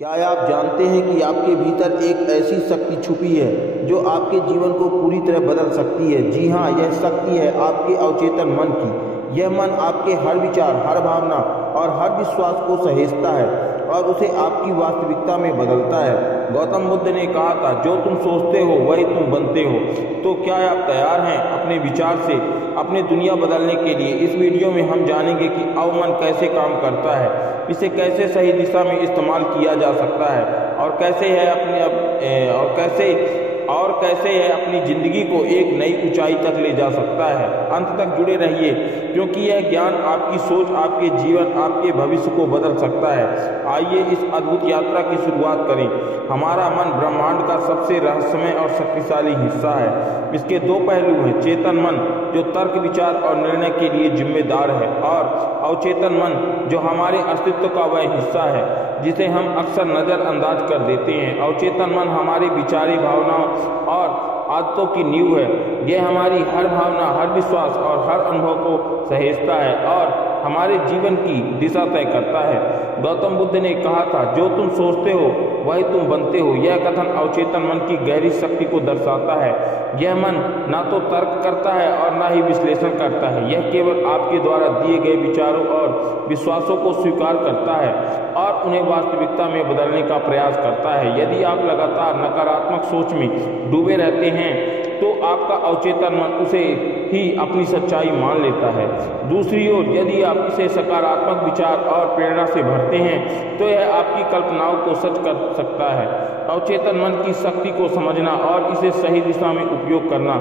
क्या आप जानते हैं कि आपके भीतर एक ऐसी शक्ति छुपी है जो आपके जीवन को पूरी तरह बदल सकती है? जी हाँ, यह शक्ति है आपके अवचेतन मन की। यह मन आपके हर विचार, हर भावना और हर विश्वास को सहेजता है और उसे आपकी वास्तविकता में बदलता है। गौतम बुद्ध ने कहा था, जो तुम सोचते हो वही तुम बनते हो। तो क्या आप तैयार हैं अपने विचार से अपनी दुनिया बदलने के लिए? इस वीडियो में हम जानेंगे कि अवमन कैसे काम करता है, इसे कैसे सही दिशा में इस्तेमाल किया जा सकता है और कैसे है अपनी जिंदगी को एक नई ऊंचाई तक ले जा सकता है। अंत तक जुड़े रहिए, क्योंकि यह ज्ञान आपकी सोच, आपके जीवन, आपके भविष्य को बदल सकता है। आइए इस अद्भुत यात्रा की शुरुआत करें। हमारा मन ब्रह्मांड का सबसे रहस्यमय और शक्तिशाली हिस्सा है। इसके दो पहलू हैं, चेतन मन जो तर्क, विचार और निर्णय के लिए जिम्मेदार है, और अवचेतन मन जो हमारे अस्तित्व का वह हिस्सा है जिसे हम अक्सर नजरअंदाज कर देते हैं। अवचेतन मन हमारी विचारी, भावनाओं और आदतों की नींव है। यह हमारी हर भावना, हर विश्वास और हर अनुभव को सहेजता है और हमारे जीवन की दिशा तय करता है। गौतम बुद्ध ने कहा था, जो तुम सोचते हो वही तुम बनते हो। यह कथन अवचेतन मन की गहरी शक्ति को दर्शाता है। यह मन ना तो तर्क करता है और ना ही विश्लेषण करता है। यह केवल आपके द्वारा दिए गए विचारों और विश्वासों को स्वीकार करता है और उन्हें वास्तविकता में बदलने का प्रयास करता है। यदि आप लगातार नकारात्मक सोच में डूबे रहते हैं तो आपका अवचेतन मन उसे ही अपनी सच्चाई मान लेता है। दूसरी ओर, यदि आप इसे सकारात्मक विचार और प्रेरणा से भरते हैं तो यह आपकी कल्पनाओं को सच कर सकता है। अवचेतन मन की शक्ति को समझना और इसे सही दिशा में उपयोग करना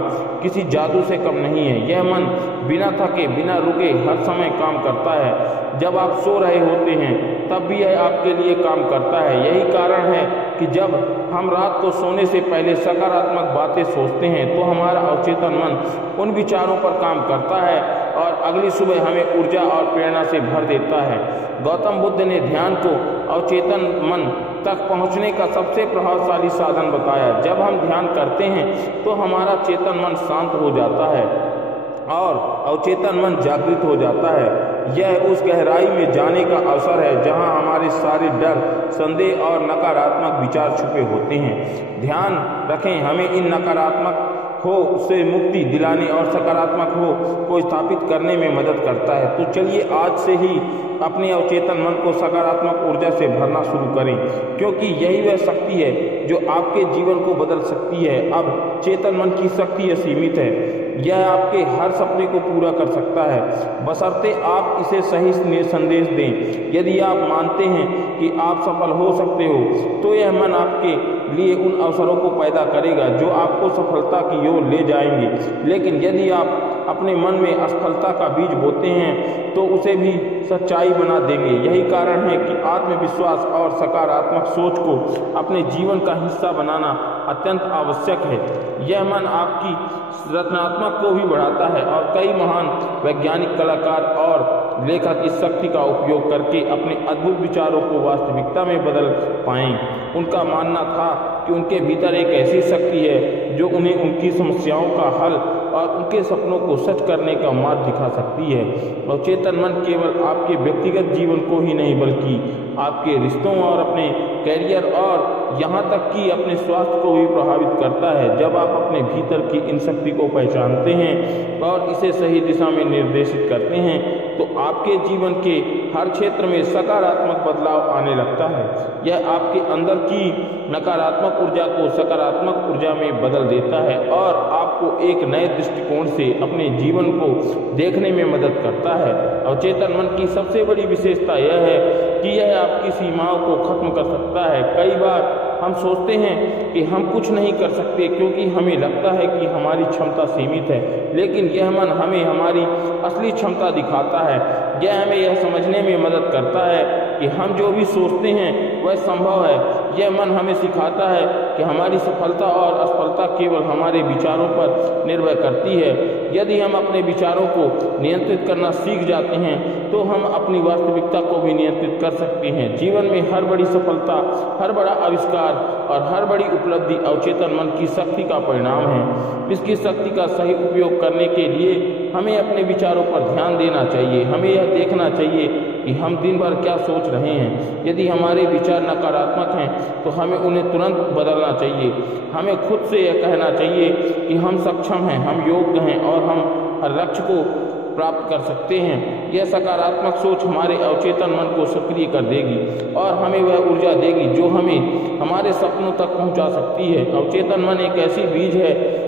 किसी जादू से कम नहीं है। यह मन बिना थके, बिना रुके हर समय काम करता है। जब आप सो रहे होते हैं तब भी यह आपके लिए काम करता है। यही कारण है कि जब हम रात को सोने से पहले सकारात्मक बातें सोचते हैं तो हमारा अवचेतन मन उन विचारों पर काम करता है और अगली सुबह हमें ऊर्जा और प्रेरणा से भर देता है। गौतम बुद्ध ने ध्यान को अवचेतन मन तक पहुंचने का सबसे प्रभावशाली साधन बताया। जब हम ध्यान करते हैं तो हमारा चेतन मन शांत हो जाता है और अवचेतन मन जागृत हो जाता है। यह उस गहराई में जाने का अवसर है जहां हमारे सारे डर, संदेह और नकारात्मक विचार छुपे होते हैं। ध्यान रखें, हमें इन नकारात्मक हो से मुक्ति दिलाने और सकारात्मक हो को स्थापित करने में मदद करता है। तो चलिए आज से ही अपने अवचेतन मन को सकारात्मक ऊर्जा से भरना शुरू करें, क्योंकि यही वह शक्ति है जो आपके जीवन को बदल सकती है। अब चेतन मन की शक्ति असीमित है। यह आपके हर सपने को पूरा कर सकता है, बशर्ते आप इसे सही संदेश दें। यदि आप मानते हैं कि आप सफल हो सकते हो तो यह मन आपके लिए उन अवसरों को पैदा करेगा जो आपको सफलता की ओर ले जाएंगे। लेकिन यदि आप अपने मन में असफलता का बीज बोते हैं तो उसे भी सच्चाई बना देंगे। यही कारण है कि आत्मविश्वास और सकारात्मक सोच को अपने जीवन का हिस्सा बनाना अत्यंत आवश्यक है। यह मन आपकी रचनात्मक को भी बढ़ाता है और कई महान वैज्ञानिक, कलाकार और लेखक इस शक्ति का उपयोग करके अपने अद्भुत विचारों को वास्तविकता में बदल पाएं। उनका मानना था कि उनके भीतर एक ऐसी शक्ति है जो उन्हें उनकी समस्याओं का हल और उनके सपनों को सच करने का मार्ग दिखा सकती है। अवचेतन मन केवल आपके व्यक्तिगत जीवन को ही नहीं बल्कि आपके रिश्तों और अपने कैरियर और यहाँ तक कि अपने स्वास्थ्य को भी प्रभावित करता है। जब आप अपने भीतर की इन शक्ति को पहचानते हैं और इसे सही दिशा में निर्देशित करते हैं तो आपके जीवन के हर क्षेत्र में सकारात्मक बदलाव आने लगता है। यह आपके अंदर की नकारात्मक ऊर्जा को सकारात्मक ऊर्जा में बदल देता है और आपको एक नए दृष्टिकोण से अपने जीवन को देखने में मदद करता है। अवचेतन मन की सबसे बड़ी विशेषता यह है कि यह आपकी सीमाओं को खत्म कर सकता है। कई बार हम सोचते हैं कि हम कुछ नहीं कर सकते क्योंकि हमें लगता है कि हमारी क्षमता सीमित है, लेकिन यह मन हमें हमारी असली क्षमता दिखाता है। यह हमें यह समझने में मदद करता है कि हम जो भी सोचते हैं वह संभव है। यह मन हमें सिखाता है कि हमारी सफलता और असफलता केवल हमारे विचारों पर निर्भर करती है। यदि हम अपने विचारों को नियंत्रित करना सीख जाते हैं तो हम अपनी वास्तविकता को भी नियंत्रित कर सकते हैं। जीवन में हर बड़ी सफलता, हर बड़ा आविष्कार और हर बड़ी उपलब्धि अवचेतन मन की शक्ति का परिणाम है। इसकी शक्ति का सही उपयोग करने के लिए हमें अपने विचारों पर ध्यान देना चाहिए। हमें यह देखना चाहिए कि हम दिन भर क्या सोच रहे हैं। यदि हमारे विचार नकारात्मक हैं तो हमें उन्हें तुरंत बदलना चाहिए। हमें खुद से यह कहना चाहिए कि हम सक्षम हैं, हम योग्य हैं और हम हर लक्ष्य को प्राप्त कर सकते हैं। यह सकारात्मक सोच हमारे अवचेतन मन को सक्रिय कर देगी और हमें वह ऊर्जा देगी जो हमें हमारे सपनों तक पहुंचा सकती है। अवचेतन मन एक ऐसी बीज है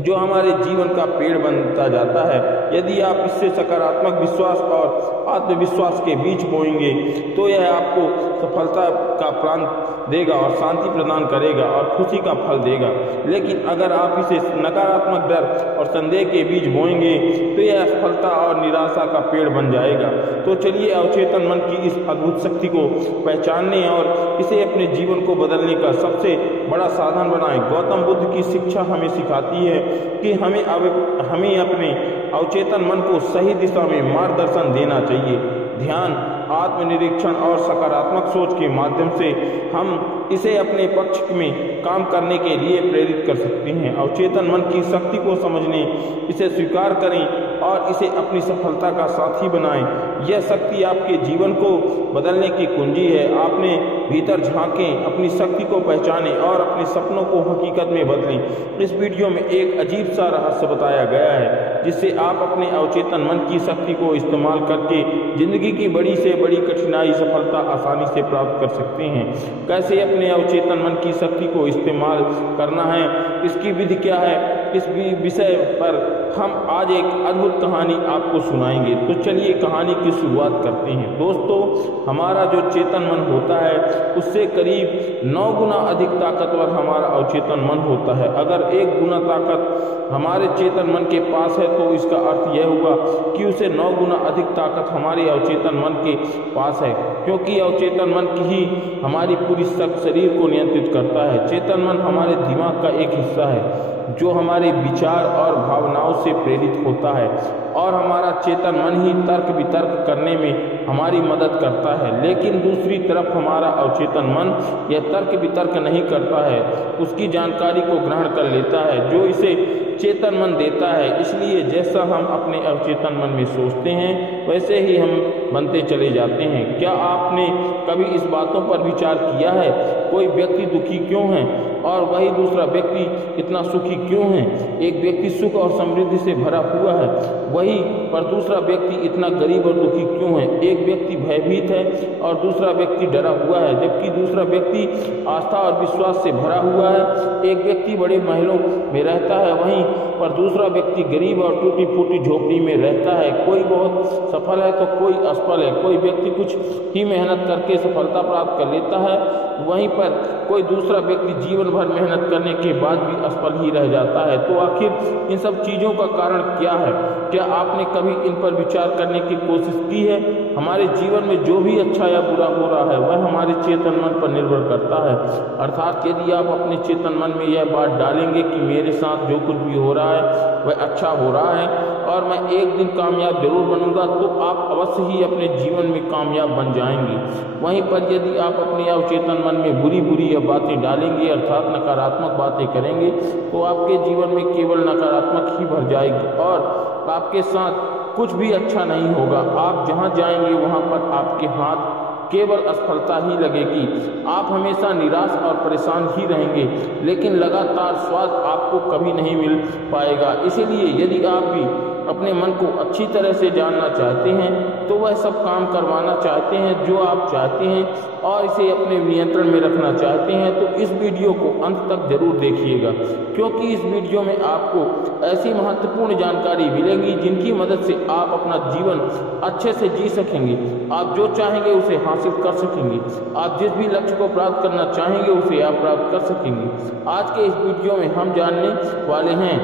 जो हमारे जीवन का पेड़ बनता जाता है। यदि आप इससे सकारात्मक विश्वास और आत्मविश्वास के बीज बोएंगे तो यह आपको सफलता का प्रांत देगा और शांति प्रदान करेगा और खुशी का फल देगा। लेकिन अगर आप इसे नकारात्मक डर और संदेह के बीज बोएंगे तो यह असफलता और निराशा का पेड़ बन जाएगा। तो चलिए अवचेतन मन की इस अद्भुत शक्ति को पहचानने और इसे अपने जीवन को बदलने का सबसे बड़ा साधन बनाएं। गौतम बुद्ध की शिक्षा हमें सिखाती है कि हमें अपने अवचेतन मन को सही दिशा में मार्गदर्शन देना चाहिए। ध्यान, आत्मनिरीक्षण और सकारात्मक सोच के माध्यम से हम इसे अपने पक्ष में काम करने के लिए प्रेरित कर सकते हैं। अवचेतन मन की शक्ति को समझने, इसे स्वीकार करें और इसे अपनी सफलता का साथी बनाएं। यह शक्ति आपके जीवन को बदलने की कुंजी है। आपने भीतर झांकें, अपनी शक्ति को पहचानें और अपने सपनों को हकीकत में बदलें। इस वीडियो में एक अजीब सा रहस्य बताया गया है जिससे आप अपने अवचेतन मन की शक्ति को इस्तेमाल करके जिंदगी की बड़ी से बड़ी कठिनाई सफलता आसानी से प्राप्त कर सकते हैं। कैसे अपने अवचेतन मन की शक्ति को इस्तेमाल करना है, इसकी विधि क्या है, इस विषय पर हम आज एक अद्भुत कहानी आपको सुनाएंगे। तो चलिए कहानी की शुरुआत करते हैं। दोस्तों, हमारा जो चेतन मन होता है उससे करीब 9 गुना अधिक ताकतवर हमारा अवचेतन मन होता है। अगर 1 गुना ताकत हमारे चेतन मन के पास है तो इसका अर्थ यह हुआ कि उसे 9 गुना अधिक ताकत हमारे अवचेतन मन के पास है, क्योंकि अवचेतन मन ही हमारी पूरी शरीर को नियंत्रित करता है। चेतन मन हमारे दिमाग का एक हिस्सा है जो हमारे विचार और भावनाओं से प्रेरित होता है और हमारा चेतन मन ही तर्क वितर्क करने में हमारी मदद करता है। लेकिन दूसरी तरफ हमारा अवचेतन मन यह तर्क वितर्क नहीं करता है, उसकी जानकारी को ग्रहण कर लेता है जो इसे चेतन मन देता है। इसलिए जैसा हम अपने अवचेतन मन में सोचते हैं वैसे ही हम बनते चले जाते हैं। क्या आपने कभी इस बातों पर विचार किया है, कोई व्यक्ति दुखी क्यों है और वही दूसरा व्यक्ति इतना सुखी क्यों है? एक व्यक्ति सुख और समृद्धि से भरा हुआ है, वही पर दूसरा व्यक्ति इतना गरीब और दुखी क्यों है? एक व्यक्ति भयभीत है और दूसरा व्यक्ति डरा हुआ है, जबकि दूसरा व्यक्ति आस्था और विश्वास से भरा हुआ है। एक व्यक्ति बड़े महलों में रहता है, वहीं पर दूसरा व्यक्ति गरीब और टूटी फूटी झोपड़ी में रहता है। कोई बहुत सफल है तो कोई असफल है, कोई व्यक्ति कुछ ही मेहनत करके सफलता प्राप्त कर लेता है, वहीं पर कोई दूसरा व्यक्ति जीवन भर मेहनत करने के बाद भी असफल ही रह जाता है। तो आखिर इन सब चीज़ों का कारण क्या है? क्या आपने कभी इन पर विचार करने की कोशिश की है? हमारे जीवन में जो भी अच्छा या बुरा हो रहा है वह हमारे चेतन मन पर निर्भर करता है। अर्थात यदि आप अपने चेतन मन में यह बात डालेंगे कि मेरे साथ जो कुछ भी हो रहा है वह अच्छा हो रहा है और मैं एक दिन कामयाब जरूर बनूंगा, तो आप अवश्य ही अपने जीवन में कामयाब बन जाएंगे। वहीं पर यदि आप अपने अवचेतन मन में बुरी बुरी यह बातें डालेंगे अर्थात नकारात्मक बातें करेंगे तो आपके जीवन में केवल नकारात्मक ही भर जाएगी और आपके साथ कुछ भी अच्छा नहीं होगा। आप जहां जाएंगे वहां पर आपके हाथ केवल असफलता ही लगेगी। आप हमेशा निराश और परेशान ही रहेंगे, लेकिन लगातार स्वाद आपको कभी नहीं मिल पाएगा। इसीलिए यदि आप भी अपने मन को अच्छी तरह से जानना चाहते हैं तो वह सब काम करवाना चाहते हैं जो आप चाहते हैं और इसे अपने नियंत्रण में रखना चाहते हैं तो इस वीडियो को अंत तक जरूर देखिएगा, क्योंकि इस वीडियो में आपको ऐसी महत्वपूर्ण जानकारी मिलेगी जिनकी मदद से आप अपना जीवन अच्छे से जी सकेंगे। आप जो चाहेंगे उसे हासिल कर सकेंगे, आप जिस भी लक्ष्य को प्राप्त करना चाहेंगे उसे आप प्राप्त कर सकेंगे। आज के इस वीडियो में हम जानने वाले हैं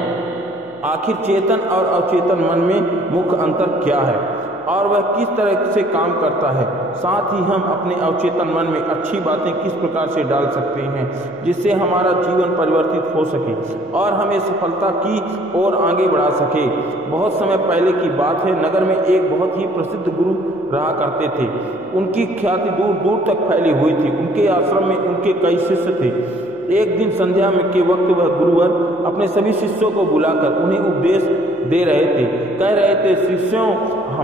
आखिर चेतन और अवचेतन मन में मुख्य अंतर क्या है और वह किस तरह से काम करता है। साथ ही हम अपने अवचेतन मन में अच्छी बातें किस प्रकार से डाल सकते हैं जिससे हमारा जीवन परिवर्तित हो सके और हमें सफलता की ओर आगे बढ़ा सके। बहुत समय पहले की बात है, नगर में एक बहुत ही प्रसिद्ध गुरु रहा करते थे। उनकी ख्याति दूर दूर तक फैली हुई थी। उनके आश्रम में उनके कई शिष्य थे। एक दिन संध्या में के वक्त वह गुरुवर अपने सभी शिष्यों को बुलाकर उन्हें उपदेश दे रहे थे। कह रहे थे, शिष्यों,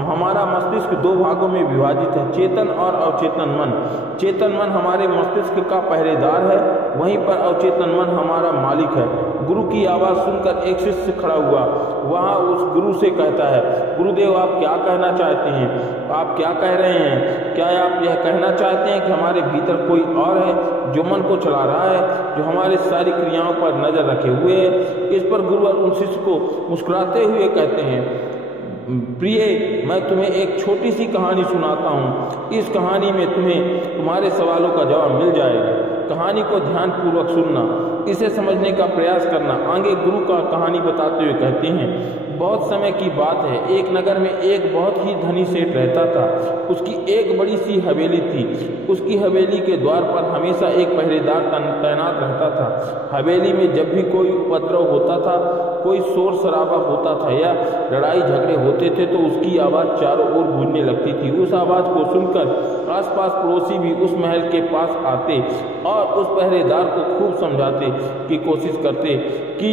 हमारा मस्तिष्क दो भागों में विभाजित है, चेतन और अवचेतन मन। चेतन मन हमारे मस्तिष्क का पहरेदार है, वहीं पर अवचेतन मन हमारा मालिक है। गुरु की आवाज़ सुनकर एक शिष्य खड़ा हुआ। वहाँ उस गुरु से कहता है, गुरुदेव, आप क्या कहना चाहते हैं? आप क्या कह रहे हैं? क्या आप यह कहना चाहते हैं कि हमारे भीतर कोई और है जो मन को चला रहा है, जो हमारी सारी क्रियाओं पर नजर रखे हुए है? इस पर गुरु उन शिष्य को मुस्कुराते हुए कहते हैं, प्रिय, मैं तुम्हें एक छोटी सी कहानी सुनाता हूँ। इस कहानी में तुम्हें तुम्हारे सवालों का जवाब मिल जाएगा। कहानी को ध्यानपूर्वक सुनना, इसे समझने का प्रयास करना। आगे गुरु का कहानी बताते हुए कहते हैं, बहुत समय की बात है, एक नगर में एक बहुत ही धनी सेठ रहता था। उसकी एक बड़ी सी हवेली थी। उसकी हवेली के द्वार पर हमेशा एक पहरेदार तैनात रहता था। हवेली में जब भी कोई उपद्रव होता था, कोई शोर शराबा होता था या लड़ाई झगड़े होते थे, तो उसकी आवाज़ चारों ओर गूंजने लगती थी। उस आवाज़ को सुनकर आसपास पड़ोसी भी उस महल के पास आते और उस पहरेदार को खूब समझाते की कोशिश करते कि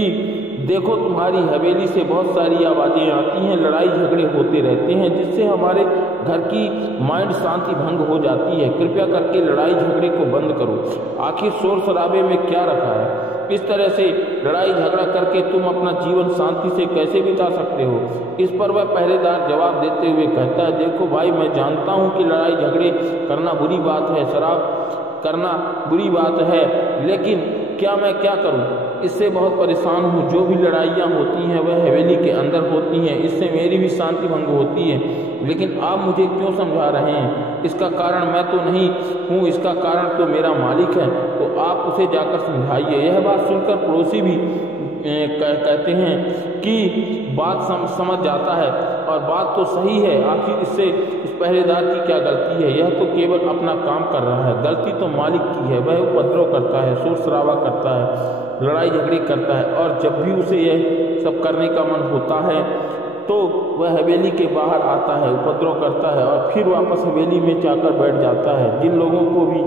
देखो, तुम्हारी हवेली से बहुत सारी आवाज़ें आती हैं, लड़ाई झगड़े होते रहते हैं, जिससे हमारे घर की माइंड शांति भंग हो जाती है। कृपया करके लड़ाई झगड़े को बंद करो। आखिर शोर शराबे में क्या रखा है? इस तरह से लड़ाई झगड़ा करके तुम अपना जीवन शांति से कैसे बिता सकते हो? इस पर वह पहरेदार जवाब देते हुए कहता है, देखो भाई, मैं जानता हूँ कि लड़ाई झगड़े करना बुरी बात है, शराब करना बुरी बात है, लेकिन मैं क्या करूं? इससे बहुत परेशान हूं। जो भी लड़ाइयाँ होती हैं वह हवेली के अंदर होती हैं, इससे मेरी भी शांति भंग होती है। लेकिन आप मुझे क्यों समझा रहे हैं? इसका कारण मैं तो नहीं हूँ, इसका कारण तो मेरा मालिक है, तो आप उसे जाकर समझाइए। यह बात सुनकर पड़ोसी भी कहते हैं कि बात समझ जाता है और बात तो सही है। आखिर इससे इस पहरेदार की क्या गलती है? यह तो केवल अपना काम कर रहा है, गलती तो मालिक की है। वह उपद्रव करता है, शोर शराबा करता है, लड़ाई झगड़े करता है, और जब भी उसे यह सब करने का मन होता है तो वह हवेली के बाहर आता है, उपद्रव करता है और फिर वापस हवेली में जाकर बैठ जाता है। जिन लोगों को भी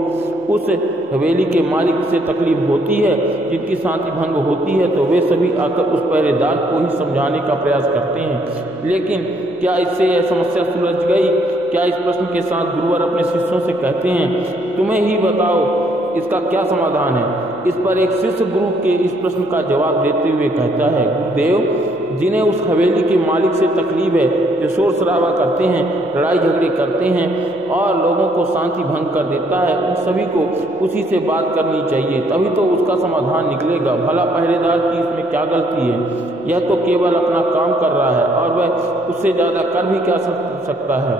उस हवेली के मालिक से तकलीफ होती है, जिनकी शांति भंग होती है, तो वे सभी आकर उस पहरेदार को ही समझाने का प्रयास करते हैं। लेकिन क्या इससे यह समस्या सुलझ गई? क्या इस प्रश्न के साथ गुरुवर अपने शिष्यों से कहते हैं, तुम्हें ही बताओ इसका क्या समाधान है? इस पर एक शिष्य गुरु के इस प्रश्न का जवाब देते हुए कहता है, गुरुदेव, जिन्हें उस हवेली के मालिक से तकलीफ है, जो शोर शराबा करते हैं, लड़ाई झगड़े करते हैं और लोगों को शांति भंग कर देता है, उन सभी को उसी से बात करनी चाहिए, तभी तो उसका समाधान निकलेगा। भला पहरेदार की इसमें क्या गलती है? यह तो केवल अपना काम कर रहा है और वह उससे ज़्यादा कर भी क्या सकता है?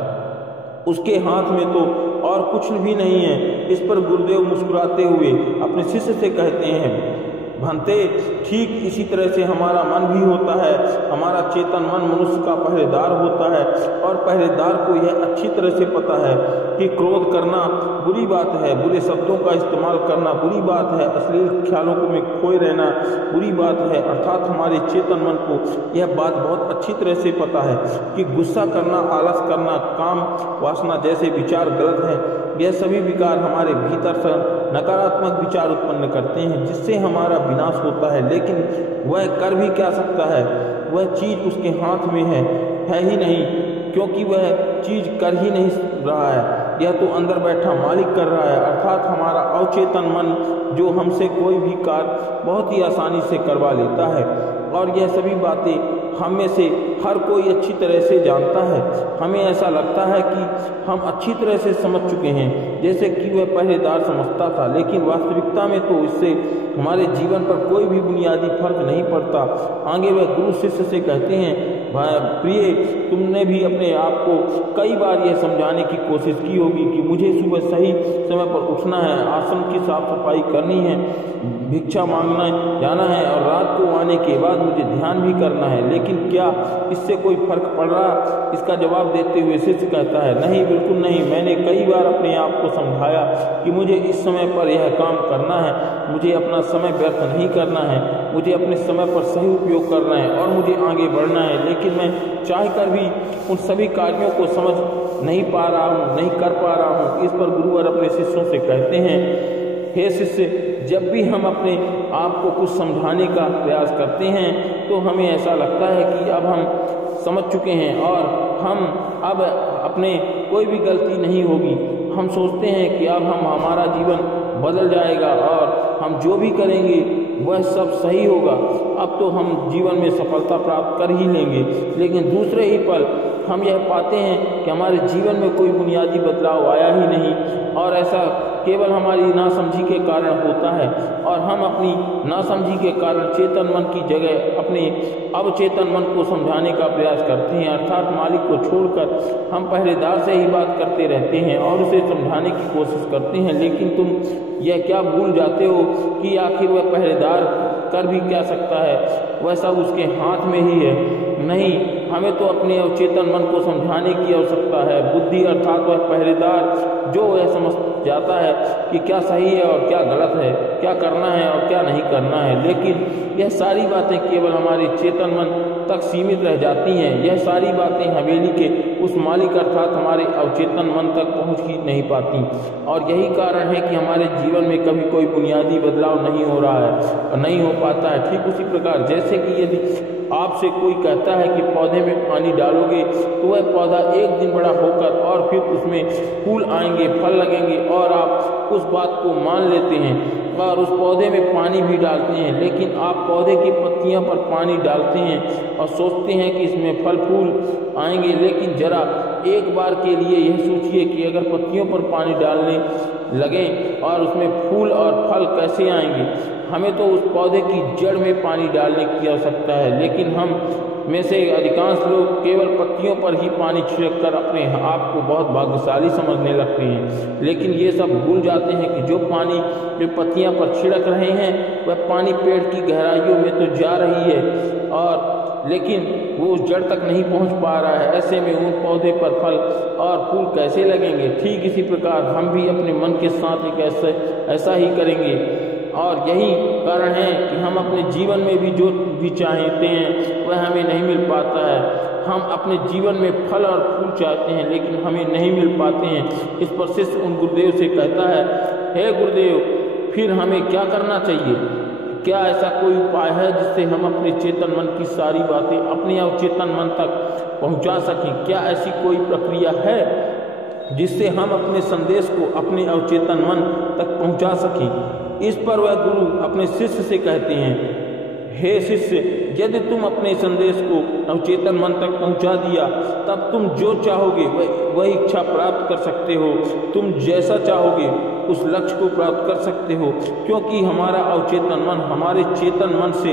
उसके हाथ में तो और कुछ भी नहीं है। इस पर गुरुदेव मुस्कुराते हुए अपने शिष्य से कहते हैं, भंते, ठीक इसी तरह से हमारा मन भी होता है। हमारा चेतन मन मनुष्य का पहरेदार होता है और पहरेदार को यह अच्छी तरह से पता है कि क्रोध करना बुरी बात है, बुरे शब्दों का इस्तेमाल करना बुरी बात है, अश्लील ख्यालों में खोए रहना बुरी बात है। अर्थात हमारे चेतन मन को यह बात बहुत अच्छी तरह से पता है कि गुस्सा करना, आलस करना, काम वासना जैसे विचार गलत हैं। यह सभी विकार हमारे भीतर से नकारात्मक विचार उत्पन्न करते हैं, जिससे हमारा विनाश होता है। लेकिन वह कर भी क्या सकता है? वह चीज़ उसके हाथ में है ही नहीं, क्योंकि वह चीज़ कर ही नहीं रहा है, यह तो अंदर बैठा मालिक कर रहा है। अर्थात हमारा अवचेतन मन, जो हमसे कोई भी कार्य बहुत ही आसानी से करवा लेता है। और यह सभी बातें हम में से हर कोई अच्छी तरह से जानता है। हमें ऐसा लगता है कि हम अच्छी तरह से समझ चुके हैं, जैसे कि वह पहरेदार समझता था, लेकिन वास्तविकता में तो इससे हमारे जीवन पर कोई भी बुनियादी फर्क नहीं पड़ता। आगे वह गुरु शिष्य से कहते हैं, प्रिय, तुमने भी अपने आप को कई बार यह समझाने की कोशिश की होगी कि मुझे सुबह सही समय पर उठना है, आश्रम की साफ सफाई करनी है, भिक्षा मांगना जाना है और रात को आने के बाद मुझे ध्यान भी करना है। लेकिन क्या इससे कोई फर्क पड़ रहा? इसका जवाब देते हुए शिष्य कहता है, नहीं, बिल्कुल नहीं। मैंने कई बार अपने आप को समझाया कि मुझे इस समय पर यह काम करना है, मुझे अपना समय व्यर्थ नहीं करना है, मुझे अपने समय पर सही उपयोग करना है और मुझे आगे बढ़ना है। लेकिन मैं चाहकर भी उन सभी कार्यों को समझ नहीं पा रहा हूँ, नहीं कर पा रहा हूँ। इस पर गुरुवर अपने शिष्यों से कहते हैं हे शिष्य, जब भी हम अपने आप को कुछ समझाने का प्रयास करते हैं तो हमें ऐसा लगता है कि अब हम समझ चुके हैं और हम अब अपने कोई भी गलती नहीं होगी। हम सोचते हैं कि अब हमारा जीवन बदल जाएगा और हम जो भी करेंगे वह सब सही होगा, अब तो हम जीवन में सफलता प्राप्त कर ही लेंगे। लेकिन दूसरे ही पल हम यह पाते हैं कि हमारे जीवन में कोई बुनियादी बदलाव आया ही नहीं और ऐसा केवल हमारी नासमझी के कारण होता है और हम अपनी नासमझी के कारण चेतन मन की जगह अपने अवचेतन मन को समझाने का प्रयास करते हैं, अर्थात मालिक को छोड़कर हम पहरेदार से ही बात करते रहते हैं और उसे समझाने की कोशिश करते हैं। लेकिन तुम यह क्या भूल जाते हो कि आखिर वह पहरेदार कर भी क्या सकता है, वह सब उसके हाथ में ही है। नहीं, हमें तो अपने अवचेतन मन को समझाने की आवश्यकता है। बुद्धि अर्थात वह पहरेदार जो वह समझ जाता है कि क्या सही है और क्या गलत है, क्या करना है और क्या नहीं करना है। लेकिन यह सारी बातें केवल हमारे चेतन मन तक सीमित रह जाती हैं। यह सारी बातें हवेली के उस मालिक अर्थात हमारे अवचेतन मन तक पहुंच ही नहीं पाती और यही कारण है कि हमारे जीवन में कभी कोई बुनियादी बदलाव नहीं हो रहा है और नहीं हो पाता है। ठीक उसी प्रकार जैसे कि यदि आपसे कोई कहता है कि पौधे में पानी डालोगे तो वह पौधा एक दिन बड़ा होकर और फिर उसमें फूल आएंगे, फल लगेंगे और आप उस बात को मान लेते हैं और उस पौधे में पानी भी डालते हैं। लेकिन आप पौधे की पत्तियों पर पानी डालते हैं और सोचते हैं कि इसमें फल फूल आएंगे। लेकिन जरा एक बार के लिए यह सोचिए कि अगर पत्तियों पर पानी डालने लगें और उसमें फूल और फल कैसे आएंगे। हमें तो उस पौधे की जड़ में पानी डालने की आवश्यकता है, लेकिन हम में से अधिकांश लोग केवल पत्तियों पर ही पानी छिड़क कर अपने आप को बहुत भाग्यशाली समझने लगते हैं। लेकिन ये सब भूल जाते हैं कि जो पानी जो पत्तियां पर छिड़क रहे हैं वह पानी पेड़ की गहराइयों में तो जा रही है और लेकिन वो उस जड़ तक नहीं पहुंच पा रहा है। ऐसे में उन पौधे पर फल और फूल कैसे लगेंगे। ठीक इसी प्रकार हम भी अपने मन के साथ एक ऐसा ही करेंगे और यही कारण है कि हम अपने जीवन में भी जो भी चाहते हैं वह हमें नहीं मिल पाता है। हम अपने जीवन में फल और फूल चाहते हैं लेकिन हमें नहीं मिल पाते हैं। इस पर शिष्य उन गुरुदेव से कहता है, हे गुरुदेव, फिर हमें क्या करना चाहिए? क्या ऐसा कोई उपाय है जिससे हम अपने चेतन मन की सारी बातें अपने अवचेतन मन तक पहुंचा सकें? क्या ऐसी कोई प्रक्रिया है जिससे हम अपने संदेश को अपने अवचेतन मन तक पहुंचा सकें? इस पर वह गुरु अपने शिष्य से कहते हैं, हे शिष्य, यदि तुम अपने संदेश को अवचेतन मन तक पहुंचा दिया तब तुम जो चाहोगे वह इच्छा प्राप्त कर सकते हो। तुम जैसा चाहोगे उस लक्ष्य को प्राप्त कर सकते हो, क्योंकि हमारा अवचेतन मन हमारे चेतन मन से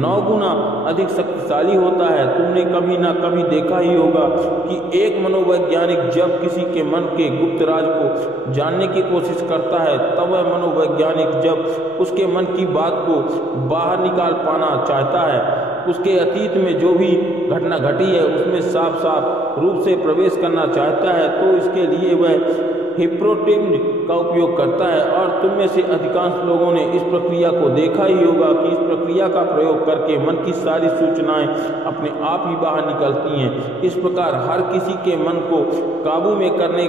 9 गुना अधिक शक्तिशाली होता है। तुमने कभी ना कभी देखा ही होगा कि एक मनोवैज्ञानिक जब किसी के मन के गुप्त राज को जानने की कोशिश करता है तब वह मनोवैज्ञानिक जब उसके मन की बात को बाहर निकाल पाना चाहता है, उसके अतीत में जो भी घटना घटी है उसमें साफ साफ रूप से प्रवेश करना चाहता है, तो इसके लिए वह हिप्नोटिज्म का उपयोग करता है। और तुम में से अधिकांश लोगों ने इस प्रक्रिया को देखा ही होगा कि इस प्रक्रिया का प्रयोग करके मन की सारी सूचनाएं अपने आप ही बाहर निकलती हैं। इस प्रकार हर किसी के मन को काबू में करने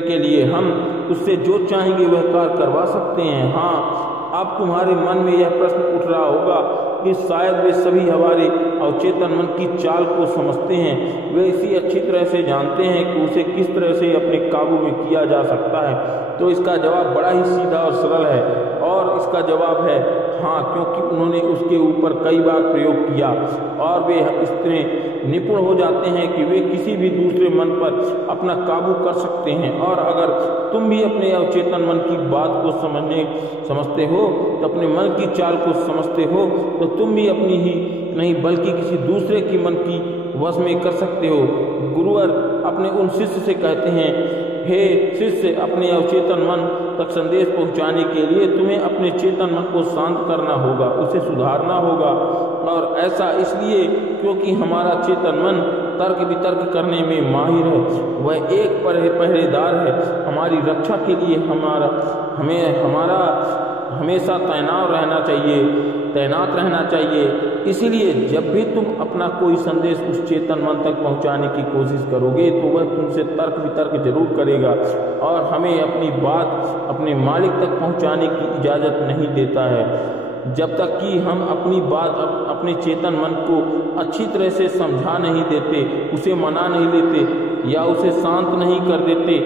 के लिए हम उससे जो चाहेंगे वह कार्य करवा सकते हैं। हाँ, अब तुम्हारे मन में यह प्रश्न उठ रहा होगा कि शायद वे सभी हमारे अवचेतन मन की चाल को समझते हैं, वे इसी अच्छी तरह से जानते हैं कि उसे किस तरह से अपने काबू में किया जा सकता है। तो इसका जवाब बड़ा ही सीधा और सरल है और इसका जवाब है हाँ, क्योंकि उन्होंने उसके ऊपर कई बार प्रयोग किया और वे इसमें निपुण हो जाते हैं कि वे किसी भी दूसरे मन पर अपना काबू कर सकते हैं। और अगर तुम भी अपने अवचेतन मन की बात को समझते हो तो अपने मन की चाल को समझते हो तो तुम भी अपनी ही नहीं बल्कि किसी दूसरे की मन की वश में कर सकते हो। गुरुवर अपने उन शिष्य से कहते हैं, हे शिष्य, अपने अवचेतन मन तक संदेश पहुंचाने के लिए तुम्हें अपने चेतन मन को शांत करना होगा, उसे सुधारना होगा। और ऐसा इसलिए क्योंकि हमारा चेतन मन तर्क वितर्क करने में माहिर है, वह एक पहरेदार है। हमारी रक्षा के लिए हमें हमेशा तैनात रहना चाहिए। तैनात रहना चाहिए। इसीलिए जब भी तुम अपना कोई संदेश उस चेतन मन तक पहुंचाने की कोशिश करोगे तो वह तुमसे तर्क वितर्क जरूर करेगा और हमें अपनी बात अपने मालिक तक पहुंचाने की इजाज़त नहीं देता है। जब तक कि हम अपनी बात अपने चेतन मन को अच्छी तरह से समझा नहीं देते, उसे मना नहीं लेते या उसे शांत नहीं कर देते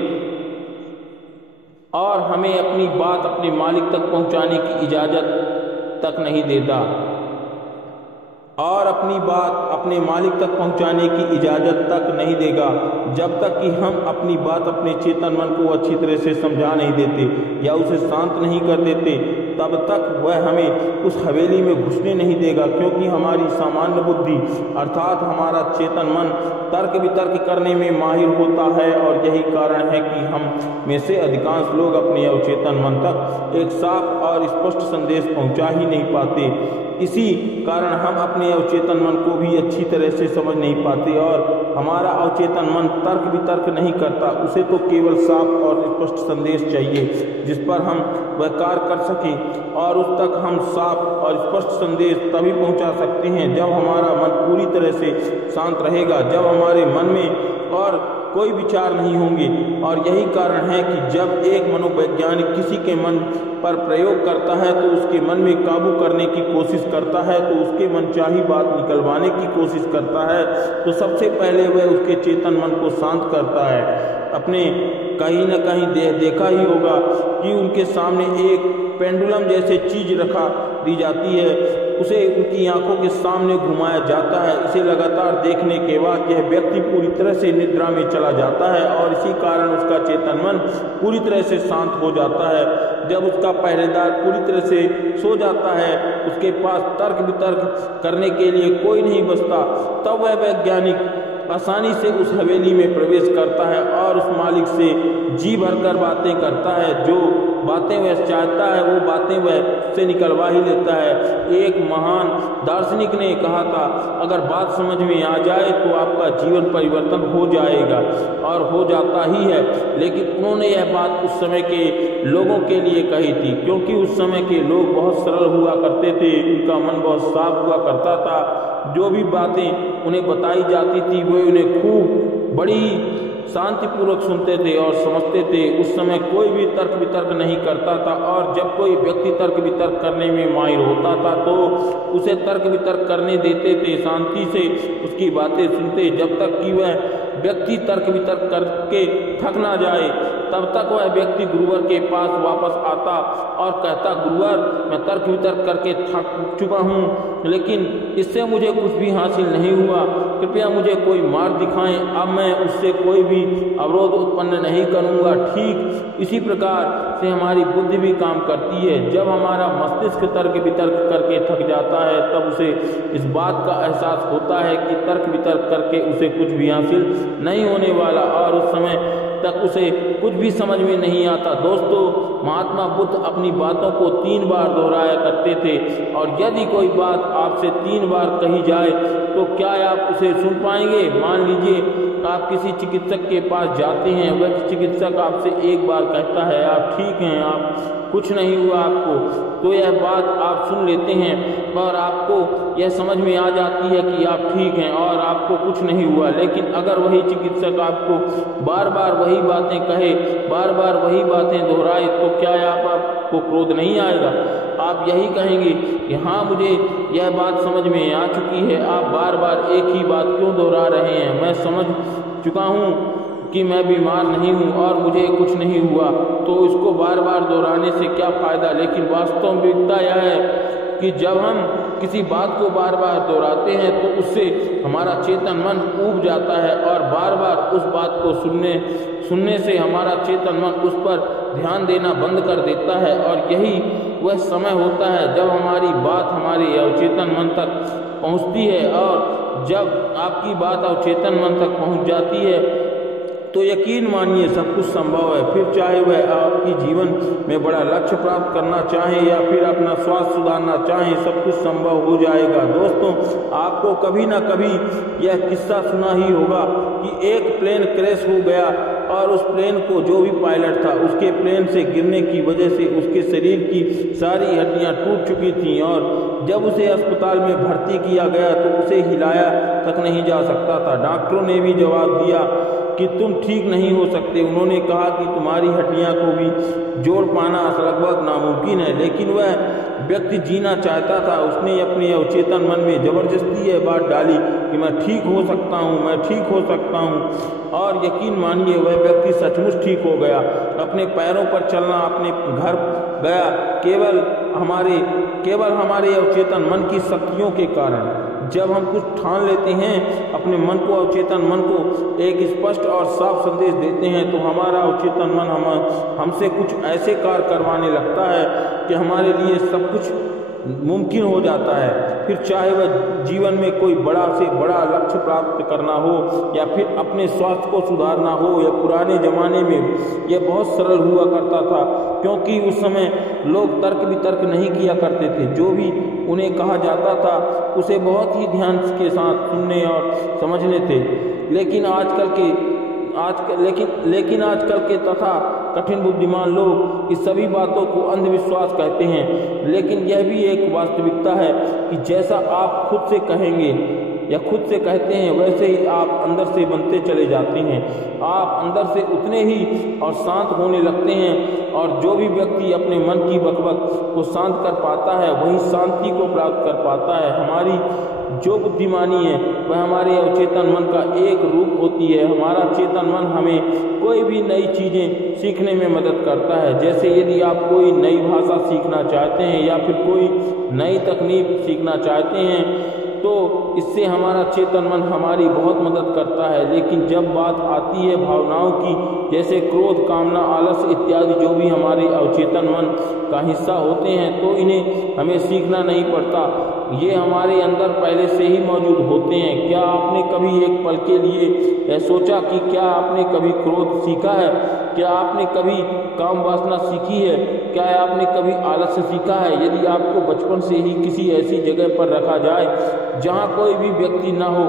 और हमें अपनी बात अपने मालिक तक पहुंचाने की इजाज़त तक नहीं देता और अपनी बात अपने मालिक तक पहुंचाने की इजाज़त तक नहीं देगा, जब तक कि हम अपनी बात अपने चेतन मन को अच्छी तरह से समझा नहीं देते या उसे शांत नहीं कर देते, तब तक वह हमें उस हवेली में घुसने नहीं देगा। क्योंकि हमारी सामान्य बुद्धि अर्थात हमारा चेतन मन तर्क वितर्क करने में माहिर होता है और यही कारण है कि हम में से अधिकांश लोग अपने अवचेतन मन तक एक साफ और स्पष्ट संदेश पहुंचा ही नहीं पाते। इसी कारण हम अपने अवचेतन मन को भी अच्छी तरह से समझ नहीं पाते और हमारा अवचेतन मन तर्क वितर्क नहीं करता, उसे तो केवल साफ और स्पष्ट संदेश चाहिए जिस पर हम वह कार्य कर सकें और उस तक हम साफ और स्पष्ट संदेश तभी पहुंचा सकते हैं जब हमारा मन पूरी तरह से शांत रहेगा, जब हमारे मन में और कोई विचार नहीं होंगे। और यही कारण है कि जब एक मनोवैज्ञानिक किसी के मन पर प्रयोग करता है तो उसके मन में काबू करने की कोशिश करता है, तो उसके मनचाही बात निकलवाने की कोशिश करता है, तो सबसे पहले वह उसके चेतन मन को शांत करता है। अपने कहीं न कहीं देखा ही होगा कि उनके सामने एक पेंडुलम जैसे चीज रखा दी जाती है, उसे उनकी आंखों के सामने घुमाया जाता है। इसे लगातार देखने के बाद यह व्यक्ति पूरी तरह से निद्रा में चला जाता है और इसी कारण उसका चेतन मन पूरी तरह से शांत हो जाता है। जब उसका पहरेदार पूरी तरह से सो जाता है, उसके पास तर्क वितर्क करने के लिए कोई नहीं बचता, तब वह वैज्ञानिक आसानी से उस हवेली में प्रवेश करता है और उस मालिक से जी भरकर बातें करता है। जो बातें वह चाहता है वो बातें वह से निकलवा ही लेता है। एक महान दार्शनिक ने कहा था, अगर बात समझ में आ जाए तो आपका जीवन परिवर्तन हो जाएगा, और हो जाता ही है। लेकिन उन्होंने यह बात उस समय के लोगों के लिए कही थी, क्योंकि उस समय के लोग बहुत सरल हुआ करते थे, उनका मन बहुत साफ हुआ करता था। जो भी बातें उन्हें बताई जाती थी वो उन्हें खूब बड़ी शांतिपूर्वक सुनते थे और समझते थे। उस समय कोई भी तर्क वितर्क नहीं करता था, और जब कोई व्यक्ति तर्क वितर्क करने में माहिर होता था तो उसे तर्क वितर्क करने देते थे, शांति से उसकी बातें सुनते, जब तक कि वह व्यक्ति तर्क वितर्क करके थक ना जाए। तब तक वह व्यक्ति गुरुवर के पास वापस आता और कहता, गुरुवर मैं तर्क वितर्क करके थक चुका हूँ, लेकिन इससे मुझे कुछ भी हासिल नहीं हुआ, कृपया मुझे कोई मार्ग दिखाएं, अब मैं उससे कोई भी अवरोध उत्पन्न नहीं करूँगा। ठीक इसी प्रकार से हमारी बुद्धि भी काम करती है। जब हमारा मस्तिष्क तर्क वितर्क करके थक जाता है तब उसे इस बात का एहसास होता है कि तर्क वितर्क करके उसे कुछ भी हासिल नहीं होने वाला, और उस समय तक उसे कुछ भी समझ में नहीं आता। दोस्तों, महात्मा बुद्ध अपनी बातों को 3 बार दोहराया करते थे, और यदि कोई बात आपसे 3 बार कही जाए तो क्या आप उसे सुन पाएंगे? मान लीजिए आप किसी चिकित्सक के पास जाते हैं, वह चिकित्सक आपसे 1 बार कहता है आप ठीक हैं, आप कुछ नहीं हुआ आपको, तो यह बात आप सुन लेते हैं और आपको यह समझ में आ जाती है कि आप ठीक हैं और आपको कुछ नहीं हुआ। लेकिन अगर वही चिकित्सक आपको बार बार वही बातें कहे, बार बार वही बातें दोहराए, तो क्या आपको क्रोध नहीं आएगा? आप यही कहेंगे कि हाँ, मुझे यह बात समझ में आ चुकी है, आप बार बार एक ही बात क्यों दोहरा रहे हैं? मैं समझ चुका हूँ कि मैं बीमार नहीं हूँ और मुझे कुछ नहीं हुआ, तो इसको बार बार दोहराने से क्या फ़ायदा? लेकिन वास्तविकता यह है कि जब हम किसी बात को बार बार दोहराते हैं तो उससे हमारा चेतन मन ऊब जाता है, और बार बार उस बात को सुनने से हमारा चेतन मन उस पर ध्यान देना बंद कर देता है। और यही वह समय होता है जब हमारी बात हमारे अवचेतन मन तक पहुँचती है, और जब आपकी बात अवचेतन मन तक पहुँच जाती है तो यकीन मानिए सब कुछ संभव है। फिर चाहे वह आपकी जीवन में बड़ा लक्ष्य प्राप्त करना चाहें या फिर अपना स्वास्थ्य सुधारना चाहें, सब कुछ संभव हो जाएगा। दोस्तों, आपको कभी ना कभी यह किस्सा सुना ही होगा कि एक प्लेन क्रैश हो गया और उस प्लेन को जो भी पायलट था उसके प्लेन से गिरने की वजह से उसके शरीर की सारी हड्डियां टूट चुकी थीं, और जब उसे अस्पताल में भर्ती किया गया तो उसे हिलाया तक नहीं जा सकता था। डॉक्टरों ने भी जवाब दिया कि तुम ठीक नहीं हो सकते। उन्होंने कहा कि तुम्हारी हड्डियां को भी जोड़ पाना लगभग नामुमकिन है। लेकिन वह व्यक्ति जीना चाहता था। उसने अपने अवचेतन मन में जबरदस्ती यह बात डाली कि मैं ठीक हो सकता हूँ, मैं ठीक हो सकता हूँ। और यकीन मानिए वह व्यक्ति सचमुच ठीक हो गया। अपने पैरों पर चलना अपने घर गया केवल हमारे अवचेतन मन की शक्तियों के कारण। जब हम कुछ ठान लेते हैं, अपने मन को, अवचेतन मन को एक स्पष्ट और साफ संदेश देते हैं, तो हमारा अवचेतन मन हमसे कुछ ऐसे कार्य करवाने लगता है कि हमारे लिए सब कुछ मुमकिन हो जाता है। फिर चाहे वह जीवन में कोई बड़ा से बड़ा लक्ष्य प्राप्त करना हो या फिर अपने स्वास्थ्य को सुधारना हो, या पुराने जमाने में यह बहुत सरल हुआ करता था, क्योंकि उस समय लोग तर्क वितर्क नहीं किया करते थे। जो भी उन्हें कहा जाता था उसे बहुत ही ध्यान के साथ सुनने और समझने थे। लेकिन आजकल के तथा कठिन बुद्धिमान लोग इस सभी बातों को अंधविश्वास कहते हैं। लेकिन यह भी एक वास्तविकता है कि जैसा आप खुद से कहेंगे या खुद से कहते हैं, वैसे ही आप अंदर से बनते चले जाते हैं। आप अंदर से उतने ही और शांत होने लगते हैं। और जो भी व्यक्ति अपने मन की बकबक को शांत कर पाता है वही शांति को प्राप्त कर पाता है। हमारी जो बुद्धिमानी है वह हमारे अवचेतन मन का एक रूप होती है। हमारा चेतन मन हमें कोई भी नई चीज़ें सीखने में मदद करता है। जैसे यदि आप कोई नई भाषा सीखना चाहते हैं या फिर कोई नई तकनीक सीखना चाहते हैं, तो इससे हमारा चेतन मन हमारी बहुत मदद करता है। लेकिन जब बात आती है भावनाओं की, जैसे क्रोध, कामना, आलस इत्यादि, जो भी हमारे अवचेतन मन का हिस्सा होते हैं, तो इन्हें हमें सीखना नहीं पड़ता। ये हमारे अंदर पहले से ही मौजूद होते हैं। क्या आपने कभी एक पल के लिए सोचा कि क्या आपने कभी क्रोध सीखा है? क्या आपने कभी काम वासना सीखी है? क्या आपने कभी आलस्य सीखा है? यदि आपको बचपन से ही किसी ऐसी जगह पर रखा जाए जहाँ कोई भी व्यक्ति ना हो,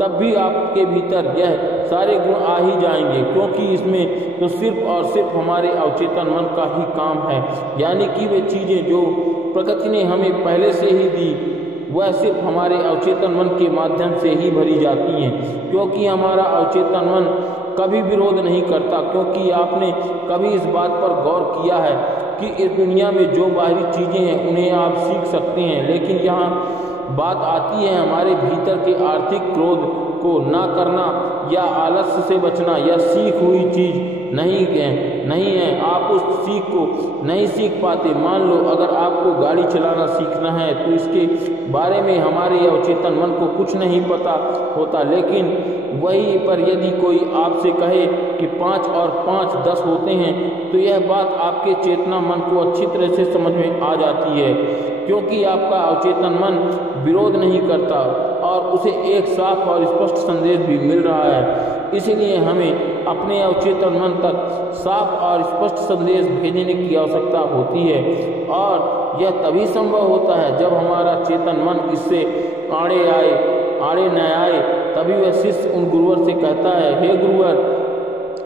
तब भी आपके भीतर यह सारे गुण आ ही जाएंगे, क्योंकि इसमें तो सिर्फ और सिर्फ हमारे अवचेतन मन का ही काम है। यानी कि वे चीज़ें जो प्रकृति ने हमें पहले से ही दी, वह सिर्फ हमारे अवचेतन मन के माध्यम से ही भरी जाती हैं। क्योंकि हमारा अवचेतन मन कभी विरोध नहीं करता। क्योंकि आपने कभी इस बात पर गौर किया है कि इस दुनिया में जो बाहरी चीज़ें हैं उन्हें आप सीख सकते हैं, लेकिन यहाँ बात आती है हमारे भीतर के आर्थिक क्रोध को ना करना या आलस्य से बचना। यह सीख हुई चीज़ नहीं है। आप उस सीख को नहीं सीख पाते। मान लो अगर आपको गाड़ी चलाना सीखना है तो इसके बारे में हमारे अवचेतन मन को कुछ नहीं पता होता। लेकिन वहीं पर यदि कोई आपसे कहे कि 5 और 5 10 होते हैं, तो यह बात आपके चेतना मन को अच्छी तरह से समझ में आ जाती है, क्योंकि आपका अवचेतन मन विरोध नहीं करता और उसे एक साफ और स्पष्ट संदेश भी मिल रहा है। इसलिए हमें अपने अवचेतन मन तक साफ और स्पष्ट संदेश भेजने की आवश्यकता होती है। और यह तभी संभव होता है जब हमारा चेतन मन इससे आड़े न आए। तभी वह शिष्य उन गुरुवर से कहता है, हे गुरुवर,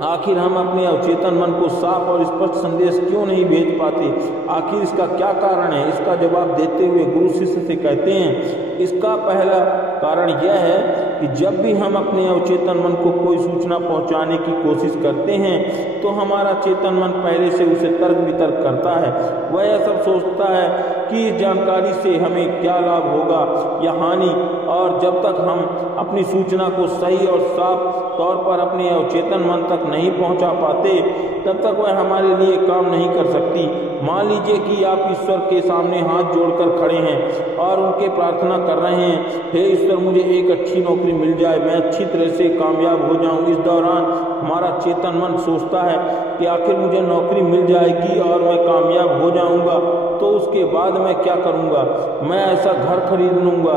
आखिर हम अपने अवचेतन मन को साफ और स्पष्ट संदेश क्यों नहीं भेज पाते? आखिर इसका क्या कारण है? इसका जवाब देते हुए गुरु शिष्य से कहते हैं, इसका पहला कारण यह है कि जब भी हम अपने अवचेतन मन को कोई सूचना पहुंचाने की कोशिश करते हैं, तो हमारा चेतन मन पहले से उसे तर्क वितर्क करता है। वह यह सब सोचता है कि इस जानकारी से हमें क्या लाभ होगा या हानि, और जब तक हम अपनी सूचना को सही और साफ तौर पर अपने अवचेतन मन तक नहीं पहुंचा पाते, तब तक वह हमारे लिए काम नहीं कर सकती। मान लीजिए कि आप ईश्वर के सामने हाथ जोड़कर खड़े हैं और उनके प्रार्थना कर रहे हैं, हे ईश्वर, मुझे एक अच्छी नौकरी मिल जाए, मैं अच्छी तरह से कामयाब हो जाऊं। इस दौरान हमारा चेतन मन सोचता है कि आखिर मुझे नौकरी मिल जाएगी और मैं कामयाब हो जाऊंगा, तो उसके बाद मैं क्या करूंगा? मैं ऐसा घर खरीद लूँगा,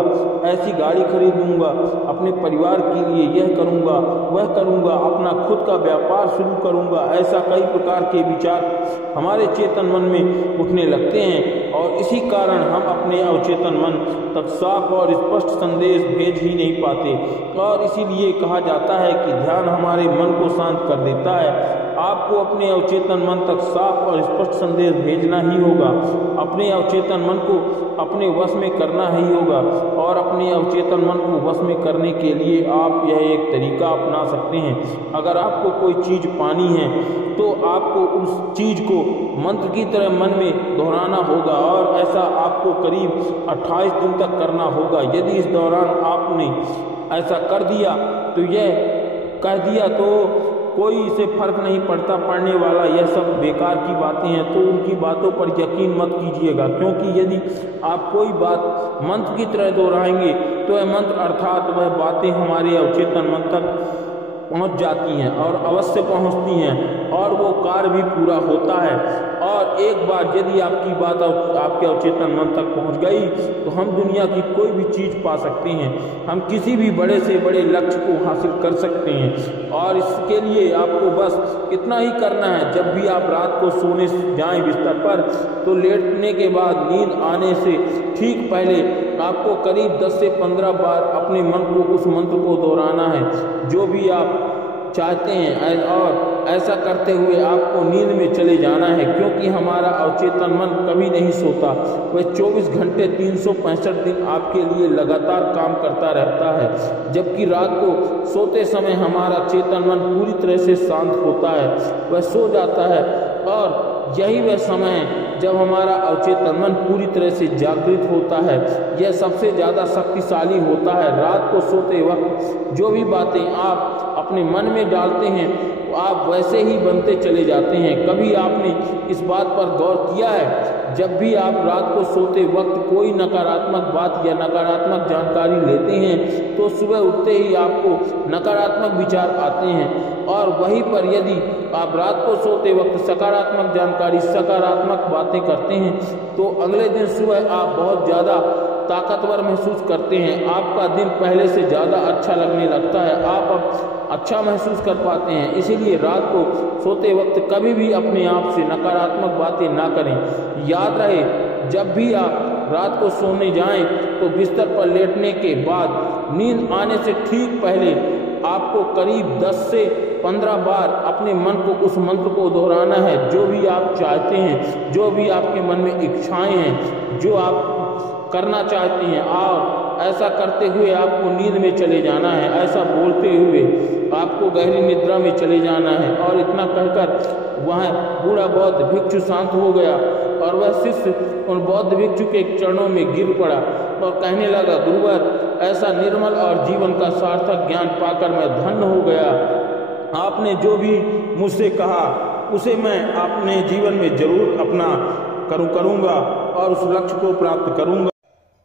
ऐसी गाड़ी खरीद लूँगा, अपने परिवार के लिए यह करूँगा, वह करूँगा, अपना खुद का व्यापार शुरू करूँगा। ऐसा कई प्रकार के विचार हमारे चेतन मन में उठने लगते हैं, और इसी कारण हम अपने अवचेतन मन तक साफ और स्पष्ट संदेश भेज ही नहीं पाते। और इसीलिए कहा जाता है कि ध्यान हमारे मन को शांत कर देता है। आपको अपने अवचेतन मन तक साफ और स्पष्ट संदेश भेजना ही होगा। अपने अवचेतन मन को अपने वश में करना ही होगा और अपने अवचेतन मन को वश में करने के लिए आप यह एक तरीका अपना सकते हैं। अगर आपको कोई चीज़ पानी है तो आपको उस चीज़ को मंत्र की तरह मन में दोहराना होगा और ऐसा आपको करीब 28 दिन तक करना होगा। यदि इस दौरान आपने ऐसा कर दिया तो यह कह दिया तो कोई इसे फर्क नहीं पड़ता पड़ने वाला, यह सब बेकार की बातें हैं, तो उनकी बातों पर यकीन मत कीजिएगा। क्योंकि यदि आप कोई बात मंत्र की तरह दोहराएंगे तो वह मंत्र अर्थात वह बातें हमारे अवचेतन मन तक पहुंच जाती हैं और अवश्य पहुंचती हैं और वो कार्य भी पूरा होता है। और एक बार यदि आपकी बात आपके अवचेतन मन तक पहुंच गई तो हम दुनिया की कोई भी चीज़ पा सकते हैं, हम किसी भी बड़े से बड़े लक्ष्य को हासिल कर सकते हैं। और इसके लिए आपको बस इतना ही करना है, जब भी आप रात को सोने जाएं बिस्तर पर तो लेटने के बाद नींद आने से ठीक पहले आपको करीब 10 से 15 बार अपने मन को उस मंत्र को दोहराना है जो भी आप चाहते हैं और ऐसा करते हुए आपको नींद में चले जाना है। क्योंकि हमारा अवचेतन मन कभी नहीं सोता, वह 24 घंटे 365 दिन आपके लिए लगातार काम करता रहता है। जबकि रात को सोते समय हमारा चेतन मन पूरी तरह से शांत होता है, वह सो जाता है और यही वह समय है जब हमारा अवचेतन मन पूरी तरह से जागृत होता है। यह सबसे ज़्यादा शक्तिशाली होता है। रात को सोते वक्त जो भी बातें आप अपने मन में डालते हैं आप वैसे ही बनते चले जाते हैं। कभी आपने इस बात पर गौर किया है, जब भी आप रात को सोते वक्त कोई नकारात्मक बात या नकारात्मक जानकारी लेते हैं तो सुबह उठते ही आपको नकारात्मक विचार आते हैं, और वहीं पर यदि आप रात को सोते वक्त सकारात्मक जानकारी सकारात्मक बातें करते हैं तो अगले दिन सुबह आप बहुत ज़्यादा ताकतवर महसूस करते हैं। आपका दिन पहले से ज़्यादा अच्छा लगने लगता है, आप अब अच्छा महसूस कर पाते हैं। इसीलिए रात को सोते वक्त कभी भी अपने आप से नकारात्मक बातें ना करें। याद रहे, जब भी आप रात को सोने जाएं तो बिस्तर पर लेटने के बाद नींद आने से ठीक पहले आपको करीब 10 से 15 बार अपने मन को उस मंत्र को दोहराना है जो भी आप चाहते हैं, जो भी आपके मन में इच्छाएं हैं, जो आप करना चाहते हैं। और ऐसा करते हुए आपको नींद में चले जाना है, ऐसा बोलते हुए आपको गहरी निद्रा में चले जाना है। और इतना कहकर वह बूढ़ा बौद्ध भिक्षु शांत हो गया और वह शिष्य उन बौद्ध भिक्षु के चरणों में गिर पड़ा और कहने लगा, गुरुवर, ऐसा निर्मल और जीवन का सार्थक ज्ञान पाकर मैं धन्य हो गया। आपने जो भी मुझसे कहा उसे मैं अपने जीवन में जरूर अपना करूँगा और उस लक्ष्य को प्राप्त करूँगा।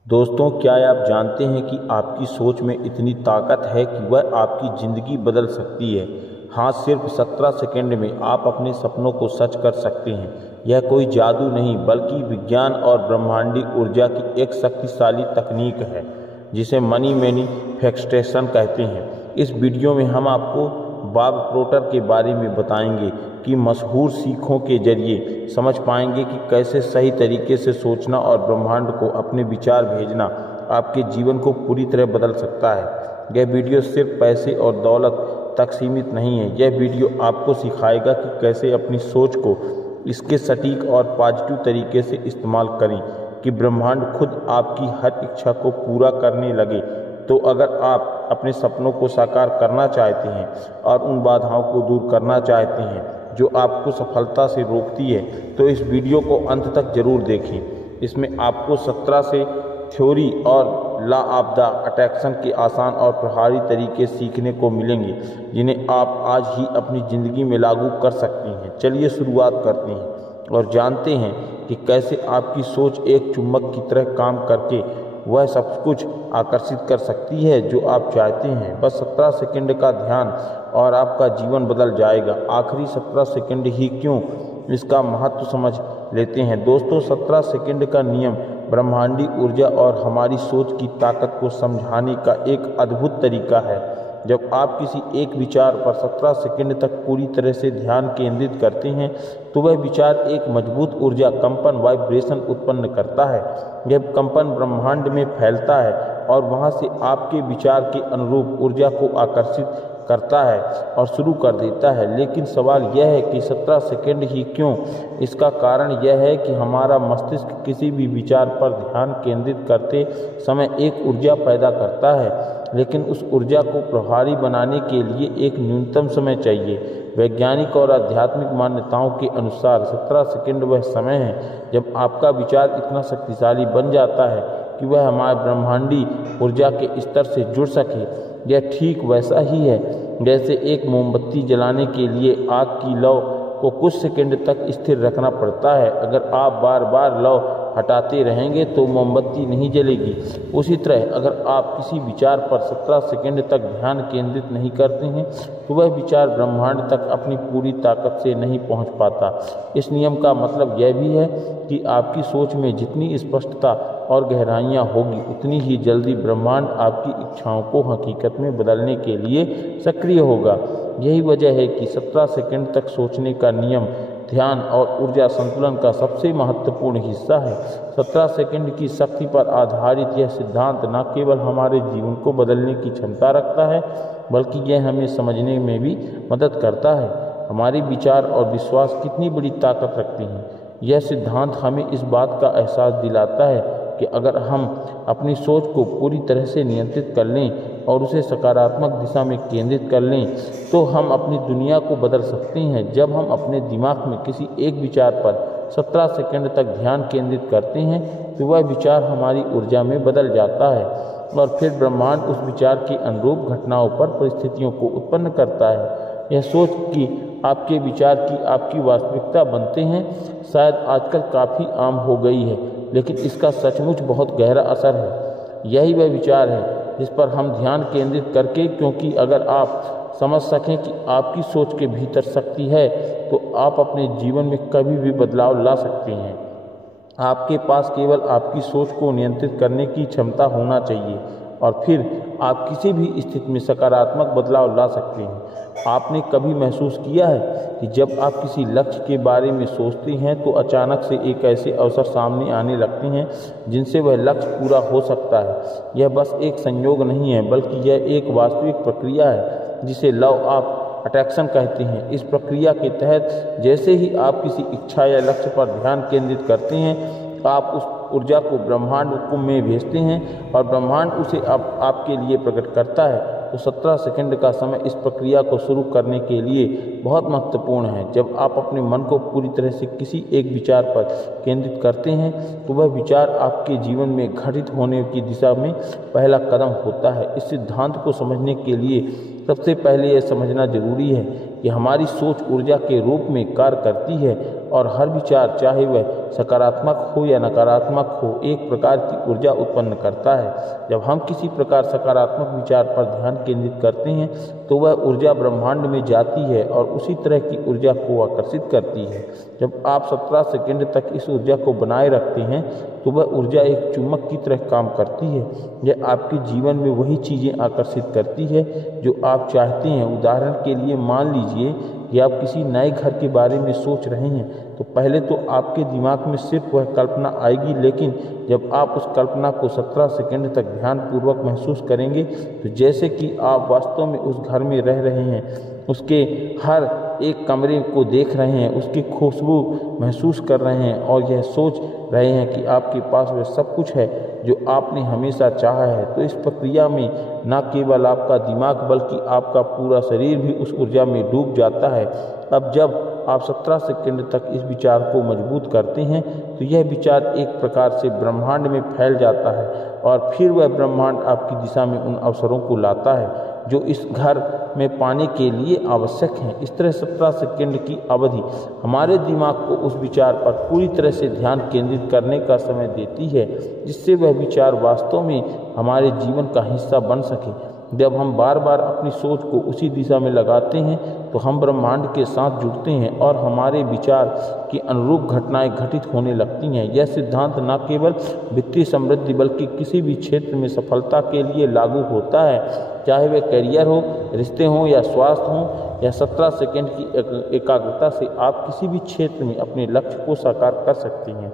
दोस्तों, क्या आप जानते हैं कि आपकी सोच में इतनी ताकत है कि वह आपकी ज़िंदगी बदल सकती है। हाँ, सिर्फ 17 सेकंड में आप अपने सपनों को सच कर सकते हैं। यह कोई जादू नहीं बल्कि विज्ञान और ब्रह्मांडी ऊर्जा की एक शक्तिशाली तकनीक है जिसे मनी मैनिफेस्टेशन कहते हैं। इस वीडियो में हम आपको बॉब प्रोटर के बारे में बताएंगे कि मशहूर सीखों के जरिए समझ पाएंगे कि कैसे सही तरीके से सोचना और ब्रह्मांड को अपने विचार भेजना आपके जीवन को पूरी तरह बदल सकता है। यह वीडियो सिर्फ पैसे और दौलत तक सीमित नहीं है। यह वीडियो आपको सिखाएगा कि कैसे अपनी सोच को इसके सटीक और पॉजिटिव तरीके से इस्तेमाल करें कि ब्रह्मांड खुद आपकी हर इच्छा को पूरा करने लगे। तो अगर आप अपने सपनों को साकार करना चाहते हैं और उन बाधाओं को दूर करना चाहते हैं जो आपको सफलता से रोकती है तो इस वीडियो को अंत तक जरूर देखें। इसमें आपको 17 से थ्योरी और लॉ ऑफ द अट्रैक्शन के आसान और प्रभावी तरीके सीखने को मिलेंगे जिन्हें आप आज ही अपनी ज़िंदगी में लागू कर सकते हैं। चलिए शुरुआत करते हैं और जानते हैं कि कैसे आपकी सोच एक चुंबक की तरह काम करके वह सब कुछ आकर्षित कर सकती है जो आप चाहते हैं। बस 17 सेकंड का ध्यान और आपका जीवन बदल जाएगा। आखिरी 17 सेकंड ही क्यों, इसका महत्व समझ लेते हैं। दोस्तों, 17 सेकंड का नियम ब्रह्मांडी ऊर्जा और हमारी सोच की ताकत को समझाने का एक अद्भुत तरीका है। जब आप किसी एक विचार पर 17 सेकंड तक पूरी तरह से ध्यान केंद्रित करते हैं तो वह विचार एक मजबूत ऊर्जा कंपन वाइब्रेशन उत्पन्न करता है। यह कंपन ब्रह्मांड में फैलता है और वहां से आपके विचार के अनुरूप ऊर्जा को आकर्षित करता है और शुरू कर देता है। लेकिन सवाल यह है कि 17 सेकंड ही क्यों? इसका कारण यह है कि हमारा मस्तिष्क किसी भी विचार पर ध्यान केंद्रित करते समय एक ऊर्जा पैदा करता है, लेकिन उस ऊर्जा को प्रभावी बनाने के लिए एक न्यूनतम समय चाहिए। वैज्ञानिक और आध्यात्मिक मान्यताओं के अनुसार 17 सेकंड वह समय है जब आपका विचार इतना शक्तिशाली बन जाता है कि वह हमारे ब्रह्मांडी ऊर्जा के स्तर से जुड़ सके। यह ठीक वैसा ही है जैसे एक मोमबत्ती जलाने के लिए आग की लौ को कुछ सेकंड तक स्थिर रखना पड़ता है। अगर आप बार बार लौ हटाते रहेंगे तो मोमबत्ती नहीं जलेगी। उसी तरह अगर आप किसी विचार पर 17 सेकंड तक ध्यान केंद्रित नहीं करते हैं तो वह विचार ब्रह्मांड तक अपनी पूरी ताकत से नहीं पहुंच पाता। इस नियम का मतलब यह भी है कि आपकी सोच में जितनी स्पष्टता और गहराइयाँ होगी उतनी ही जल्दी ब्रह्मांड आपकी इच्छाओं को हकीकत में बदलने के लिए सक्रिय होगा। यही वजह है कि 17 सेकंड तक सोचने का नियम ध्यान और ऊर्जा संतुलन का सबसे महत्वपूर्ण हिस्सा है। 17 सेकंड की शक्ति पर आधारित यह सिद्धांत न केवल हमारे जीवन को बदलने की क्षमता रखता है, बल्कि यह हमें समझने में भी मदद करता है हमारे विचार और विश्वास कितनी बड़ी ताकत रखते हैं। यह सिद्धांत हमें इस बात का एहसास दिलाता है कि अगर हम अपनी सोच को पूरी तरह से नियंत्रित कर लें और उसे सकारात्मक दिशा में केंद्रित कर लें तो हम अपनी दुनिया को बदल सकते हैं। जब हम अपने दिमाग में किसी एक विचार पर 17 सेकंड तक ध्यान केंद्रित करते हैं तो वह विचार हमारी ऊर्जा में बदल जाता है और फिर ब्रह्मांड उस विचार के अनुरूप घटनाओं पर परिस्थितियों को उत्पन्न करता है। यह सोच कि आपके विचार की आपकी वास्तविकता बनते हैं शायद आजकल काफ़ी आम हो गई है, लेकिन इसका सचमुच बहुत गहरा असर है। यही वह विचार है जिस पर हम ध्यान केंद्रित करके, क्योंकि अगर आप समझ सकें कि आपकी सोच के भीतर शक्ति है तो आप अपने जीवन में कभी भी बदलाव ला सकते हैं। आपके पास केवल आपकी सोच को नियंत्रित करने की क्षमता होना चाहिए और फिर आप किसी भी स्थिति में सकारात्मक बदलाव ला सकते हैं। आपने कभी महसूस किया है कि जब आप किसी लक्ष्य के बारे में सोचते हैं तो अचानक से एक ऐसे अवसर सामने आने लगते हैं जिनसे वह लक्ष्य पूरा हो सकता है? यह बस एक संयोग नहीं है, बल्कि यह एक वास्तविक प्रक्रिया है जिसे लॉ ऑफ अट्रैक्शन कहते हैं। इस प्रक्रिया के तहत जैसे ही आप किसी इच्छा या लक्ष्य पर ध्यान केंद्रित करते हैं आप उस ऊर्जा को ब्रह्मांड में भेजते हैं और ब्रह्मांड उसे आपके लिए प्रकट करता है। तो 17 सेकंड का समय इस प्रक्रिया को शुरू करने के लिए बहुत महत्वपूर्ण है। जब आप अपने मन को पूरी तरह से किसी एक विचार पर केंद्रित करते हैं तो वह विचार आपके जीवन में घटित होने की दिशा में पहला कदम होता है। इस सिद्धांत को समझने के लिए सबसे पहले यह समझना जरूरी है कि हमारी सोच ऊर्जा के रूप में कार्य करती है और हर विचार, चाहे वह सकारात्मक हो या नकारात्मक हो, एक प्रकार की ऊर्जा उत्पन्न करता है। जब हम किसी प्रकार सकारात्मक विचार पर ध्यान केंद्रित करते हैं तो वह ऊर्जा ब्रह्मांड में जाती है और उसी तरह की ऊर्जा को आकर्षित करती है। जब आप 17 सेकंड तक इस ऊर्जा को बनाए रखते हैं तो वह ऊर्जा एक चुम्बक की तरह काम करती है। यह आपके जीवन में वही चीज़ें आकर्षित करती है जो आप चाहते हैं। उदाहरण के लिए मान लीजिए कि आप किसी नए घर के बारे में सोच रहे हैं तो पहले तो आपके दिमाग में सिर्फ वह कल्पना आएगी, लेकिन जब आप उस कल्पना को 17 सेकंड तक ध्यानपूर्वक महसूस करेंगे तो जैसे कि आप वास्तव में उस घर में रह रहे हैं, उसके हर एक कमरे को देख रहे हैं, उसकी खुशबू महसूस कर रहे हैं और यह सोच रहे हैं कि आपके पास वह सब कुछ है जो आपने हमेशा चाहा है। तो इस प्रक्रिया में न केवल आपका दिमाग बल्कि आपका पूरा शरीर भी उस ऊर्जा में डूब जाता है। अब जब आप 17 सेकंड तक इस विचार को मजबूत करते हैं तो यह विचार एक प्रकार से ब्रह्मांड में फैल जाता है और फिर वह ब्रह्मांड आपकी दिशा में उन अवसरों को लाता है जो इस घर में पाने के लिए आवश्यक हैं। इस तरह 17 सेकंड की अवधि हमारे दिमाग को उस विचार पर पूरी तरह से ध्यान केंद्रित करने का समय देती है जिससे वह विचार वास्तव में हमारे जीवन का हिस्सा बन सके। जब हम बार बार अपनी सोच को उसी दिशा में लगाते हैं तो हम ब्रह्मांड के साथ जुड़ते हैं और हमारे विचार के अनुरूप घटनाएं घटित होने लगती हैं। यह सिद्धांत न केवल वित्तीय समृद्धि बल्कि किसी भी क्षेत्र में सफलता के लिए लागू होता है, चाहे वह करियर हो, रिश्ते हों या स्वास्थ्य हों। या 17 सेकंड की एकाग्रता से आप किसी भी क्षेत्र में अपने लक्ष्य को साकार कर सकते हैं।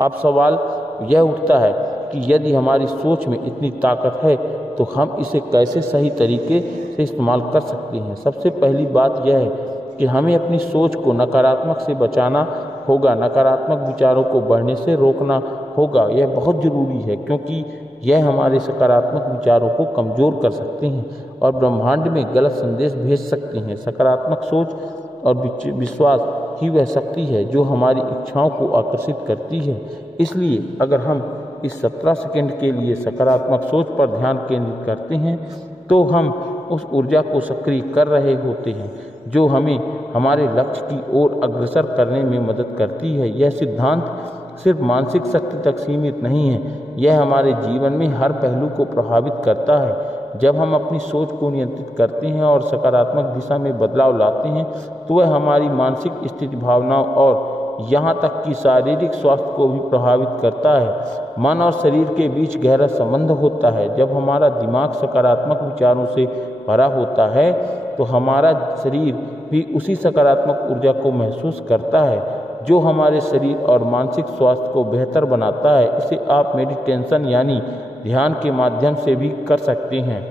अब सवाल यह उठता है कि यदि हमारी सोच में इतनी ताकत है तो हम इसे कैसे सही तरीके से इस्तेमाल कर सकते हैं। सबसे पहली बात यह है कि हमें अपनी सोच को नकारात्मक से बचाना होगा, नकारात्मक विचारों को बढ़ने से रोकना होगा। यह बहुत ज़रूरी है क्योंकि यह हमारे सकारात्मक विचारों को कमज़ोर कर सकते हैं और ब्रह्मांड में गलत संदेश भेज सकते हैं। सकारात्मक सोच और विश्वास ही वह शक्ति है जो हमारी इच्छाओं को आकर्षित करती है। इसलिए अगर हम इस 17 सेकंड के लिए सकारात्मक सोच पर ध्यान केंद्रित करते हैं तो हम उस ऊर्जा को सक्रिय कर रहे होते हैं जो हमें हमारे लक्ष्य की ओर अग्रसर करने में मदद करती है। यह सिद्धांत सिर्फ मानसिक शक्ति तक सीमित नहीं है, यह हमारे जीवन में हर पहलू को प्रभावित करता है। जब हम अपनी सोच को नियंत्रित करते हैं और सकारात्मक दिशा में बदलाव लाते हैं तो वह हमारी मानसिक स्थिति, भावनाओं और यहाँ तक कि शारीरिक स्वास्थ्य को भी प्रभावित करता है। मन और शरीर के बीच गहरा संबंध होता है। जब हमारा दिमाग सकारात्मक विचारों से भरा होता है तो हमारा शरीर भी उसी सकारात्मक ऊर्जा को महसूस करता है जो हमारे शरीर और मानसिक स्वास्थ्य को बेहतर बनाता है। इसे आप मेडिटेशन यानी ध्यान के माध्यम से भी कर सकते हैं।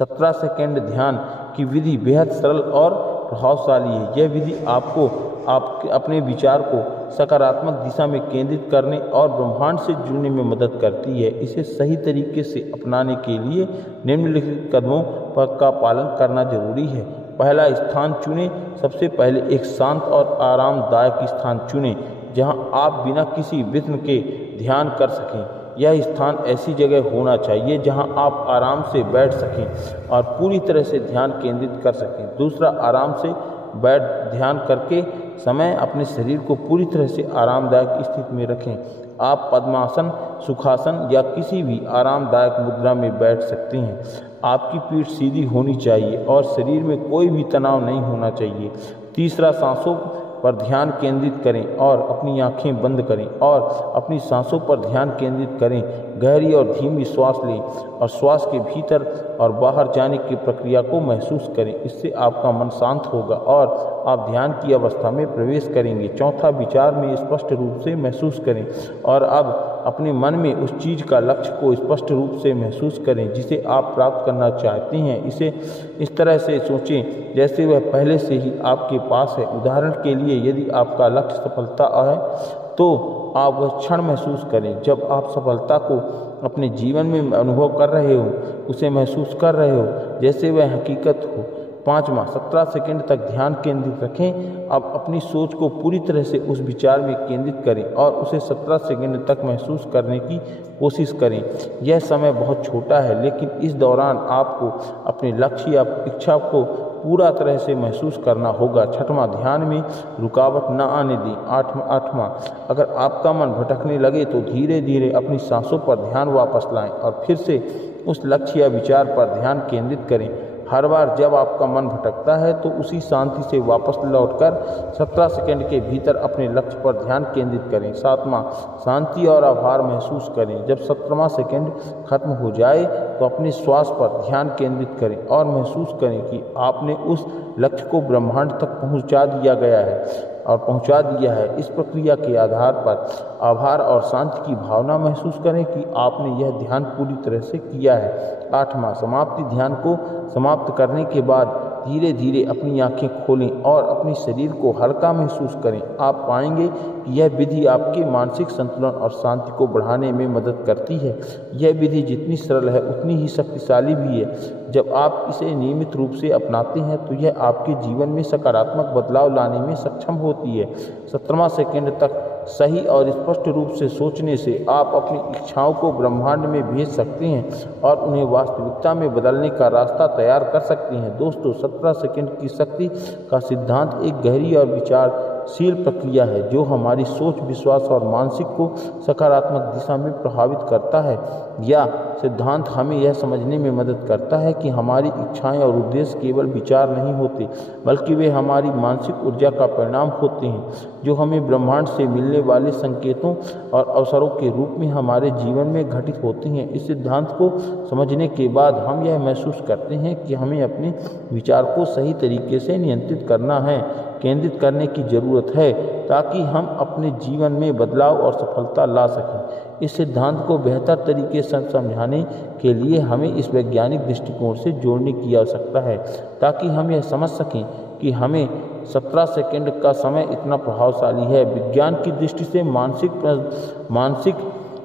17 सेकंड ध्यान की विधि बेहद सरल और प्रभावशाली है। यह विधि आपको अपने विचार को सकारात्मक दिशा में केंद्रित करने और ब्रह्मांड से जुड़ने में मदद करती है। इसे सही तरीके से अपनाने के लिए निम्नलिखित कदमों का पालन करना जरूरी है। पहला स्थान चुनें। सबसे पहले एक शांत और आरामदायक स्थान चुनें जहां आप बिना किसी विघ्न के ध्यान कर सकें। यह स्थान ऐसी जगह होना चाहिए जहां आप आराम से बैठ सकें और पूरी तरह से ध्यान केंद्रित कर सकें। दूसरा, आराम से बैठ ध्यान करके समय अपने शरीर को पूरी तरह से आरामदायक स्थिति में रखें। आप पद्मासन, सुखासन या किसी भी आरामदायक मुद्रा में बैठ सकते हैं। आपकी पीठ सीधी होनी चाहिए और शरीर में कोई भी तनाव नहीं होना चाहिए। तीसरा, सांसों पर ध्यान केंद्रित करें और अपनी आंखें बंद करें और अपनी सांसों पर ध्यान केंद्रित करें। गहरी और धीमी श्वास लें और श्वास के भीतर और बाहर जाने की प्रक्रिया को महसूस करें। इससे आपका मन शांत होगा और आप ध्यान की अवस्था में प्रवेश करेंगे। चौथा, विचार में स्पष्ट रूप से महसूस करें और अब अपने मन में उस चीज़ का लक्ष्य को स्पष्ट रूप से महसूस करें जिसे आप प्राप्त करना चाहते हैं। इसे इस तरह से सोचें जैसे वह पहले से ही आपके पास है। उदाहरण के लिए, यदि आपका लक्ष्य सफलता है तो आप वह क्षण महसूस करें जब आप सफलता को अपने जीवन में अनुभव कर रहे हो, उसे महसूस कर रहे हो जैसे वह हकीकत हो। पाँचवा, 17 सेकंड तक ध्यान केंद्रित रखें। अब अपनी सोच को पूरी तरह से उस विचार में केंद्रित करें और उसे 17 सेकंड तक महसूस करने की कोशिश करें। यह समय बहुत छोटा है लेकिन इस दौरान आपको अपने लक्ष्य या इच्छा को पूरा तरह से महसूस करना होगा। छठवां, ध्यान में रुकावट न आने दें। आठवां, अगर आपका मन भटकने लगे तो धीरे धीरे अपनी सांसों पर ध्यान वापस लाएं और फिर से उस लक्ष्य या विचार पर ध्यान केंद्रित करें। हर बार जब आपका मन भटकता है तो उसी शांति से वापस लौटकर 17 सेकंड के भीतर अपने लक्ष्य पर ध्यान केंद्रित करें। सातवां, शांति और आभार महसूस करें। जब 17वां सेकंड खत्म हो जाए तो अपने श्वास पर ध्यान केंद्रित करें और महसूस करें कि आपने उस लक्ष्य को ब्रह्मांड तक पहुंचा दिया है। इस प्रक्रिया के आधार पर आभार और शांति की भावना महसूस करें कि आपने यह ध्यान पूरी तरह से किया है। आठवां, समाप्ति। ध्यान को समाप्त करने के बाद धीरे धीरे अपनी आंखें खोलें और अपने शरीर को हल्का महसूस करें। आप पाएंगे कि यह विधि आपके मानसिक संतुलन और शांति को बढ़ाने में मदद करती है। यह विधि जितनी सरल है उतनी ही शक्तिशाली भी है। जब आप इसे नियमित रूप से अपनाते हैं तो यह आपके जीवन में सकारात्मक बदलाव लाने में सक्षम होती है। 17वां सेकंड तक सही और स्पष्ट रूप से सोचने से आप अपनी इच्छाओं को ब्रह्मांड में भेज सकते हैं और उन्हें वास्तविकता में बदलने का रास्ता तैयार कर सकते हैं। दोस्तों, 17 सेकंड की शक्ति का सिद्धांत एक गहरी और विचारशील प्रक्रिया है जो हमारी सोच, विश्वास और मानसिक को सकारात्मक दिशा में प्रभावित करता है। यह सिद्धांत हमें यह समझने में मदद करता है कि हमारी इच्छाएं और उद्देश्य केवल विचार नहीं होते बल्कि वे हमारी मानसिक ऊर्जा का परिणाम होते हैं जो हमें ब्रह्मांड से मिलने वाले संकेतों और अवसरों के रूप में हमारे जीवन में घटित होते हैं। इस सिद्धांत को समझने के बाद हम यह महसूस करते हैं कि हमें अपने विचार को सही तरीके से नियंत्रित करना है। केंद्रित करने की ज़रूरत है ताकि हम अपने जीवन में बदलाव और सफलता ला सकें। इस सिद्धांत को बेहतर तरीके से समझाने के लिए हमें इस वैज्ञानिक दृष्टिकोण से जोड़ने की आवश्यकता है ताकि हम यह समझ सकें कि हमें 17 सेकंड का समय इतना प्रभावशाली है। विज्ञान की दृष्टि से मानसिक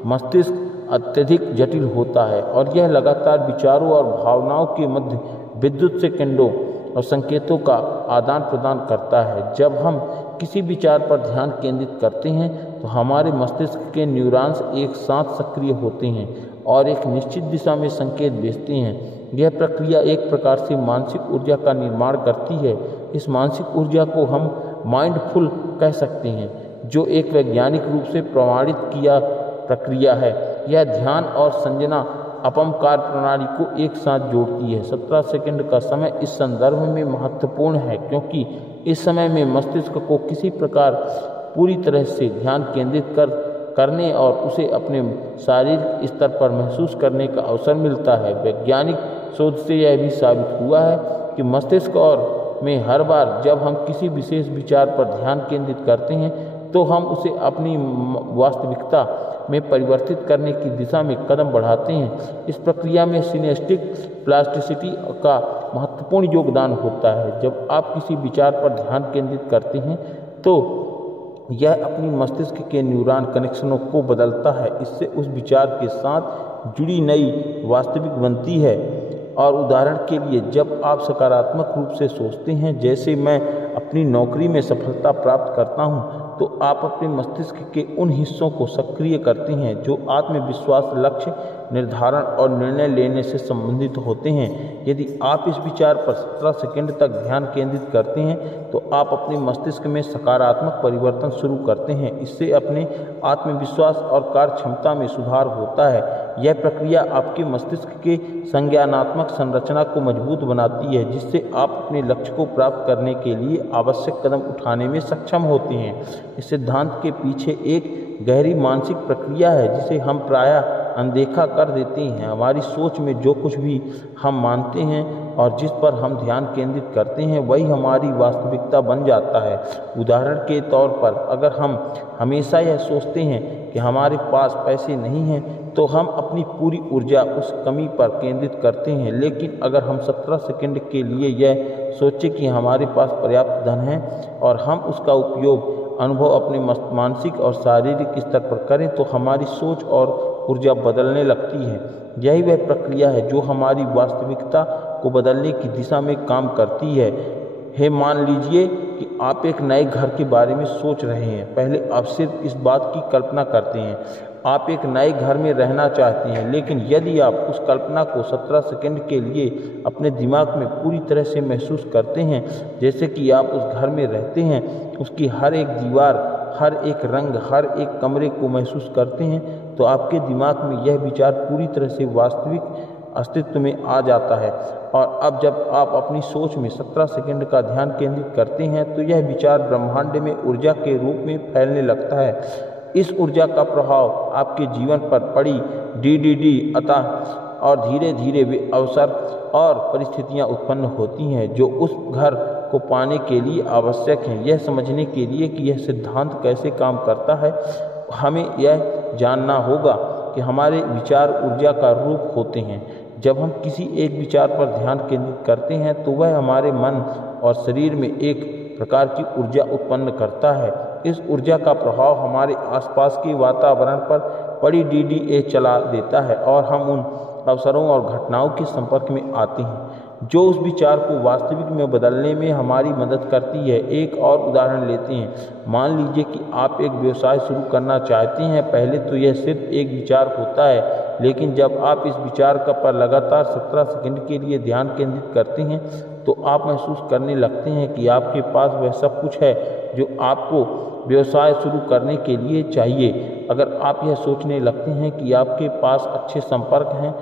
मस्तिष्क अत्यधिक जटिल होता है और यह लगातार विचारों और भावनाओं के मध्य विद्युत सेकंडों और संकेतों का आदान प्रदान करता है। जब हम किसी विचार पर ध्यान केंद्रित करते हैं तो हमारे मस्तिष्क के न्यूरॉन्स एक साथ सक्रिय होते हैं और एक निश्चित दिशा में संकेत भेजते हैं। यह प्रक्रिया एक प्रकार से मानसिक ऊर्जा का निर्माण करती है। इस मानसिक ऊर्जा को हम माइंडफुल कह सकते हैं, जो एक वैज्ञानिक रूप से प्रमाणित किया प्रक्रिया है। यह ध्यान और संजना अपमकार प्रणाली को एक साथ जोड़ती है। 17 सेकंड का समय इस संदर्भ में महत्वपूर्ण है क्योंकि इस समय में मस्तिष्क को किसी प्रकार पूरी तरह से ध्यान केंद्रित करने और उसे अपने शारीरिक स्तर पर महसूस करने का अवसर मिलता है। वैज्ञानिक शोध से यह भी साबित हुआ है कि मस्तिष्क में हर बार जब हम किसी विशेष विचार पर ध्यान केंद्रित करते हैं तो हम उसे अपनी वास्तविकता में परिवर्तित करने की दिशा में कदम बढ़ाते हैं। इस प्रक्रिया में सिनेस्टिक प्लास्टिसिटी का महत्वपूर्ण योगदान होता है। जब आप किसी विचार पर ध्यान केंद्रित करते हैं तो यह अपनी मस्तिष्क के न्यूरॉन कनेक्शनों को बदलता है। इससे उस विचार के साथ जुड़ी नई वास्तविक बनती है। और उदाहरण के लिए, जब आप सकारात्मक रूप से सोचते हैं, जैसे मैं अपनी नौकरी में सफलता प्राप्त करता हूं, तो आप अपने मस्तिष्क के उन हिस्सों को सक्रिय करते हैं जो आत्मविश्वास, लक्ष्य निर्धारण और निर्णय लेने से संबंधित होते हैं। यदि आप इस विचार पर 17 सेकंड तक ध्यान केंद्रित करते हैं तो आप अपने मस्तिष्क में सकारात्मक परिवर्तन शुरू करते हैं। इससे अपने आत्मविश्वास और कार्य क्षमता में सुधार होता है। यह प्रक्रिया आपके मस्तिष्क के संज्ञानात्मक संरचना को मजबूत बनाती है, जिससे आप अपने लक्ष्य को प्राप्त करने के लिए आवश्यक कदम उठाने में सक्षम होते हैं। इस सिद्धांत के पीछे एक गहरी मानसिक प्रक्रिया है जिसे हम प्रायः अनदेखा कर देते हैं। हमारी सोच में जो कुछ भी हम मानते हैं और जिस पर हम ध्यान केंद्रित करते हैं वही हमारी वास्तविकता बन जाता है। उदाहरण के तौर पर, अगर हम हमेशा यह सोचते हैं कि हमारे पास पैसे नहीं हैं तो हम अपनी पूरी ऊर्जा उस कमी पर केंद्रित करते हैं। लेकिन अगर हम 17 सेकंड के लिए यह सोचें कि हमारे पास पर्याप्त धन है और हम उसका उपयोग अनुभव अपने मानसिक और शारीरिक स्तर पर करें तो हमारी सोच और ऊर्जा बदलने लगती है। यही वह प्रक्रिया है जो हमारी वास्तविकता को बदलने की दिशा में काम करती है। मान लीजिए कि आप एक नए घर के बारे में सोच रहे हैं। पहले आप सिर्फ इस बात की कल्पना करते हैं, आप एक नए घर में रहना चाहते हैं। लेकिन यदि आप उस कल्पना को 17 सेकंड के लिए अपने दिमाग में पूरी तरह से महसूस करते हैं, जैसे कि आप उस घर में रहते हैं, उसकी हर एक दीवार, हर एक रंग, हर एक कमरे को महसूस करते हैं, तो आपके दिमाग में यह विचार पूरी तरह से वास्तविक अस्तित्व में आ जाता है। और अब जब आप अपनी सोच में 17 सेकंड का ध्यान केंद्रित करते हैं तो यह विचार ब्रह्मांड में ऊर्जा के रूप में फैलने लगता है। इस ऊर्जा का प्रभाव आपके जीवन पर पड़ी डीडीडी अतः और धीरे धीरे वे अवसर और परिस्थितियां उत्पन्न होती हैं जो उस घर को पाने के लिए आवश्यक हैं। यह समझने के लिए कि यह सिद्धांत कैसे काम करता है, हमें यह जानना होगा कि हमारे विचार ऊर्जा का रूप होते हैं। जब हम किसी एक विचार पर ध्यान केंद्रित करते हैं तो वह हमारे मन और शरीर में एक प्रकार की ऊर्जा उत्पन्न करता है। इस ऊर्जा का प्रभाव हमारे आसपास के वातावरण पर बड़ी डीडीए चला देता है और हम उन अवसरों और घटनाओं के संपर्क में आते हैं जो उस विचार को वास्तविक में बदलने में हमारी मदद करती है। एक और उदाहरण लेते हैं। मान लीजिए कि आप एक व्यवसाय शुरू करना चाहते हैं। पहले तो यह सिर्फ एक विचार होता है, लेकिन जब आप इस विचार पर लगातार 17 सेकंड के लिए ध्यान केंद्रित करते हैं तो आप महसूस करने लगते हैं कि आपके पास वह सब कुछ है जो आपको व्यवसाय शुरू करने के लिए चाहिए। अगर आप यह सोचने लगते हैं कि आपके पास अच्छे संपर्क हैं,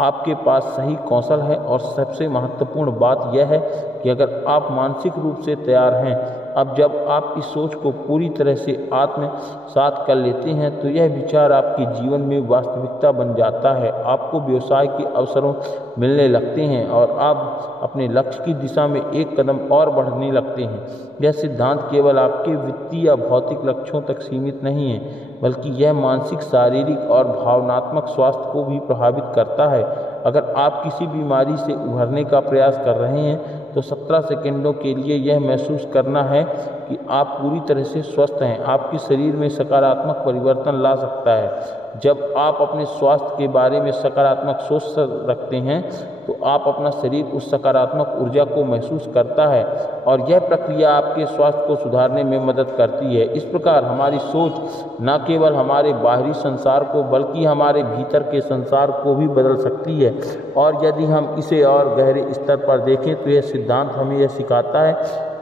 आपके पास सही कौशल है और सबसे महत्वपूर्ण बात यह है कि अगर आप मानसिक रूप से तैयार हैं अब जब आप इस सोच को पूरी तरह से आत्मसात कर लेते हैं तो यह विचार आपके जीवन में वास्तविकता बन जाता है। आपको व्यवसाय के अवसरों मिलने लगते हैं और आप अपने लक्ष्य की दिशा में एक कदम और बढ़ने लगते हैं। यह सिद्धांत केवल आपके वित्तीय या भौतिक लक्ष्यों तक सीमित नहीं है, बल्कि यह मानसिक, शारीरिक और भावनात्मक स्वास्थ्य को भी प्रभावित करता है। अगर आप किसी बीमारी से उभरने का प्रयास कर रहे हैं तो 17 सेकंडों के लिए यह महसूस करना है कि आप पूरी तरह से स्वस्थ हैं, आपके शरीर में सकारात्मक परिवर्तन ला सकता है। जब आप अपने स्वास्थ्य के बारे में सकारात्मक सोच रखते हैं तो आप अपना शरीर उस सकारात्मक ऊर्जा को महसूस करता है और यह प्रक्रिया आपके स्वास्थ्य को सुधारने में मदद करती है। इस प्रकार हमारी सोच न केवल हमारे बाहरी संसार को बल्कि हमारे भीतर के संसार को भी बदल सकती है। और यदि हम इसे और गहरे स्तर पर देखें तो यह सिद्धांत हमें यह सिखाता है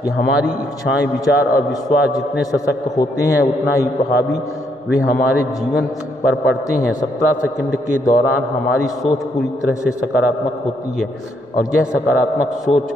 कि हमारी इच्छाएं, विचार और विश्वास जितने सशक्त होते हैं उतना ही प्रभावी वे हमारे जीवन पर पड़ते हैं। 17 सेकंड के दौरान हमारी सोच पूरी तरह से सकारात्मक होती है और यह सकारात्मक सोच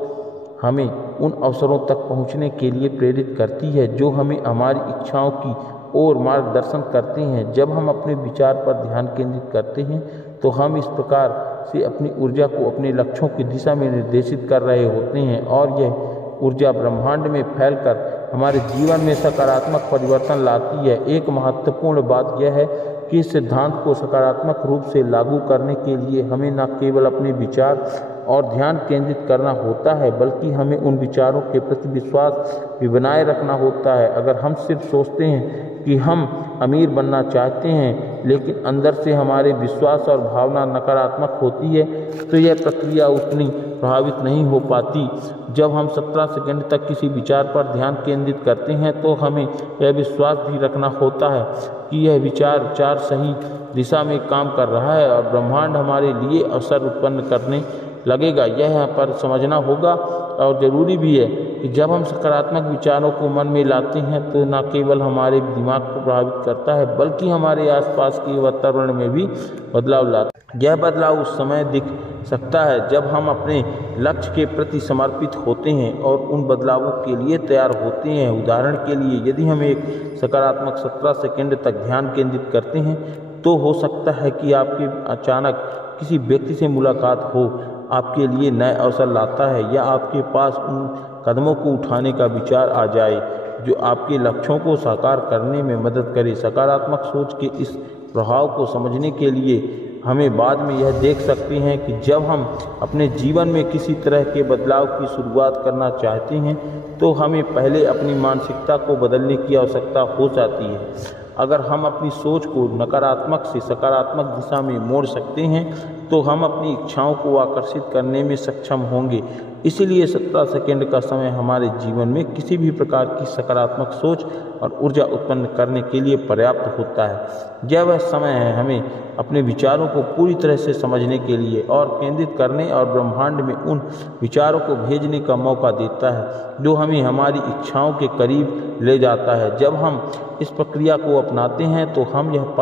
हमें उन अवसरों तक पहुंचने के लिए प्रेरित करती है जो हमें हमारी इच्छाओं की ओर मार्गदर्शन करते हैं। जब हम अपने विचार पर ध्यान केंद्रित करते हैं तो हम इस प्रकार से अपनी ऊर्जा को अपने लक्ष्यों की दिशा में निर्देशित कर रहे होते हैं और यह ऊर्जा ब्रह्मांड में फैलकर हमारे जीवन में सकारात्मक परिवर्तन लाती है। एक महत्वपूर्ण बात यह है कि इस सिद्धांत को सकारात्मक रूप से लागू करने के लिए हमें न केवल अपने विचार और ध्यान केंद्रित करना होता है बल्कि हमें उन विचारों के प्रति विश्वास भी बनाए रखना होता है। अगर हम सिर्फ सोचते हैं कि हम अमीर बनना चाहते हैं लेकिन अंदर से हमारे विश्वास और भावना नकारात्मक होती है तो यह प्रक्रिया उतनी प्रभावित नहीं हो पाती। जब हम 17 सेकंड तक किसी विचार पर ध्यान केंद्रित करते हैं तो हमें यह विश्वास भी रखना होता है कि यह विचार सही दिशा में काम कर रहा है और ब्रह्मांड हमारे लिए अवसर उत्पन्न करने लगेगा। यह यहाँ पर समझना होगा और ज़रूरी भी है कि जब हम सकारात्मक विचारों को मन में लाते हैं तो न केवल हमारे दिमाग को प्रभावित करता है बल्कि हमारे आसपास के वातावरण में भी बदलाव लाता है। यह बदलाव उस समय दिख सकता है जब हम अपने लक्ष्य के प्रति समर्पित होते हैं और उन बदलावों के लिए तैयार होते हैं। उदाहरण के लिए, यदि हम एक सकारात्मक 17 सेकंड तक ध्यान केंद्रित करते हैं तो हो सकता है कि आपके अचानक किसी व्यक्ति से मुलाकात हो, आपके लिए नए अवसर लाता है या आपके पास उन कदमों को उठाने का विचार आ जाए जो आपके लक्ष्यों को साकार करने में मदद करे। सकारात्मक सोच के इस प्रभाव को समझने के लिए हमें बाद में यह देख सकते हैं कि जब हम अपने जीवन में किसी तरह के बदलाव की शुरुआत करना चाहते हैं तो हमें पहले अपनी मानसिकता को बदलने की आवश्यकता हो जाती है। अगर हम अपनी सोच को नकारात्मक से सकारात्मक दिशा में मोड़ सकते हैं तो हम अपनी इच्छाओं को आकर्षित करने में सक्षम होंगे। इसीलिए 17 सेकंड का समय हमारे जीवन में किसी भी प्रकार की सकारात्मक सोच और ऊर्जा उत्पन्न करने के लिए पर्याप्त होता है। यह वह समय है हमें अपने विचारों को पूरी तरह से समझने के लिए और केंद्रित करने और ब्रह्मांड में उन विचारों को भेजने का मौका देता है जो हमें हमारी इच्छाओं के करीब ले जाता है। जब हम इस प्रक्रिया को अपनाते हैं तो हम यह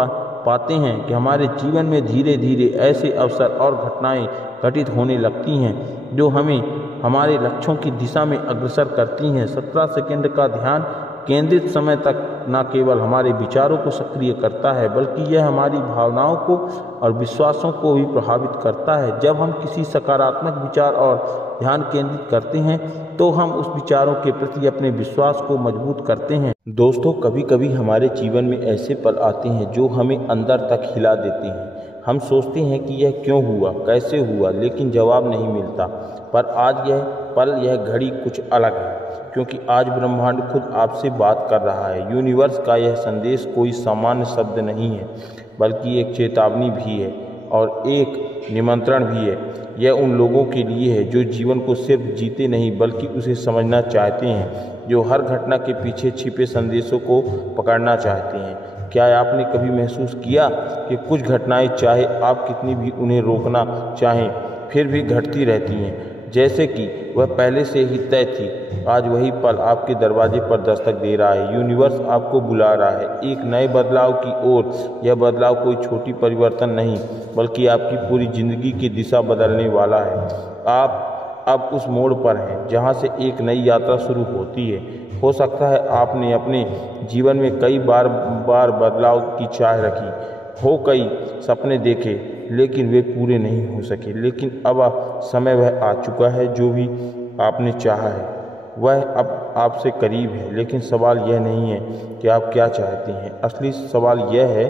पाते हैं कि हमारे जीवन में धीरे धीरे ऐसे अवसर और घटनाएं घटित होने लगती हैं जो हमें हमारे लक्ष्यों की दिशा में अग्रसर करती हैं। 17 सेकंड का ध्यान केंद्रित समय तक न केवल हमारे विचारों को सक्रिय करता है बल्कि यह हमारी भावनाओं को और विश्वासों को भी प्रभावित करता है। जब हम किसी सकारात्मक विचार और ध्यान केंद्रित करते हैं तो हम उस विचारों के प्रति अपने विश्वास को मजबूत करते हैं। दोस्तों, कभी कभी हमारे जीवन में ऐसे पल आते हैं जो हमें अंदर तक हिला देते हैं। हम सोचते हैं कि यह क्यों हुआ, कैसे हुआ, लेकिन जवाब नहीं मिलता। पर आज यह पल, यह घड़ी कुछ अलग है क्योंकि आज ब्रह्मांड खुद आपसे बात कर रहा है। यूनिवर्स का यह संदेश कोई सामान्य शब्द नहीं है बल्कि एक चेतावनी भी है और एक निमंत्रण भी है। यह उन लोगों के लिए है जो जीवन को सिर्फ जीते नहीं बल्कि उसे समझना चाहते हैं, जो हर घटना के पीछे छिपे संदेशों को पकड़ना चाहते हैं। क्या आपने कभी महसूस किया कि कुछ घटनाएं, चाहे आप कितनी भी उन्हें रोकना चाहें, फिर भी घटती रहती हैं, जैसे कि वह पहले से ही तय थी। आज वही पल आपके दरवाजे पर दस्तक दे रहा है। यूनिवर्स आपको बुला रहा है एक नए बदलाव की ओर। यह बदलाव कोई छोटी परिवर्तन नहीं बल्कि आपकी पूरी जिंदगी की दिशा बदलने वाला है। आप अब उस मोड़ पर हैं जहां से एक नई यात्रा शुरू होती है। हो सकता है आपने अपने जीवन में कई बार बदलाव की चाह रखी हो, कई सपने देखे, लेकिन वे पूरे नहीं हो सके। लेकिन अब समय वह आ चुका है, जो भी आपने चाहा है वह अब आपसे करीब है। लेकिन सवाल यह नहीं है कि आप क्या चाहते हैं, असली सवाल यह है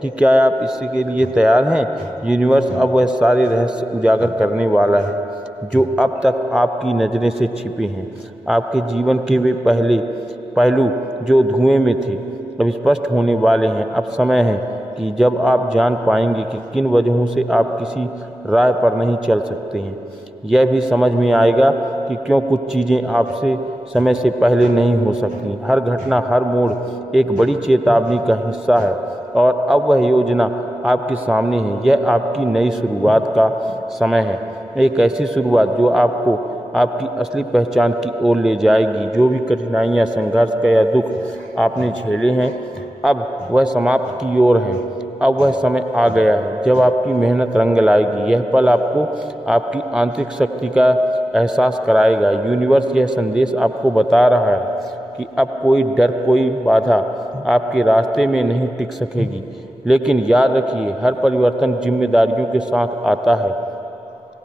कि क्या आप इसके लिए तैयार हैं। यूनिवर्स अब वह सारे रहस्य उजागर करने वाला है जो अब तक आपकी नज़रें से छिपे हैं। आपके जीवन के वे पहलू जो धुएं में थे अब स्पष्ट होने वाले हैं। अब समय है कि जब आप जान पाएंगे कि किन वजहों से आप किसी राह पर नहीं चल सकते हैं। यह भी समझ में आएगा कि क्यों कुछ चीज़ें आपसे समय से पहले नहीं हो सकती। हर घटना, हर मोड़ एक बड़ी चेतावनी का हिस्सा है और अब वह योजना आपके सामने है। यह आपकी नई शुरुआत का समय है, एक ऐसी शुरुआत जो आपको आपकी असली पहचान की ओर ले जाएगी। जो भी कठिनाइयाँ, संघर्ष या दुख आपने झेले हैं अब वह समाप्त की ओर है। अब वह समय आ गया है जब आपकी मेहनत रंग लाएगी। यह पल आपको आपकी आंतरिक शक्ति का एहसास कराएगा। यूनिवर्स यह संदेश आपको बता रहा है कि अब कोई डर, कोई बाधा आपके रास्ते में नहीं टिक सकेगी। लेकिन याद रखिए, हर परिवर्तन जिम्मेदारियों के साथ आता है।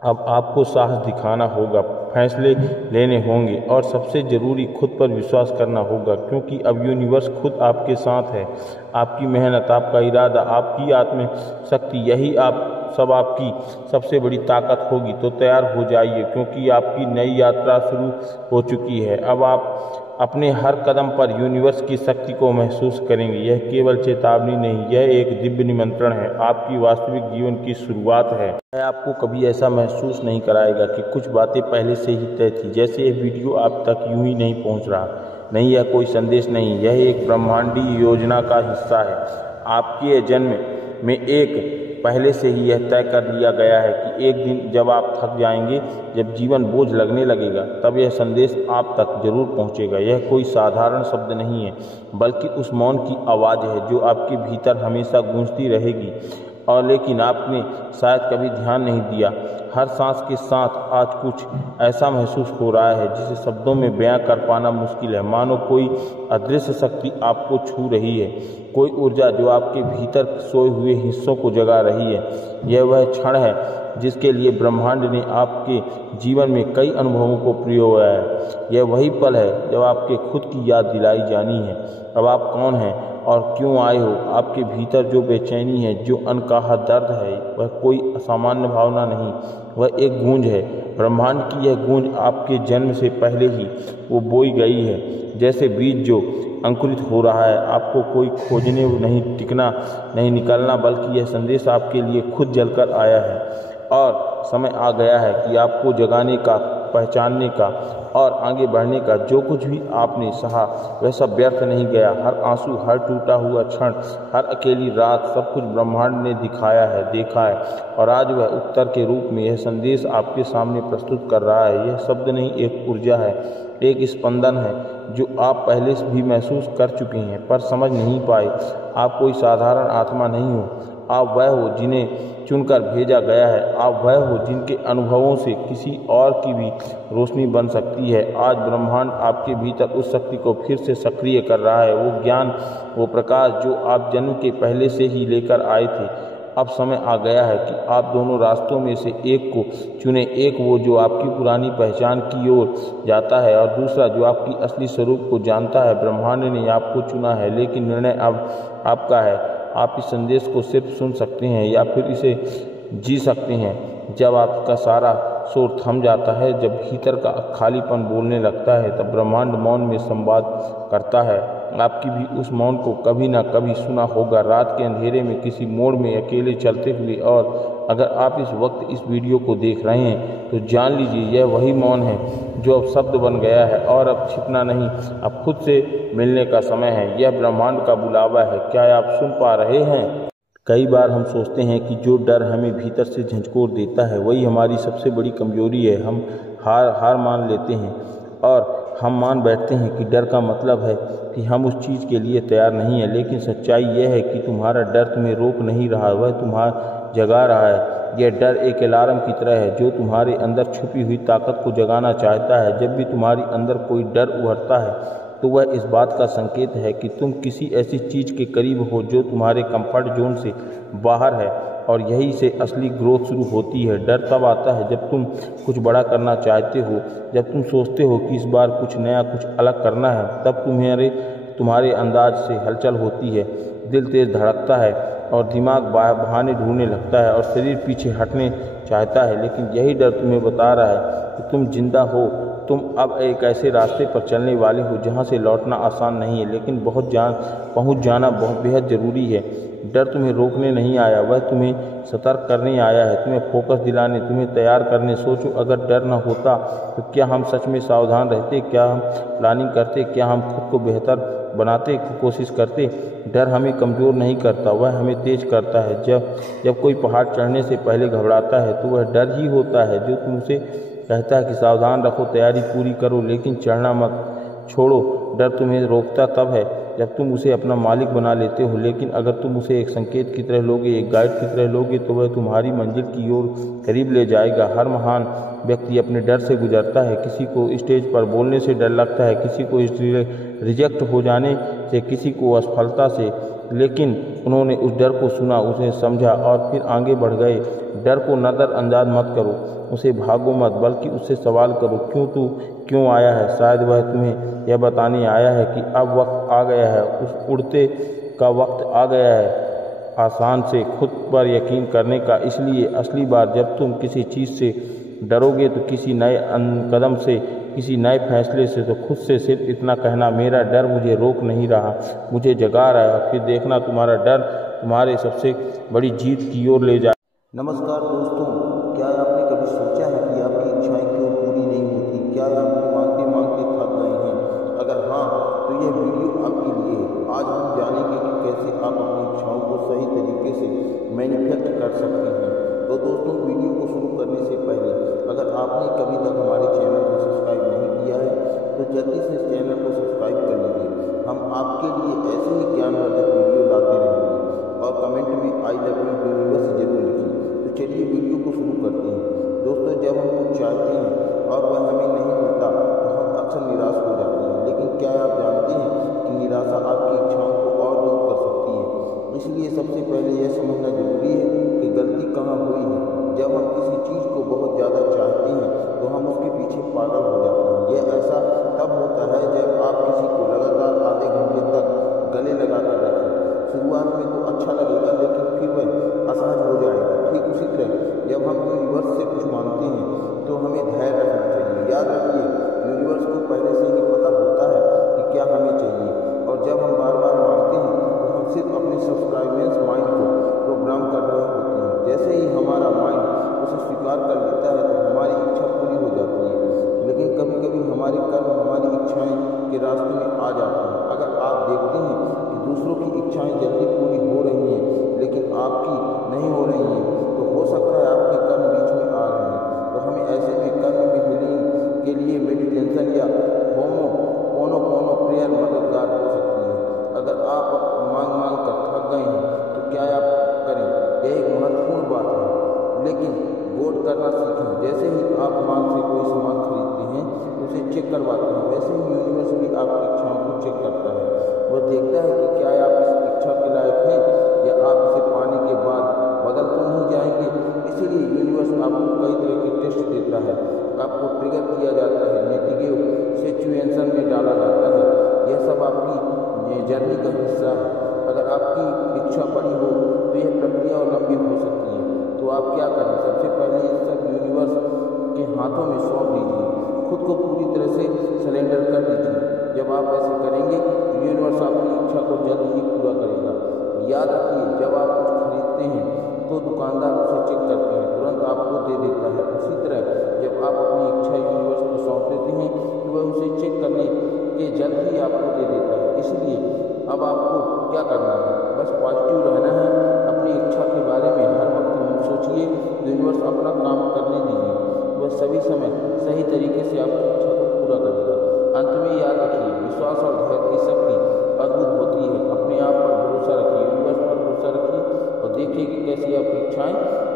अब आपको साहस दिखाना होगा, फैसले लेने होंगे और सबसे ज़रूरी खुद पर विश्वास करना होगा, क्योंकि अब यूनिवर्स खुद आपके साथ है। आपकी मेहनत, आपका इरादा, आपकी आत्मशक्ति, यही आपकी सबसे बड़ी ताकत होगी। तो तैयार हो जाइए, क्योंकि आपकी नई यात्रा शुरू हो चुकी है। अब आप अपने हर कदम पर यूनिवर्स की शक्ति को महसूस करेंगे। यह केवल चेतावनी नहीं, यह एक दिव्य निमंत्रण है, आपकी वास्तविक जीवन की शुरुआत है। मैं आपको कभी ऐसा महसूस नहीं कराएगा कि कुछ बातें पहले से ही तय थी, जैसे यह वीडियो आप तक यूं ही नहीं पहुंच रहा। नहीं, यह कोई संदेश नहीं, यह एक ब्रह्मांडीय योजना का हिस्सा है। आपके जन्म में एक पहले से ही यह तय कर लिया गया है कि एक दिन जब आप थक जाएंगे, जब जीवन बोझ लगने लगेगा, तब यह संदेश आप तक जरूर पहुंचेगा। यह कोई साधारण शब्द नहीं है, बल्कि उस मौन की आवाज़ है जो आपके भीतर हमेशा गूंजती रहेगी और लेकिन आपने शायद कभी ध्यान नहीं दिया। हर सांस के साथ आज कुछ ऐसा महसूस हो रहा है जिसे शब्दों में बयां कर पाना मुश्किल है। मानो कोई अदृश्य शक्ति आपको छू रही है, कोई ऊर्जा जो आपके भीतर सोए हुए हिस्सों को जगा रही है। यह वह क्षण है जिसके लिए ब्रह्मांड ने आपके जीवन में कई अनुभवों को प्रयोगा है। यह वही पल है जब आपके खुद की याद दिलाई जानी है। अब आप कौन हैं और क्यों आए हो। आपके भीतर जो बेचैनी है, जो अनकहा दर्द है, वह कोई असामान्य भावना नहीं, वह एक गूंज है। ब्रह्मांड की यह गूंज आपके जन्म से पहले ही वो बोई गई है, जैसे बीज जो अंकुरित हो रहा है। आपको कोई खोजने नहीं, टिकना नहीं, निकलना, बल्कि यह संदेश आपके लिए खुद जलकर आया है। और समय आ गया है कि आपको जगाने का, पहचानने का और आगे बढ़ने का। जो कुछ भी आपने सहा वह सब व्यर्थ नहीं गया। हर आंसू, हर टूटा हुआ क्षण, हर अकेली रात, सब कुछ ब्रह्मांड ने दिखाया है, देखा है और आज वह उत्तर के रूप में यह संदेश आपके सामने प्रस्तुत कर रहा है। यह शब्द नहीं, एक ऊर्जा है, एक स्पंदन है जो आप पहले से भी महसूस कर चुके हैं पर समझ नहीं पाए। आप कोई साधारण आत्मा नहीं हो, आप वह हो जिन्हें चुनकर भेजा गया है। आप वह हो जिनके अनुभवों से किसी और की भी रोशनी बन सकती है। आज ब्रह्मांड आपके भीतर उस शक्ति को फिर से सक्रिय कर रहा है, वो ज्ञान, वो प्रकाश जो आप जन्म के पहले से ही लेकर आए थे। अब समय आ गया है कि आप दोनों रास्तों में से एक को चुने, एक वो जो आपकी पुरानी पहचान की ओर जाता है और दूसरा जो आपकी असली स्वरूप को जानता है। ब्रह्मांड ने आपको चुना है, लेकिन निर्णय अब आपका है। आप इस संदेश को सिर्फ सुन सकते हैं या फिर इसे जी सकते हैं। जब आपका सारा शोर थम जाता है, जब भीतर का खालीपन बोलने लगता है, तब ब्रह्मांड मौन में संवाद करता है। आपकी भी उस मौन को कभी ना कभी सुना होगा, रात के अंधेरे में, किसी मोड़ में अकेले चलते हुए। और अगर आप इस वक्त इस वीडियो को देख रहे हैं तो जान लीजिए यह वही मौन है जो अब शब्द बन गया है और अब छिपना नहीं, अब खुद से मिलने का समय है। यह ब्रह्मांड का बुलावा है। क्या आप सुन पा रहे हैं? कई बार हम सोचते हैं कि जो डर हमें भीतर से झंझोर देता है वही हमारी सबसे बड़ी कमजोरी है। हम हार मान लेते हैं और हम मान बैठते हैं कि डर का मतलब है कि हम उस चीज़ के लिए तैयार नहीं है। लेकिन सच्चाई यह है कि तुम्हारा डर तुम्हें रोक नहीं रहा, वह तुम्हारा जगा रहा है। यह डर एक अलार्म की तरह है जो तुम्हारे अंदर छुपी हुई ताकत को जगाना चाहता है। जब भी तुम्हारे अंदर कोई डर उभरता है तो वह इस बात का संकेत है कि तुम किसी ऐसी चीज़ के करीब हो जो तुम्हारे कंफर्ट जोन से बाहर है, और यहीं से असली ग्रोथ शुरू होती है। डर तब आता है जब तुम कुछ बड़ा करना चाहते हो, जब तुम सोचते हो कि इस बार कुछ नया, कुछ अलग करना है। तब तुम्हारे अंदाज से हलचल होती है, दिल तेज धड़कता है और दिमाग बहाने ढूंढने लगता है और शरीर पीछे हटने चाहता है। लेकिन यही डर तुम्हें बता रहा है कि तुम जिंदा हो। तुम अब एक ऐसे रास्ते पर चलने वाले हो जहाँ से लौटना आसान नहीं है, लेकिन पहुँच जाना बहुत बेहद ज़रूरी है। डर तुम्हें रोकने नहीं आया, वह तुम्हें सतर्क करने आया है, तुम्हें फोकस दिलाने, तुम्हें तैयार करने। सोचो, अगर डर न होता तो क्या हम सच में सावधान रहते, क्या हम प्लानिंग करते, क्या हम खुद को बेहतर बनाते की कोशिश करते। डर हमें कमज़ोर नहीं करता, वह हमें तेज करता है। जब कोई पहाड़ चढ़ने से पहले घबराता है तो वह डर ही होता है जो तुमसे कहता है कि सावधान रखो, तैयारी पूरी करो, लेकिन चढ़ना मत छोड़ो। डर तुम्हें रोकता तब है जब तुम उसे अपना मालिक बना लेते हो, लेकिन अगर तुम उसे एक संकेत की तरह लोगे, एक गाइड की तरह लोगे, तो वह तुम्हारी मंजिल की ओर करीब ले जाएगा। हर महान व्यक्ति अपने डर से गुजरता है। किसी को स्टेज पर बोलने से डर लगता है, किसी को रिजेक्ट हो जाने से, किसी को असफलता से, लेकिन उन्होंने उस डर को सुना, उसे समझा और फिर आगे बढ़ गए। डर को नज़रअंदाज मत करो, उसे भागो मत, बल्कि उससे सवाल करो, क्यों आया है। शायद वह तुम्हें यह बताने आया है कि अब वक्त आ गया है, उस उड़ते का वक्त आ गया है आसान से खुद पर यकीन करने का। इसलिए असली बार जब तुम किसी चीज़ से डरोगे तो किसी नए कदम से, किसी नए फैसले से, तो खुद से सिर्फ इतना कहना, मेरा डर मुझे रोक नहीं रहा, मुझे जगा रहा है। फिर देखना तुम्हारा डर तुम्हारे सबसे बड़ी जीत की ओर ले जाए। नमस्कार दोस्तों, क्या आपने कभी सोचा है कि आपकी इच्छाएं क्यों पूरी नहीं होती? क्या आप मांगते मांगते थक गए हैं? अगर हाँ, तो यह वीडियो आपके लिए है। आज हम जानेंगे कि कैसे आप अपनी इच्छाओं को सही तरीके से मैनिफेस्ट कर सकते हैं। तो दोस्तों, वीडियो को शुरू करने से पहले अगर आपने कभी तक हमारे चैनल को सब्सक्राइब नहीं किया है तो जल्दी से इस चैनल को सब्सक्राइब कर लीजिए। हम आपके लिए ऐसे ही ज्ञानवर्धक वीडियो लाते रहेंगे, और कमेंट में आई लव यू यूनिवर्स जरूर लिखिए। तो चलिए वीडियो को शुरू करते हैं। दोस्तों, जब हम कुछ चाहते हैं और वह हमें नहीं मिलता तो हम अक्सर निराश हो जाते हैं। लेकिन क्या आप जानते हैं कि निराशा आपकी इच्छाओं को और दूर कर सकती है? इसलिए सबसे पहले यह समझना जरूरी है कि गलती कहाँ हुई है। जब हम किसी चीज़ को बहुत ज़्यादा चाहते हैं तो हम उसके पीछे पागल हो जाते हैं। यह ऐसा तब होता है जब आप किसी को लगातार आधे घंटे तक गले लगा कर रखें। शुरुआत में तो अच्छा लगेगा, लेकिन फिर वह असहज हो जाएगा। ठीक उसी तरह जब हम यूनिवर्स से कुछ मांगते हैं तो हमें धैर्य रखना चाहिए। याद रखिए, यूनिवर्स को पहले से ही पता होता है कि क्या हमें चाहिए, और जब हम बार बार मांगते हैं तो हम सिर्फ अपने सबकॉन्शियस माइंड को प्रोग्राम कर रहे होते हैं। जैसे ही हमारा माइंड उसे स्वीकार कर लेता है तो हमारी इच्छा पूरी हो जाती है। लेकिन कभी कभी हमारे कर्म हमारी इच्छाएं के रास्ते में आ जाते हैं। अगर आप देखते हैं कि दूसरों की इच्छाएं जल्दी पूरी हो रही हैं लेकिन आपकी नहीं हो रही हैं, तो हो सकता है आपके कर्म बीच में आ रहे हैं। तो हमें ऐसे में कर्म में हीलिंग के लिए मेडिटेशन या होमोपोनोपोनो प्रेयर मददगार हो सकती है। अगर आप मांग कर थक गए हैं तो क्या आप करें? यह एक महत्वपूर्ण बात है, लेकिन वोट करना सीखें। जैसे ही आप मांग से कोई सामान खरीदते हैं तो उसे चेक करवाते हैं, वैसे ही यूनिवर्स भी आपकी इच्छाओं को चेक करता है। वह देखता है कि क्या आप इस इच्छा के लायक हैं, या आप इसे पाने के बाद बदल तो नहीं जाएंगे। इसीलिए यूनिवर्स आपको कई तरह के टेस्ट देता है, आपको ट्रिगर किया जाता है, नेगेटिव सिचुएशन में डाला जाता है। यह सब आपकी जर्नी का हिस्सा है। अगर आपकी इच्छा बड़ी हो तो यह प्रक्रिया और लंबी हो सकती है। तो आप क्या करें? सबसे पहले ये सब यूनिवर्स के हाथों में सौंप दीजिए, खुद को पूरी तरह से सरेंडर कर दीजिए। जब आप ऐसे करेंगे तो यूनिवर्स आपकी इच्छा को जल्द ही पूरा करेगा। याद रखिए, जब आप कुछ खरीदते हैं तो दुकानदार उसे चेक करते हैं, तुरंत आपको दे देता है। उसी तरह जब आप अपनी इच्छा यूनिवर्स को सौंप देते हैं तो वह उसे चेक करने के जल्द ही आपको दे देता है। इसलिए अब आपको क्या करना है? बस पॉजिटिव रहना है। अपनी इच्छा के बारे में हर वक्त सोचिए, यूनिवर्स अपना काम करने दीजिए, वह सभी समय सही तरीके से आपकी इच्छा को पूरा करेगा। अंत में याद रखिए, विश्वास और धैर्य की शक्ति अद्भुत होती है। अपने आप पर भरोसा रखिए, यूनिवर्स पर भरोसा रखिए, और देखिए कि कैसी आपकी इच्छाएं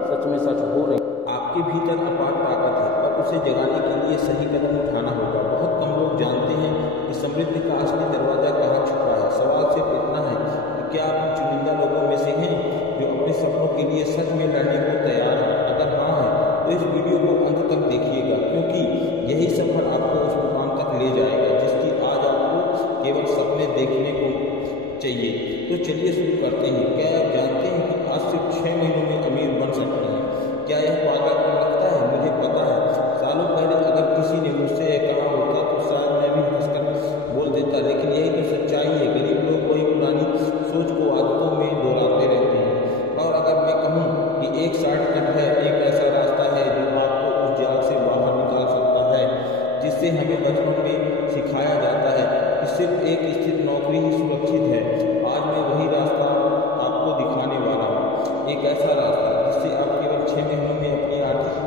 सच में सच हो रही। आपके आपके भीतर अपार ताकत है और उसे जगाने के लिए सही कदम उठाना होगा। बहुत कम लोग जानते हैं कि समृद्धि का असली दरवाज़ा कहाँ छुपा है। सवाल सिर्फ इतना है कि क्या आप चुनिंदा लोगों में से हैं जो अपने सपनों के लिए सच में लड़ने को तैयार हैं? अगर हाँ है तो इस वीडियो को अंत तक देखिएगा, क्योंकि यही सफर आपको उस मुकाम तक ले जाएगा जिसकी आज आपको केवल सपने देखने को चाहिए। तो चलिए शुरू करते हैं। क्या आप जानते हैं कि आज सिर्फ 6 महीनों में अमीर बन सकते हैं? क्या यह पागलपन लगता है? मुझे पता है, सालों पहले अगर किसी ने मुझसे यह कहा होता तो शायद मैं भी हंसकर बोल देता, लेकिन यही तो सच्चाई है। गरीब लोग वही पुरानी सोच को आदतों में दोहराते रहते हैं। और अगर मैं कहूँ कि एक शॉर्टकट है, एक ऐसा रास्ता है जो आपको उस जाल से बाहर निकाल सकता है जिससे हमें बचपन में सिखाया जाता है कि सिर्फ एक स्थिर नौकरी ही सुरक्षित है, आज मैं वही रास्ता आपको दिखाने वाला हूँ। एक ऐसा रास्ता जिससे आप केवल 6 महीनों में अपनी आर्थिक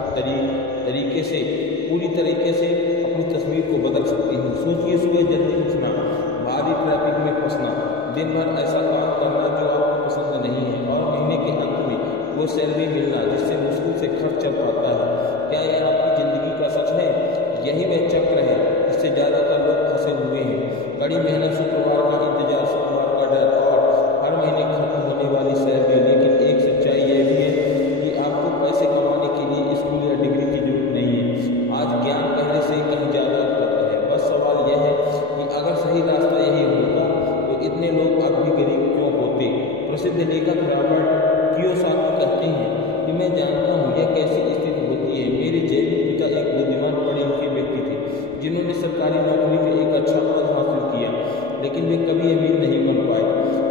तरीके से पूरी तरीके से अपनी तस्वीर को बदल सकते हैं। सोचिए, सुबह जल्दी उठना, भारी ट्रैफिक में फंसना, दिन भर ऐसा काम करना जो आपको पसंद नहीं है और महीने के अंत में वो सैलरी मिलना जिससे मुश्किल से खर्च चल पाता है। क्या यह आपकी ज़िंदगी का सच है? यही वह चक्र है जिससे ज़्यादातर लोग फंसे हुए हैं। कड़ी मेहनत, शुक्रवार का इंतजार, सोमवार का डर और हर महीने खत्म होने वाली सैलरी। लेकिन एक सच्चाई यह भी है कि आपको पैसे कमाने के लिए स्कूल या डिग्री की जरूरत नहीं है। आज ज्ञान पहले से कहीं ज़्यादा उपलब्ध है। बस सवाल यह है कि अगर सही रास्ता यही होता तो इतने लोग अब भी गरीब क्यों होते? प्रसिद्ध लेखक रॉबर्ट कियोसाकी कहते हैं कि मैं जानता हूँ यह कैसी स्थिति होती है। मेरे जैन पिता एक बुद्धिमान पढ़े लिखे व्यक्ति थे जिन्होंने सरकारी नौकरी में एक अच्छा पद हासिल किया, लेकिन वे कभी अमीर नहीं बन पाए।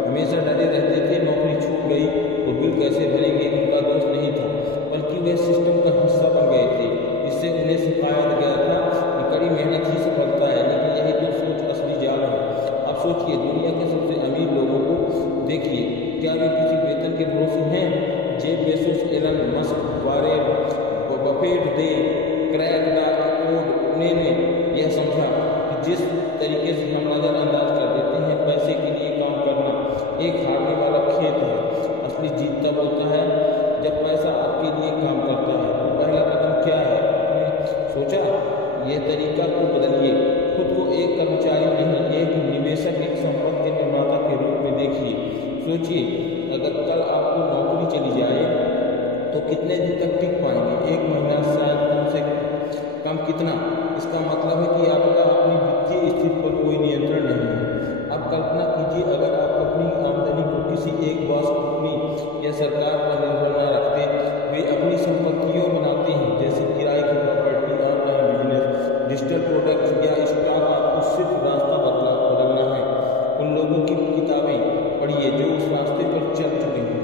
हमेशा डरे रहते थे नौकरी छूट गई तो बिल कैसे भरेंगे। उनका दोष नहीं था, बल्कि वे सिस्टम का हिस्सा बन गए थे जिससे उन्हें सिखाया गया था कि कड़ी मेहनत ही सफलता है। लेकिन यही तो सोच असली जाल है। अब सोचिए, दुनिया के सबसे अमीर लोगों को देखिए, क्या वे किसी वेतन के भरोसे हैं? Jeff Bezos, Elon Musk, Warren Buffett, they crack the code. उन्होंने यह समझा कि जिस तरीके से हम नज़रअंदाज कर देते हैं पैसे के लिए काम करना एक हारने वाला खेल है। असली जीत तब होता है जब पैसा आपके लिए काम करता है। तो पहला कदम क्या है? आपने सोचा? यह तरीका को बदलिए। खुद को एक कर्मचारी नहीं, एक निवेशक, एक संपत्ति निर्माता के रूप में देखिए। सोचिए, अगर कल आपको नौकरी चली जाए तो कितने दिन तक टिक पाएंगे? 1 महीना, शायद कम से कम कितना? इसका मतलब है कि आपका अपनी वित्तीय स्थिति पर कोई नियंत्रण नहीं है। अब कल्पना कीजिए, अगर आप अपनी आमदनी को किसी एक बॉस, कंपनी या सरकार पर निर्भर न रखते। वे अपनी संपत्तियों बनाते हैं, जैसे किराए की property, online business, digital products या स्टॉक। आपको सिर्फ रास्ता बदलना है। उन लोगों की किताबें पढ़िए जो उस रास्ते पर चल चुके हैं।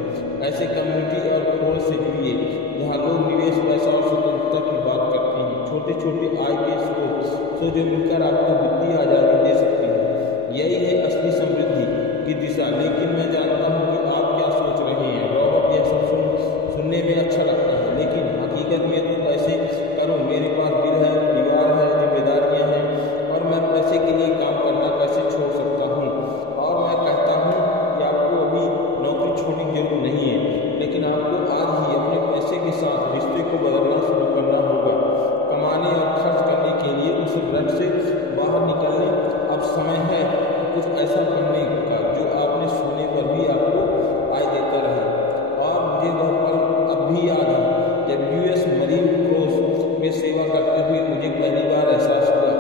ऐसे कम्युनिटी और फोरम से जुड़िए जहाँ लोग निवेश, पैसा और स्वतंत्रता की बात करते हैं। छोटे छोटे आय के स्रोत जो मिलकर आपको वित्तीय आज़ादी दे सकते हैं। यही है असली समृद्धि की दिशा। लेकिन मैं जानता हूँ कि आप क्या सोच रहे हैं। रॉबर्ट, यह सब सुनने में अच्छा लगता है, लेकिन हकीकत में तो कैसे करूँ? मेरे पास बिल है, परिवार है, जिम्मेदारियाँ हैं और मैं पैसे के लिए काम करना कैसे छोड़ सकता हूँ? और मैं कहता हूँ कि आपको अभी नौकरी छोड़ने की जरूरत नहीं है, लेकिन आपको आज ही अपने पैसे के साथ रिश्ते को बदलना शुरू करना होगा। कमाने और खर्च करने के लिए उस रट से बाहर निकलने अब समय है कुछ ऐसा करने का जो आपने सोने पर भी आपको आय देता रहे। और मुझे वह पल अब भी याद है जब US मरीन क्रूज में सेवा करते हुए मुझे पहली बार एहसास हुआ,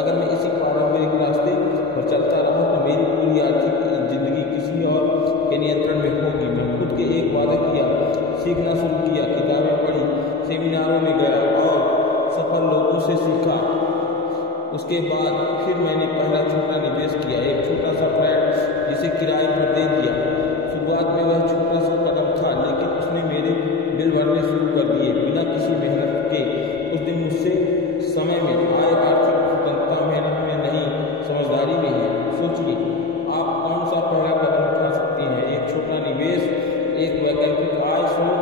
अगर मैं इसी पारंपरिक रास्ते पर चलता रहूँ तो मेरी पूरी आर्थिक जिंदगी किसी और के नियंत्रण में होगी। मैं खुद के एक वादा किया, सीखना शुरू किया, किताबें पढ़ी, सेमिनारों में गया और सफल लोगों से सीखा। उसके बाद फिर मैंने पहला छोटा निवेश किया, एक छोटा सा फ्लैट जिसे किराए पर दे दिया। शुरुआत में वह छोटा सा कदम था, लेकिन उसने मेरे बिल भरने शुरू कर दिए बिना किसी मेहनत के। उस दिन मुझसे समय में आय, आर्थिक स्वतंत्रता मेहनत में नहीं, समझदारी में है। सोचिए, आप कौन सा पहला कदम उठा सकते हैं? एक छोटा निवेश, एक वैकल्पिक आय स्रोत,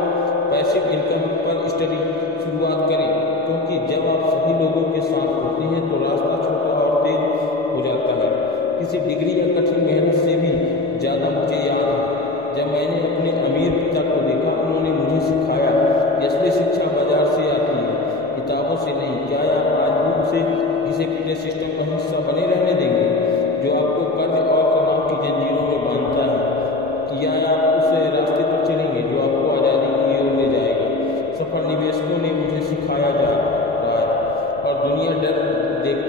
पैसिव इनकम पर स्टडी शुरुआत करें, क्योंकि जब आप सही लोगों के साथ होते हैं तो रास्ता छोटा और तेज हो जाता है। किसी डिग्री या कठिन मेहनत से भी ज़्यादा मुझे याद है जब मैंने अपने अमीर पिता को देखा। उन्होंने मुझे सिखाया कि असली शिक्षा बाजार से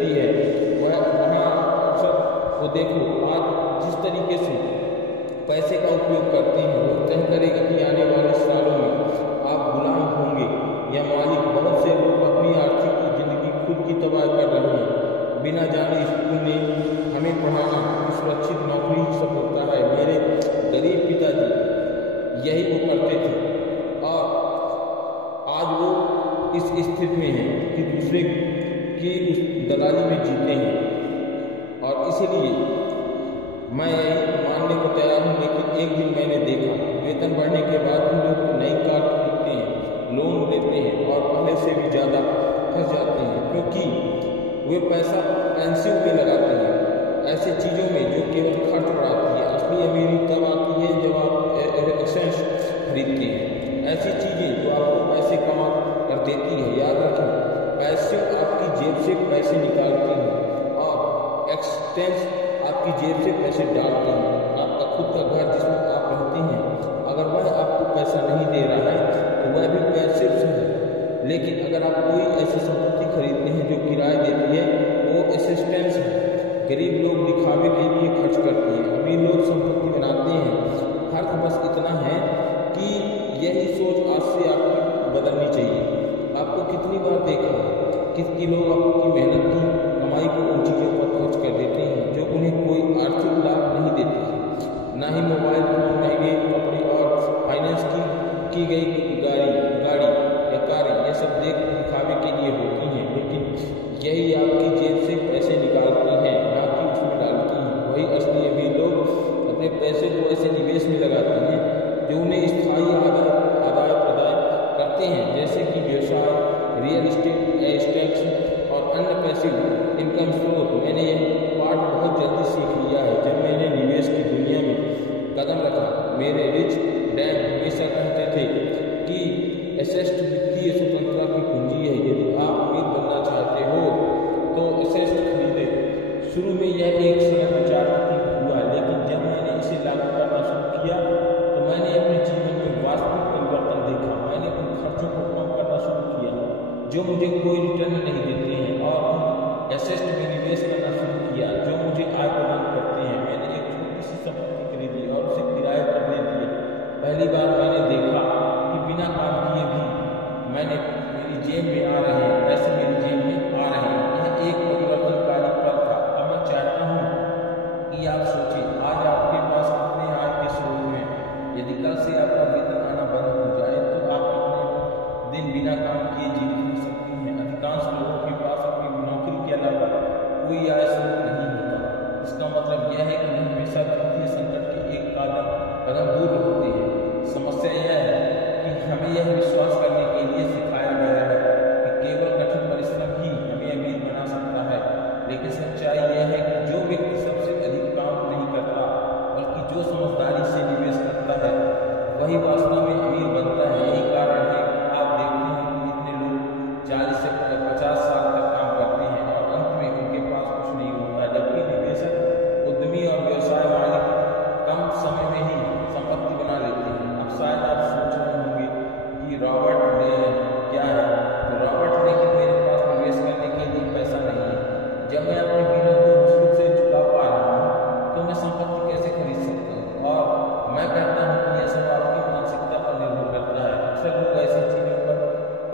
रखी है वह वहाँ सब वो देखो। आज जिस तरीके से पैसे का उपयोग करते हैं वो तय करेगा कि आने वाले सालों में आप गुलाम होंगे या मालिक। बहुत से लोग अपनी आर्थिक जिंदगी खुद की तबाह कर रहे हैं बिना जाने स्कूल ने हमें पढ़ाना सुरक्षित नौकरी सब होता है। मेरे गरीब पिताजी यही वो करते थे और आज वो इस स्थिति में हैं कि दूसरे की उस दलाली में जीते हैं। और इसीलिए मैं मानने को तैयार हूँ, लेकिन एक दिन मैंने देखा वेतन बढ़ने के बाद हम लोग नई कार खरीदते हैं, लोन लेते हैं और पहले से भी ज़्यादा फंस जाते हैं क्योंकि वे पैसा पेंसिल में लगाते हैं ऐसे चीज़ों में जो केवल खर्च बढ़ाती है। असली अमीरी तब आती है जब आप एसेंस खरीदते हैं, ऐसी चीज़ें जो आपको पैसे कमा कर देती है। याद रखें, पैसे आपकी जेब से पैसे निकालती हैं और एक्सटेंस आपकी जेब से पैसे डालते हैं। आपका खुद का घर जिसमें आप रहते हैं, अगर वह आपको पैसा नहीं दे रहा है तो वह भी पैसे से है। लेकिन अगर आप कोई ऐसी संपत्ति खरीदते हैं जो किराए देती है, वो असिस्टेंस है। गरीब लोग दिखावे के लिए खर्च करते हैं, अमीर लोग संपत्ति बनाते हैं। फर्क बस इतना है कि यही सोच आज से आपकी बदलनी चाहिए। आपको कितनी बार देखा कितनी लोग आपकी मेहनत की कमाई को उन चीज़ों पर खर्च कर देते हैं जो उन्हें कोई आर्थिक लाभ नहीं देते हैं। ना ही मोबाइल फोन, महंगे कपड़े और फाइनेंस की गई गाड़ी या कारें, ये सब देख दिखावे के लिए होती हैं। लेकिन यही आपकी जेब से पैसे निकालती हैं, ना कि उसमें डालती हैं। वही असली अमीर लोग अपने पैसे को ऐसे निवेश में लगाते हैं जो उन्हें स्थायी आदाय प्रदान करते हैं, जैसे कि व्यवसाय, रियल एस्टेट, स्टॉक्स और अन्य पैसे इनकम स्रोत। मैंने यह पाठ बहुत जल्दी सीख लिया है जब मैंने निवेश की दुनिया में कदम रखा। मेरे रिच डैड हमेशा कहते थे कि एसेस्ट वित्तीय स्वतंत्रता की कुंजी है। यदि आप अमीर बनना चाहते हो तो एसेस्ट खरीदे। शुरू में यह एक सरल विचार हुआ, लेकिन जब मैंने इसे लागू करना शुरू किया तो मैंने अपने जीवन में वास्तविक परिवर्तन देखा। मैंने उन खर्चों को कम करना शुरू किया जो मुझे कोई रिटर्न नहीं देते हैं और एसेस्ट में निवेश करना शुरू किया जो मुझे आय प्रदान करते हैं। मैंने एक छोटी सी संपत्ति खरीदी और उसे किराए पर दे दिया। पहली बार मैंने देखा कि बिना काम किए भी मेरी जेब में आ रहे हैं, पैसे मेरी जेब में आ रहे हैं। यह एक परिवर्तनकारी पल था। अब मैं चाहता हूँ कि आप सोचें, आज आपके पास कितने आय के स्रोत हैं। यदि कल से आपका वेतन आना बंद हो जाए तो आप कितने दिन बिना काम किए जीवित रह सकती हैं। अधिकांश लोगों के पास अपनी नौकरी के अलावा कोई आय स्रोत नहीं होता। इसका मतलब यह है कि हम हमेशा वित्तीय संकट के एक कदम दूर होते हैं। समस्या यह है कि हमें यह विश्वास करने के लिए सिखाया गया है कि केवल कठिन परिश्रम ही हमें अमीर बना सकता है। लेकिन सच्चाई यह है कि जो व्यक्ति सबसे अधिक काम नहीं करता बल्कि जो समझदारी से निवेश करता है वही वास्तव में अमीर बनता है। यही कारण है आप देखते हैं कि इतने लोग 40 से 50 साल तक काम करते हैं और अंत में उनके पास कुछ नहीं होता, जबकि निवेशक, उद्यमी और व्यवसाय मालिक कम समय में ही संपत्ति बना लेते हैं। अब शायद आप सोच रहे होंगे कि रॉबर्ट ले क्या है, तो रॉबर्ट, लेकिन मेरे पास निवेश करने के लिए पैसा नहीं है। जब मैं अपने बिलों को मुश्किल से चुका पा रहा हूँ तो मैं संपत्ति कैसे खरीद सकता हूँ? और मैं कहता हूँ कि यह सब आपकी मानसिकता पर निर्भर करता है। अक्सर लोग ऐसी चीज़ों पर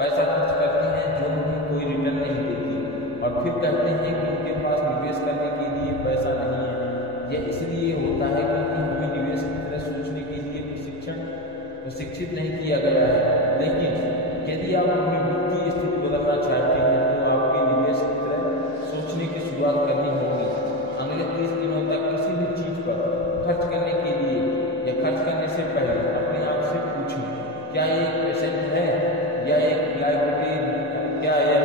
पैसा खर्च करते हैं जो उन्हें कोई रिटर्न नहीं देती और फिर कहते हैं कि उनके पास निवेश करने के लिए पैसा नहीं है। यह इसलिए होता है क्योंकि हमें निवेश की तरह सोचने के लिए प्रशिक्षित नहीं किया गया है। लेकिन यदि आप अपनी वित्तीय स्थिति बदलना चाहते हैं तो आपके निवेश की तरह सोचने की शुरुआत करनी होगी। अगले 30 दिनों तक किसी भी चीज़ पर खर्च करने के लिए या खर्च करने से पहले अपने आप से पूछें, क्या ये एक पेशेंट है या एक लाइबिलिटी? क्या यह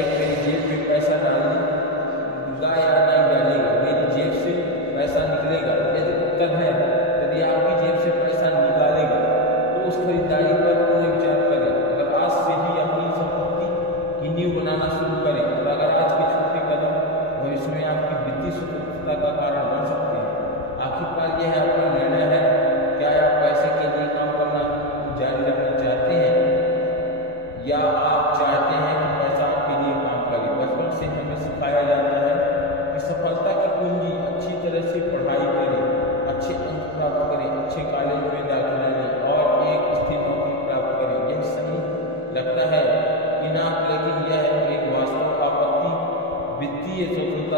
एक मेरी जेब में पैसा डालेगा या नहीं डालेगा? मेरी जेब से पैसा निकलेगा? यदि उत्तर है यदि आपकी जेब से पैसा निकालेगा तो उस खरीदारी पर पूरे विचार करें। अगर आज से ही अपनी संपत्ति की नींव बनाना शुरू करें और अगर आज के छोटे कदम भविष्य में आपकी वित्तीय स्वतंत्रता का कारण बन सकते हैं। आखिरकार यह आपका निर्णय है, क्या आप पैसे के लिए काम करना जारी रखना चाहते हैं या आप चाहते हैं कि पैसा आपके लिए काम करे। बचपन से हमें सिखाया जाता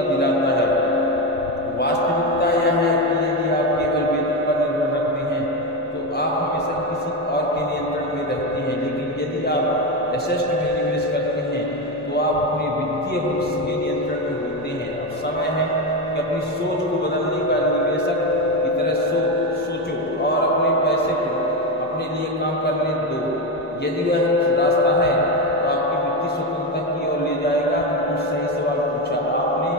दिलाता है। वास्तविकता यह है कि यदि आप केवल वेतन पर निर्भर रखते हैं तो आप हमेशा किसी और के नियंत्रण में रहते हैं, लेकिन यदि आप एसेट में निवेश करते हैं तो आप अपने वित्तीय भविष्य के नियंत्रण में होते हैं। अब समय है कि अपनी सोच को बदलने का निवेशक की तरह सोचो और अपने पैसे को अपने लिए काम करने दो। यदि वह रास्ता है तो आपकी वित्तीय स्वतंत्रता की ओर ले जाएगा। कुछ सही सवाल पूछा आपने,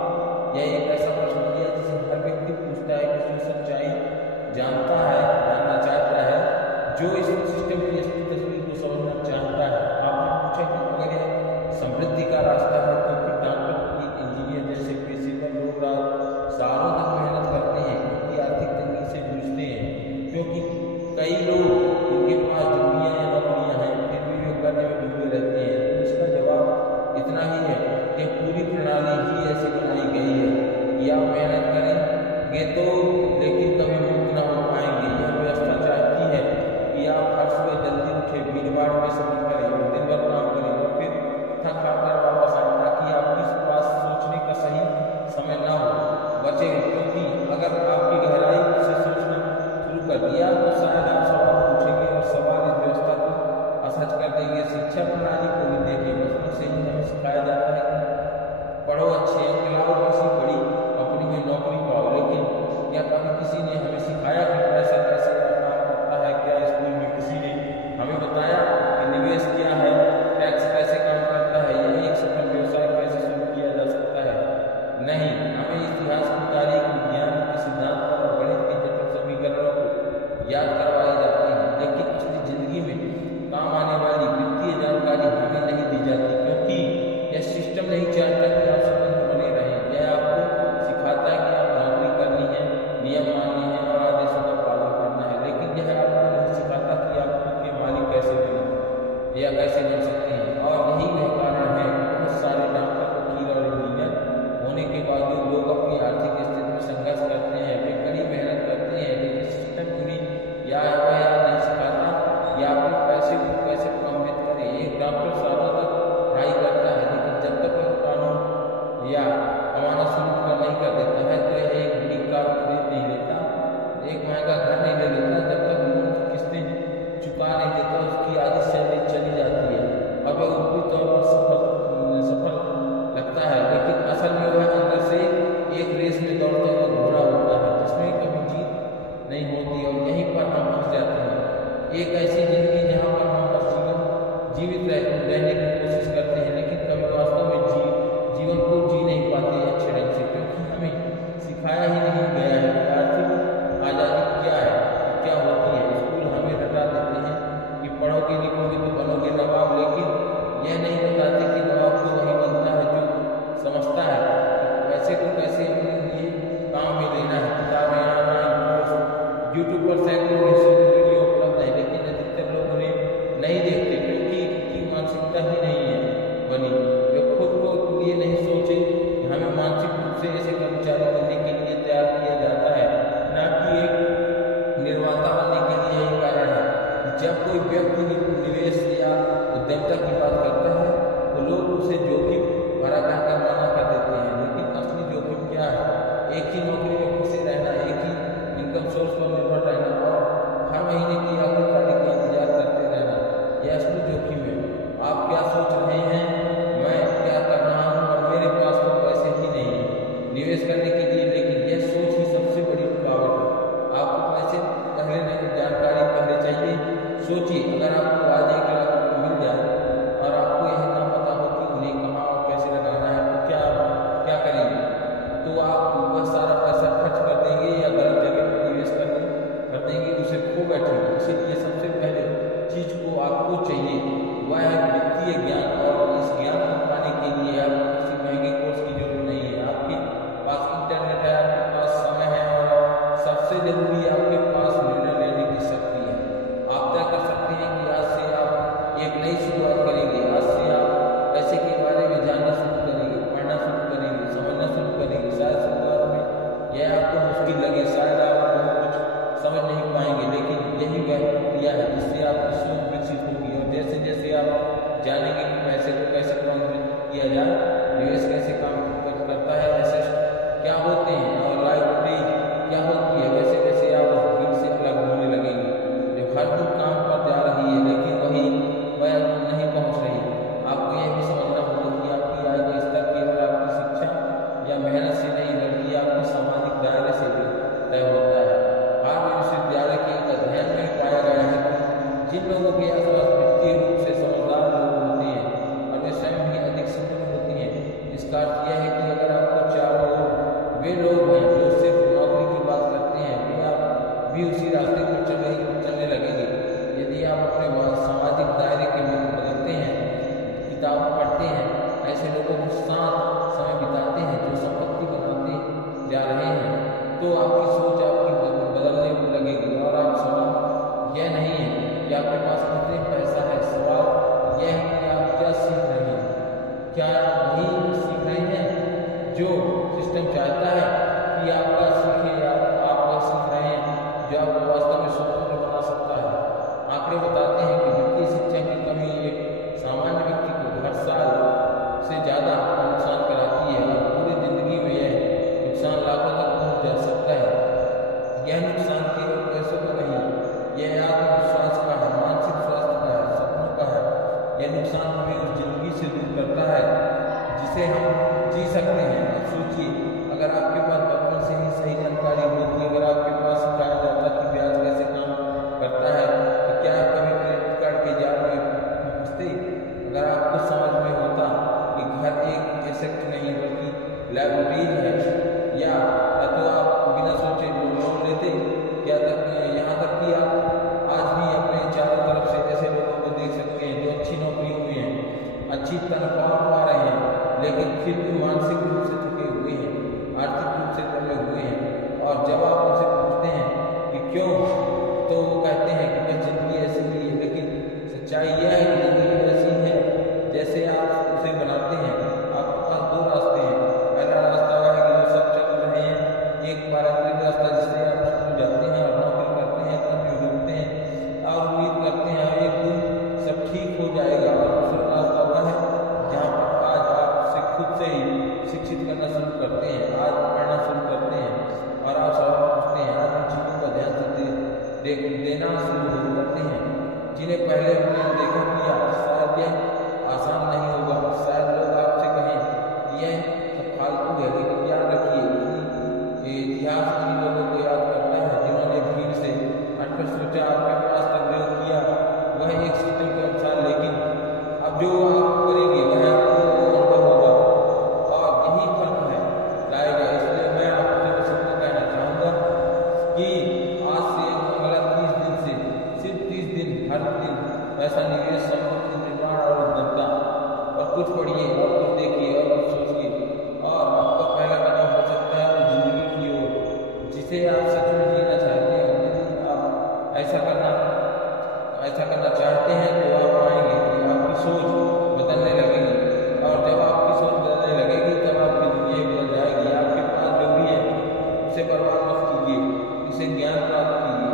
यह एक ऐसा प्रश्न किया जिसे हर व्यक्ति पूछता है, कि सच्चाई जानता है, जानना चाहता है, जो इस सिस्टम की असली तस्वीर को समझना चाहता है। आपने पूछा कि अगर यह समृद्धि का रास्ता है तो फिर डॉक्टर की इंजीनियर जैसे पेशेवर लोग सालों तक मेहनत करते हैं क्योंकि आर्थिक तंगी से जूझते हैं, क्योंकि कई लोग उनके पास डिग्रियां या नौकरियां हैं फिर भी वे करने में डूबे रहते हैं। तो इसका जवाब इतना ही है कि पूरी प्रणाली ही ऐसी बनाई गई है कि आप मेहनत करेंगे तो लेकिन कभी मुक्त न हो पाएंगे। यह व्यवस्था चाहती है कि आप हर सुबह जल्दी उठे, भीड़ भाड़ में सफर करें और दिन भर काम करें और फिर थक कर वापस आए, ताकि आपके पास सोचने का सही समय न हो बचे। क्योंकि अगर आपकी गहराई से सोचना शुरू कर दिया तो शायद आप सवाल पूछेंगे और सवाल इस व्यवस्था को असहज कर देंगे। शिक्षा प्रणाली को भी देखें, बचपन से ही हमें सिखाया जाता है कि पढ़ो, अच्छे अंक लाओ, किसी बड़ी कंपनी में नौकरी पाओ, लेकिन क्या कभी किसी ने हमें सिखाया कि पैसा कैसे काम करता है? क्या स्कूल में किसी ने हमें बताया कि निवेश क्या है, टैक्स कैसे काम करता है, या एक सफल व्यवसाय कैसे शुरू किया जा सकता है? नहीं, हमें इतिहास की तारीख, विज्ञान के सिद्धांत और गणित के जटिल समीकरणों को याद करवाए जाते हैं, लेकिन असली जिंदगी में काम आने वाली वित्तीय जानकारी हमें नहीं दी जाती, क्योंकि यह सिस्टम नहीं चाहता कि आप स्वतंत्र बने रहें। यह आपको सिखाता है कि आप नौकरी करनी है, नियम मानने हैं और आदेशों का पालन करना है, लेकिन यह आपको नहीं सिखाता कि आप खुद के मालिक कैसे बने या कैसे बन सकते हैं। और यही वह कारण है कि बहुत सारे डॉक्टर, वकील और इंजीनियर होने के बावजूद लोग अपनी आर्थिक स्थिति में संघर्ष करते हैं। वे कड़ी मेहनत करते हैं, लेकिन सिस्टम उन्हें या नहीं सिखाता या अपने पैसे को कैसे प्रबंधित करें। एक डॉक्टर सालों तक पढ़ाई करता है, लेकिन जब तक वह कानून या कमाना शुरू नहीं कर देता है तो यह एक बड़ी कार खरीद नहीं लेता, एक महंगा घर नहीं ले लेता, जब तक लोन की किस्तें चुका नहीं देता उसकी आधी सैलरी चली जाती है और वह ऊपरी तौर पर सफल लगता है, लेकिन असल में वह अंदर से एक रेस में दौड़ता हुआ घोड़ा होता है जिसमें कभी जीत नहीं होती। और यहीं पर हम फंस जाते हैं, एक ऐसी जिंदगी जहाँ पर हम बस जीवित रहने की कोशिश करते हैं, लेकिन कभी वास्तव में जीवन को जी नहीं पाते अच्छे ढंग से, क्योंकि हमें सिखाया ही नहीं गया है कि आर्थिक आज़ादी क्या है, क्या होती है। स्कूल हमें रटा देते हैं कि पढ़ोगे लिखोगे तो बनोगे नवाब, लेकिन यह नहीं बताते कि नवाब तो वही बनता है जो समझता है कि पैसे को कैसे अपने लिए काम में लेना है। किताबें, ऑनलाइन कोर्स, यूट्यूब पर सैकड़ों वीडियो उपलब्ध है, लेकिन अधिकतर लोग उन्हें नहीं देखते क्योंकि उनकी मानसिकता ही नहीं है बनी। वे खुद को लिए नहीं सोचे कि हमें मानसिक रूप से ऐसे कर्मचारी बनने के लिए तैयार किया जाता है, न कि एक निर्माता बनने के लिए। यही कारण है जब कोई व्यक्ति निवेश या उद्यमता की बात करता है तो लोग उसे जोखिम भरा कहकर मना कर देते हैं, लेकिन असली जोखिम क्या है? एक ही नौकरी में फंसे रहना, एक ही इनकम सोर्स पर निर्भर रहना और हर महीने की आखिरी तारीख का इंतजार करते रहना, यह असली जोखिम है। आप क्या सोच रहे हैं, मैं क्या कर रहा हूँ और मेरे पास तो पैसे ही नहीं है निवेश करने के लिए, लेकिन यह सोच ही सबसे बड़ी रुकावट है। आपको पैसे पहले नहीं, जानकारी पहले चाहिए। सोचिए, अगर आपको आज 1 लाख रुपये मिल जाए और आपको यह ना पता हो कि उन्हें कहाँ और कैसे लगाना है तो क्या करेंगे? तो आप वह सारा पैसा खर्च कर देंगे या गलत जगह पर निवेश कर देंगे, उसे खो बैठेंगे। इसीलिए सबसे पहले चीज को आपको चाहिए वह है वित्तीय ज्ञान, और इस ज्ञान को पाने के लिए आपको किसी महंगे कोर्स की जरूरत नहीं है। आपके पास इंटरनेट है, आपके पास समय है और सबसे जरूरी आपके पास निर्णय लेने की शक्ति है। आप तय कर सकते हैं कि आज से आप एक नई शुरुआत करेंगे, आज से आप पैसे के बारे में जानना शुरू करेंगे, पढ़ना शुरू करेंगे, समझना शुरू करेंगे। शायद शुरुआत में यह आपको मुश्किल लगे, शायद आप कुछ समझ नहीं पाएंगे, लेकिन यही वह प्रक्रिया है जिससे आपकी सोच विकसित होगी। और जैसे जैसे आप जानेंगे कि पैसे को कैसे प्रबंधित किया जाए, निवेश कैसे काम करता है, ऐसे यह नुकसान हमें उस जिंदगी से दूर करता है जिसे हम जी सकते हैं। अब सोचिए, अगर आपके पास बचपन से ही सही जानकारी होती, अगर आपके पास सिखाया जाता कि ब्याज कैसे काम करता है, तो क्या आप कभी क्रेडिट कार्ड के जाल में फंसते? अगर आपको समझ में होता कि घर एक एसेट नहीं बल्कि लाइबिलिटीज है, या तो आप बिना सोचे लोन लेते, यहाँ तक कि आप आज भी अपने चारों तरफ से ऐसे लोगों को देख सकते हैं जो अच्छी नौकरियों में हैं, अच्छी तनख्वाह पा रहे हैं, लेकिन फिर भी मानसिक रूप से थके हुए हैं, आर्थिक रूप से तले हुए हैं। और जब आप उनसे पूछते हैं कि क्यों, तो वो कहते हैं कि बस जिंदगी ऐसी ही है। लेकिन सच्चाई यह है कि जिंदगी ऐसी है जैसे आप उसे बनाते हैं। आपके पास दो रास्ते हैं। पहला रास्ता वह है कि जो सब चल रहे हैं, एक पारंपरिक रास्ता जिससे आप स्कूल जाते हैं और नौकरी करते हैं, अपना ढूंढते हैं और उम्मीद करते हैं एक दिन सब ठीक हो जाएगा। और दूसरा रास्ता वह है जहाँ पर आज आप खुद से ही शिक्षित करना शुरू करते हैं, आज पढ़ना शुरू करते हैं और आप सवाल पूछते हैं, आज उन चीज़ों का ध्यान से देना शुरू करते हैं जिन्हें पहले हमने देखा किया। शायद यह आसान नहीं होगा, शायद लोग आपसे कहें यह सब फालतू है, लेकिन याद रखिए इतिहास उन लोगों को याद करता है जिन्होंने भीड़ से हटकर सोचा, आपके पास तक प्रयोग किया वह एक सिस्टम के अनुसार, लेकिन अब जो आप करेंगे वह आपको अनुभव होगा और यही फर्क है लाएगा। इसलिए मैं आपसे सबको कहना चाहूँगा कि आज से अगला 30 दिन से सिर्फ 30 दिन हर दिन पैसा निवेश, संपत्ति निर्माण और उद्यमता और कुछ पढ़िए और कुछ देखिए और कुछ सोचिए, और आपका पहला कदम हो सकता है उस जिंदगी की ओर जिसे आप सच में जीना चाहते हैं। यदि आप ऐसा करना चाहते हैं तो आप पाएंगे कि आपकी सोच बदलने लगेगी, और जब आपकी सोच बदलने लगेगी तब आपकी दुनिया बदल जाएगी। आपके पास जो भी है उसे बर्बाद मत कीजिए, इसे ज्ञान प्राप्त कीजिए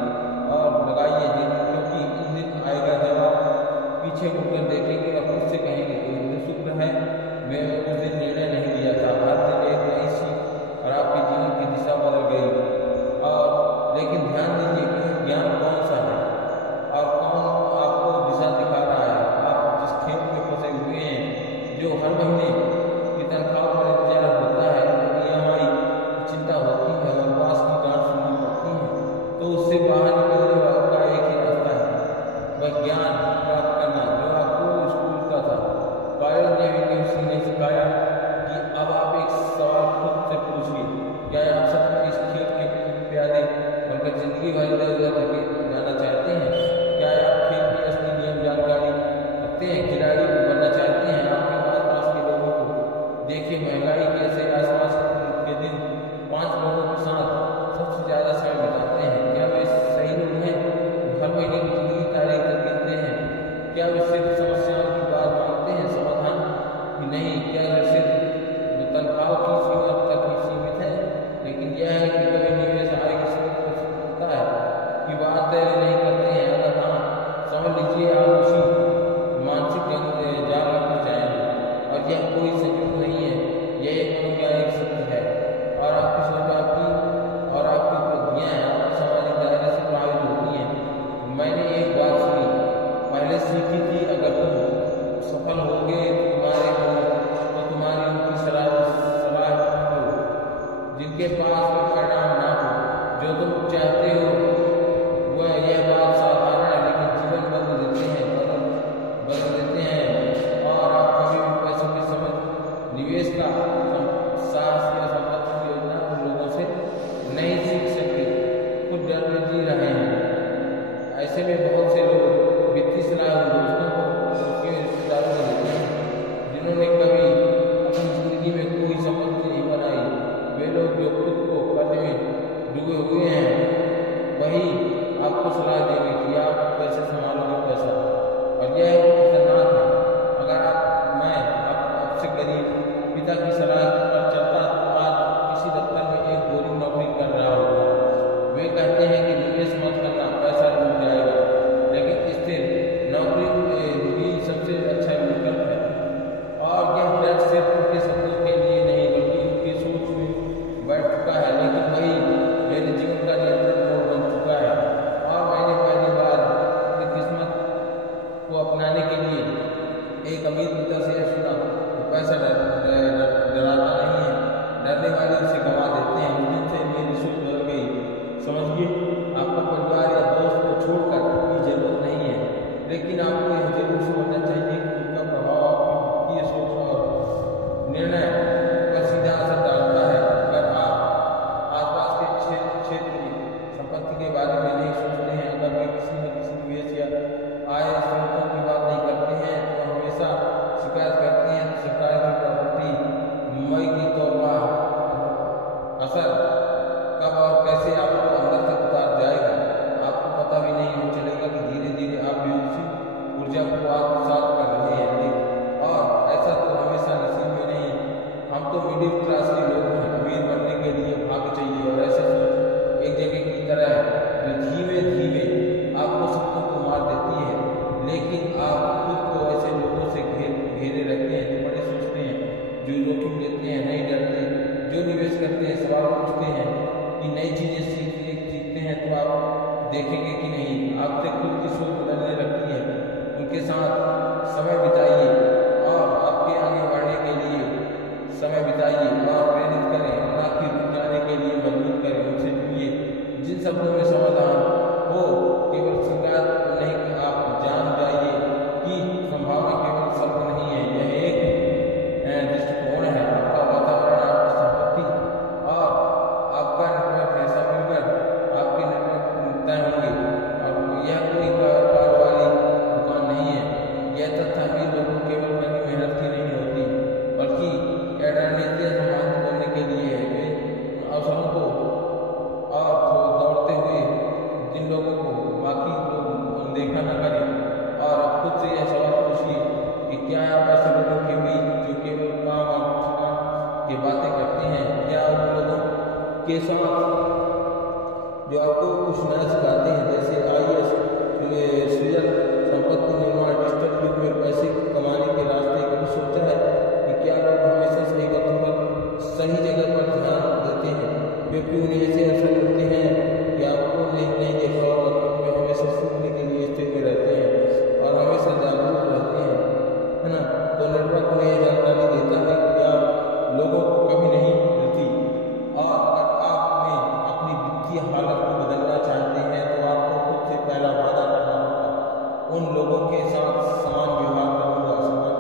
और लगाइए दिन, क्योंकि उस दिन आएगा जब आप पीछे मुड़कर देखेंगे और खुद से कहेंगे कि मुझे शुक्र है मैं उस दिन निर्णय नहीं लिया था। हर दिन एक नई सीख और आपके जीवन की दिशा बदल गई। और लेकिन ध्यान दीजिए कि ज्ञान कौन सा है और कौन आपको दिशा दिखा रहा है। आप जिस खेल में फंसे हुए हैं, जो हर महीने की तनख्वाह पर इंतजार होता है, EMI की चिंता होती है और पास की गांठ सुननी पड़ती है, तो उससे बाहर निकलने का एक ही रास्ता है, वह ज्ञान प्राप्त करना जो आपको स्कूल का था। पायल ने भी किसी ने सिखाया कि अब आप एक सवाल खुद से पूछिए, क्या आप सच में इस खेल के प्यादे बनकर जिंदगी भर इधर उधर जाना चाहते हैं? क्या आप खेल के असली नियम जानकारी रखते हैं? खिलाड़ी बनना चाहते हैं? आपके आसपास के लोगों को देखिए, महंगाई कैसे आसपास के दिन 5 लोगों के साथ सबसे ज़्यादा समय बिताते हैं। क्या वे सही लोग हैं? हर महीने की जिंदगी तारीख तक गिनते हैं। क्या वे सिर्फ समस्याओं की बात मानते हैं, समाधान ही नहीं? क्या वे सिर्फ तनख्वाह की सीमा तक ही सीमित है? लेकिन यह है कि कभी निवेश आय की सकता है कि बात नहीं करते हैं। अगर हाँ, समझ लीजिए आप उसी मानसिक जाल में फंस जाएंगे, और यह कोई संयोग नहीं है, यह एक मनोवैज्ञानिक सत्य है। और आपकी सोच और आपकी बुद्धियाँ आपके सामाजिक दायरे से प्रभावित होती हैं। मैंने एक बात सुनी, पहले सीखी थी, अगर तुम सफल होगे तो तुम्हारी उनकी सलाह लो, जिनके पास कोई परिणाम ना हो। जो तुम चाहते हो वह यह बात साधारण है, लेकिन जीवन बदल देते हैं। और आप कभी भी पैसों की समझ, निवेश का साहस या संपत्ति की योजना उन लोगों से नहीं सीख सकते, खुद डर में जी रहे हैं। ऐसे में बहुत से लोग वित्तीय सलाह दोस्तों को, उसके रिश्तेदारों को देते हैं जिन्होंने कभी अपनी जिंदगी में कोई संपत्ति नहीं बनाई। वे लोग जो खुद को कर्ज में डूबे हुए हैं, वही आपको सलाह देंगे कि आप कैसे संभालोगे पैसा। और यह खतरनाक है। अगर मैं आपसे गरीब पिता की सलाह पर चलता तो आज किसी दफ्तर में एक बोरिंग नौकरी कर रहा होगा। वे कहते हैं कि निवेश मत करना, पैसा डूब जाएगा, लेकिन स्थिर नौकरी ही सबसे अच्छा विकल्प है। और यह डर सिर्फ उनके शब्दों के लिए नहीं बल्कि उनकी सोच में बैठ चुका है, लेकिन वही मेरे जीवन का नियंत्रण मोड बन चुका है। और मैंने पहली बार अपनी किस्मत को अपनाने के लिए एक अमीर पिता से यह सुना कि पैसा डराता नहीं है, डरने वाले उसे गंवा देते हैं। उस दिन से मेरी सोच बदल गई। समझिए, आपको परिवार या दोस्त को छोड़कर की जरूरत नहीं है, लेकिन आपको यह जरूर समझना चाहिए कि उनका प्रभाव आपकी वित्तीय सोच और निर्णय पर सीधा असर डालता है। अगर आप आसपास के क्षेत्र की संपत्ति के बारे में नहीं सोचते हैं, अगर वे किसी न किसी निवेश या आय स्रोतों की बात नहीं करते हैं, तो हमेशा शिकायत करते हैं, तो सरकार की प्रॉपर्टी मई की तौबा असर कब और कैसे आपको अंदर तक उतार जाएगा, आपको पता भी नहीं चलेगा कि धीरे धीरे आप विकसित ऊर्जा को आत्मसात कर रहे हैं। और ऐसा तो हमेशा नसीब में नहीं। हम तो मिडिल क्लास के लोग हैं, अमीर बनने के लिए भाग चाहिए और ऐसे सोच एक जगह की तरह है जो धीमे धीमे आपको सपनों को मार देती है। लेकिन आप खुद को ऐसे लोगों से घेरे रहते हैं जो बड़े सोचते हैं, जो जोखिम लेते हैं, नहीं डरते, जो निवेश करते हैं, सवाल पूछते हैं कि नई चीज़ें सीखते हैं तो आप देखेंगे कि नहीं। आपसे खुद की सोच बदलने लगती है। उनके साथ समय बिताइए और आपके आगे बढ़ने के लिए समय बिताइए और प्रेरित करें, ना कि रुक जाने के लिए मजबूर करें। उनसे जुड़िए जिन शब्दों में समाधान हो, केवल शिकायत नहीं कि आप जान जाइए कि संभावना केवल शब्द नहीं है, यह एक दृष्टिकोण है। आपका वातावरण, आपकी संपत्ति और आपका नेटवर्क ऐसा मिलकर आपके नेटवर्क तय होंगे। और यह कोई कार वाली दुकान नहीं है। यह तथ्य अमीर लोगों केवल कड़ी मेहनत की नहीं होती, बल्कि यह रणनीतियाँ समाज बनने के लिए है। वे अवसरों को और दौड़ते हुए जिन लोगों को बाकी लोग अनदेखा न करें, और खुद से यह सवाल पूछिए कि क्या आप ऐसे लोगों के बीच जो केवल काम और थकान की बातें करते हैं, क्या उन लोगों के साथ जो आपको कुछ नया सिखाते हैं, जैसे IAS, सृजन, संपत्ति निर्माण, डिजिटल युग में पैसे कमाने के रास्ते, कभी सोचा है कि क्या लोग हमेशा सही बातों पर सही जगह पर ध्यान देते हैं, क्योंकि उन्हें ऐसे अवसर मिलते हैं कि आपको नहीं देखा होगा, क्योंकि वे हमेशा सीखने के लिए स्थिति में रहते हैं और हमेशा जागरूक रहते हैं, है ना। तो नेटवर्क उन्हें यह जानकारी देता है कि आप लोगों को कभी नहीं मिलती। और अगर आप अपनी वित्तीय हालत को बदलना चाहते हैं तो आपको खुद से पहला वादा करना होगा, उन लोगों के साथ समान व्यवहार करूँगा, समान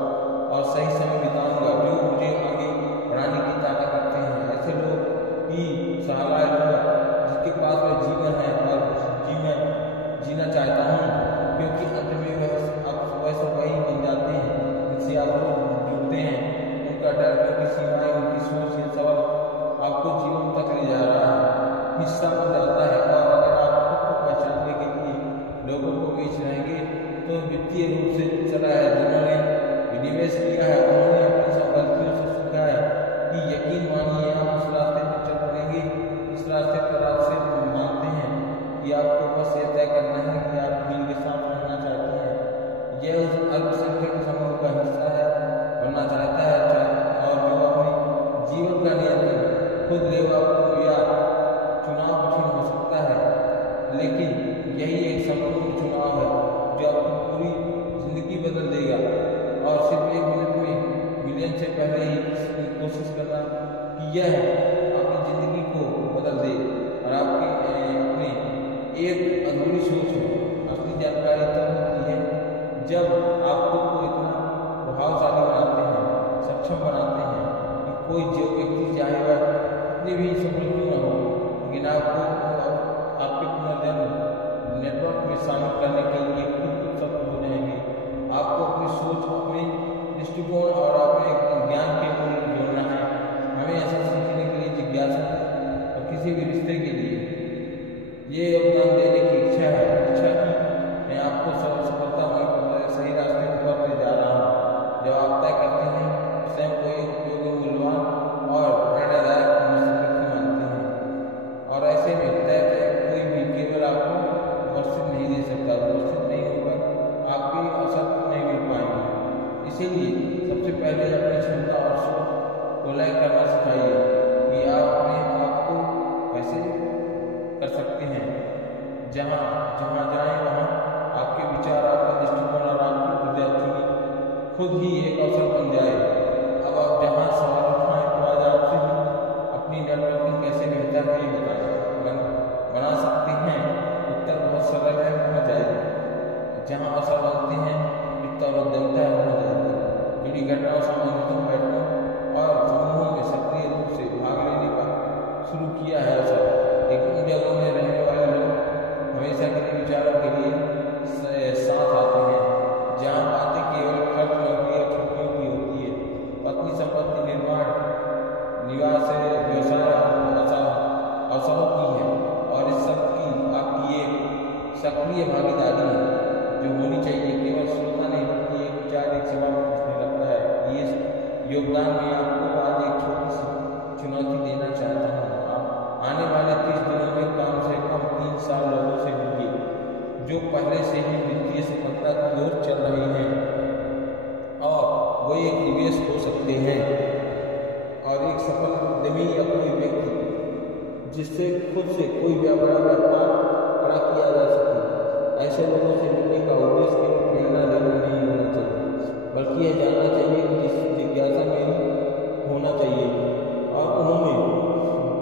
और सही समय बिताऊंगा जो मुझे आगे बढ़ाने की ताकत रखते हैं। ऐसे लोग की सहारा लूँगा जिसके पास वह जीवन है और जीना चाहता हूँ, क्योंकि अंत में वह सब वही बन जाते हैं जिससे आप लोग जुड़ते हैं। उनका डर, उनकी सीमाएं, उनकी सोच, ये सब आपको जीवन तक ले जा रहा है, हिस्सा बन जाता है। और अगर आप खुद को पहचानने के लिए लोगों को बीच रहेंगे तो वित्तीय रूप से चला है, जिन्होंने निवेश किया है, उन्होंने अपनी सब गलतियों से सीखा है कि यकीन मानिए आप उस रास्ते पर चल पड़ेंगे। इस रास्ते पर आप सिर्फ मानते हैं कि आपको बस ये तय करना है कि आप भीड़ के साथ रहना चाहते हैं, यह उस अल्पसंख्यक समूह का हिस्सा है बनना चाहता है, और जो अपने जीवन का नियंत्रण खुद लेगा। या चुनाव कठिन हो सकता है, लेकिन यही एक संपूर्ण चुनाव है जो आपकी पूरी जिंदगी बदल देगा। और सिर्फ 1 मिनट में मिलियन से पहले ही कोशिश करना कि यह आपकी ज़िंदगी को बदल दे। और आपके अपने एक अधूरी सोच में असली जानकारी तब होती है जब आप खुद को इतना प्रभावशाली बनाते हैं, सक्षम बनाते हैं कि कोई जो व्यक्ति चाहे वह कितनी भी सफल क्यों न हो, लेकिन आपको आपके पुनर्जन्म नेटवर्क में शामिल करने के लिए खुद सफल हो जाएंगे। आपको अपनी सोच, अपने दृष्टिकोण और अपने ज्ञान के मूल्य जोड़ना है। हमें ऐसा सीखने के लिए जिज्ञासा है और किसी भी रिश्ते के लिए ये योगदान देने की इच्छा है, इच्छा की मैं आपको सफलता में सही रास्ते पर ले जा रहा हूँ। जब आप तय करते हैं स्वयं को एक उपयोगी, मूल्यवान और प्रेरणादायक व्यक्ति मानते हैं, और ऐसे में तय कोई भी केवल आपको उपस्थित नहीं दे सकता, उपस्थित नहीं होकर आपके अवसर नहीं मिल पाएंगे। इसीलिए सबसे पहले अपनी क्षमता और सोच को लय करना सिखाइए कि आप अपने आप को कैसे कर सकते हैं। जहाँ जाएं वहाँ आपके विचार, आपका दृष्टिकोण और आपकी ऊर्जा चुनी खुद ही एक अवसर बन जाए। अब आप जहाँ सवाल उठाएं तो आज आपसे अपनी नेटवर्किंग कैसे बेहतर नहीं बना सकते हैं, उत्तर बहुत सरल है, वहाँ जाएगी। जहाँ अवसर बनते हैं इतना उद्यमता है, वहाँ जाएगी। जुड़ी घटनाओं संबंधित बैठकों और समूहों में सक्रिय रूप से भाग लेने का शुरू किया है अवसर। लेकिन उन जगहों में रहने वाले लोग हमेशा के विचारों के लिए साथ आते हैं, जहाँ बातें केवल खर्च नौकरी या छुट्टियों की होती है। अपनी संपत्ति निर्माण, निवास, व्यवसाय अवसरों की है और इस सब की आपकी एक सक्रिय भागीदारी है जो होनी चाहिए। केवल श्रोता नहीं बल्कि एक विचार, एक सवाल पूछने लगता है। ये योगदान में आपको आज एक छोटी सी चुनौती देना चाहता हूँ। आप आने वाले 30 दिनों में कम से कम 3 साल लोगों से मिलिए जो पहले से ही वित्तीय सफलता की ओर चल रहे हैं और वो एक निवेश हो सकते हैं और एक सफल उद्यमी या कोई व्यक्ति जिससे खुद से कोई बड़ा व्यापार खड़ा किया जा सके। ऐसे लोगों से मिलने का उद्देश्य केवल प्रेरणा लेना नहीं होना चाहिए, बल्कि यह जानना चाहिए कि जिस जिज्ञासा मेरी होना चाहिए और उन्होंने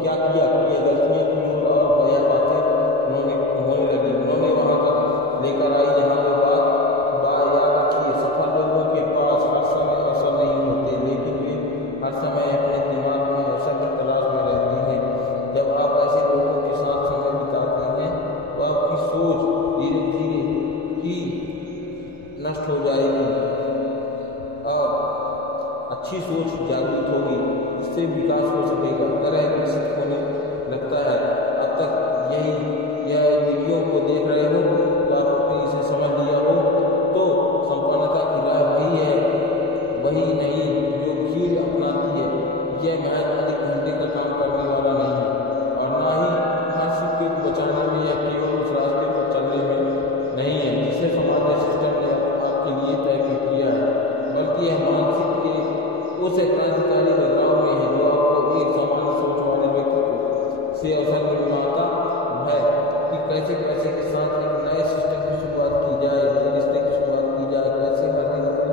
क्या किया, ये गलतियाँ क्यों और क्या बातें उन्होंने होने लगी, उन्होंने वहाँ तक लेकर आई जहाँ वो बात याद रखिए। सफल लोगों के पास हर समय अवसर नहीं होते, लेकिन वे हर समय अपने दिमाग में अवसर की तलाश में रहते हैं। जब आप ऐसे लोगों के साथ समय बिताते हैं तो आपकी सोच धीरे धीरे ही नष्ट हो जाएगी और अच्छी सोच जागृत होगी, इससे विकास हो सकेगा। तरह विकसित होने लगता है। अब तक यह वीडियो को देख रहे हो तो आपने इसे समझ लिया हो तो संपन्नता की राह वही है, वही नहीं जो भीड़ अपनाती है। यह महज अधिक घंटे का काम करने वाला नहीं है और ना ही हर सिक्के को बचाने में या केवल उस रास्ते पर चलने में नहीं है जिसे समाज सिस्टम ने आपके लिए तय किया है, बल्कि यह मानसिक के उस क्रांतिकारी बदलाव में है जो आपको एक सामान्य सोच वाले व्यक्ति से अवसर मिलवाता है कि कैसे पैसे के साथ एक नए सिस्टम की शुरुआत की जाए, नए रिश्ते की शुरुआत की जाए, कैसे हर दिन अपने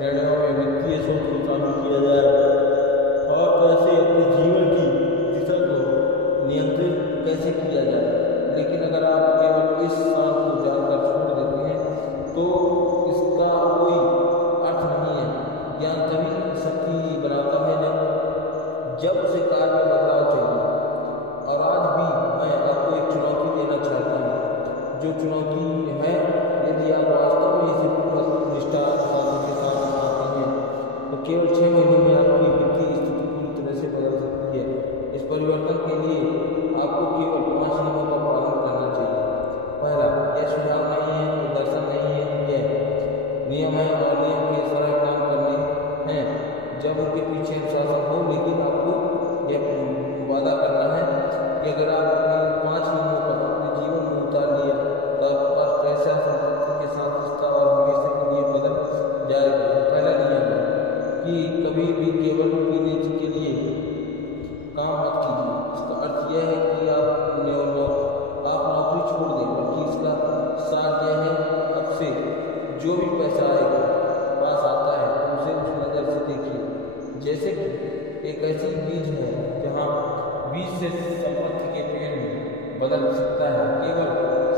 निर्णयों में वित्तीय सोच को शामिल किया जाए और कैसे अपने जीवन की दिशा को नियंत्रित कैसे किया जाए। लेकिन अगर आप केवल इस साल को जानकर छोड़ देते हैं तो इसका कोई अर्थ नहीं है। ज्ञान तभी शक्ति बनाता है जब उसे कार्य में बदलाव चाहिए। और आज भी मैं आपको एक चुनौती देना चाहता हूँ, जो चुनौती है यदि आप वास्तव में इसे पूर्ण निष्ठा के साथ अपनाते हैं तो केवल 6 महीनों में आपकी वित्तीय स्थिति पूरी तरह से बदल सकती है। इस परिवर्तन के लिए आपको केवल 5 नियमों का पालन करना चाहिए। पहला, यह सुझाव नहीं है, प्रदर्शन नहीं है, यह नियम है और नियम के सरल काम करने हैं जब उनके पीछे अनुशासन हो। लेकिन आपको यह वादा करना है कि अगर आप अपने 5 नियमों पर अपने जीवन में उतार लिया तो आपका पैसा संपत्ति के साथ रिश्ता और हमेशा के लिए बदल जाएगा। पहला नियम है कि कभी भी केवल पीने के लिए काम मत कीजिए। इसका अर्थ यह है कि आप नौकरी छोड़ दें, बल्कि इसका सार यह है अब से जो भी पैसा आएगा पास आता है उसे उस नज़र से देखिए जैसे कि एक ऐसी बीज है जहाँ बीज से संपत्ति के पेड़ में बदल सकता है। केवल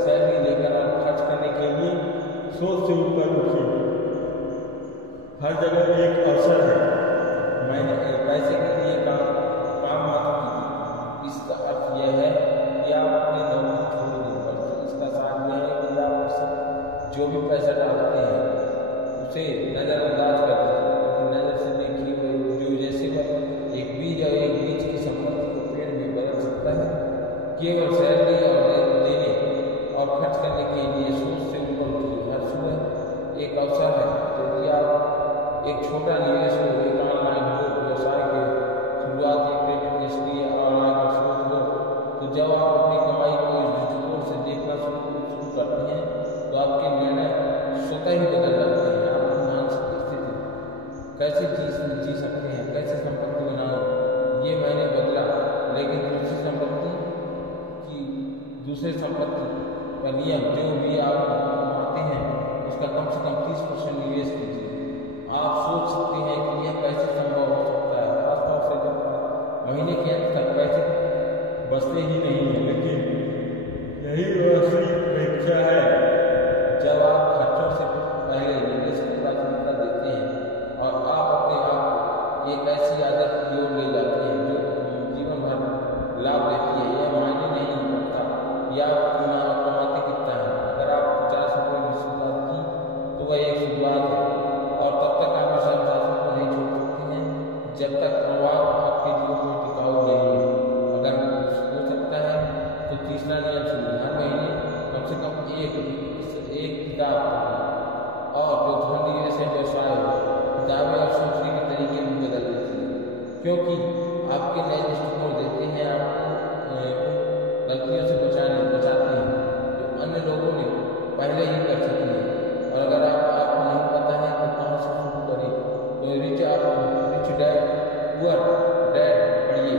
सैलरी लेकर आप खर्च करने के लिए सोच से ऊपर उठिए। हर जगह एक अवसर है, मैंने पैसे के लिए काम मत कीजिए। इसका अर्थ यह है कि आप अपनी नौकरी छोड़ दें, बल्कि इसका साथ यह है कि आप जो भी पैसा डालते हैं उसे नज़रअंदाज कर दीजिए। नज़र से देखिए जो जैसे एक बीज और एक बीज की संपत्ति को पेड़ में बदल सकता है। केवल सैलरी और देने और खर्च करने के लिए सोच से ऊपर उठिए। हर सुबह एक अवसर है। यदि आप एक छोटा निवेश हो, एक ऑनलाइन हो, व्यवसाय के शुरुआत, एक निष्क्रिय ऑनलाइन का स्रोत हो, तो जब आप अपनी कमाई को इस दृष्टिकोण से देखना शुरू करते हैं तो आपके निर्णय स्वतः ही बदल जाते हैं। आपकी मानसिक स्थिति कैसे जी सकते हैं, कैसे संपत्ति बनाओ, ये मैंने बदला। लेकिन दूसरे संपत्ति का नियम, जो भी आप कमाते हैं उसका कम से कम 30% निवेश कीजिए। आप क्योंकि आपके नए दृष्टिकोण देते हैं, आपको गलतियों से बचाते हैं जो अन्य लोगों ने पहले ही कर चुकी है। और अगर आपको नहीं पता है तो कहाँ से शुरू करें, तो रिच डैड पुअर डैड पढ़िए।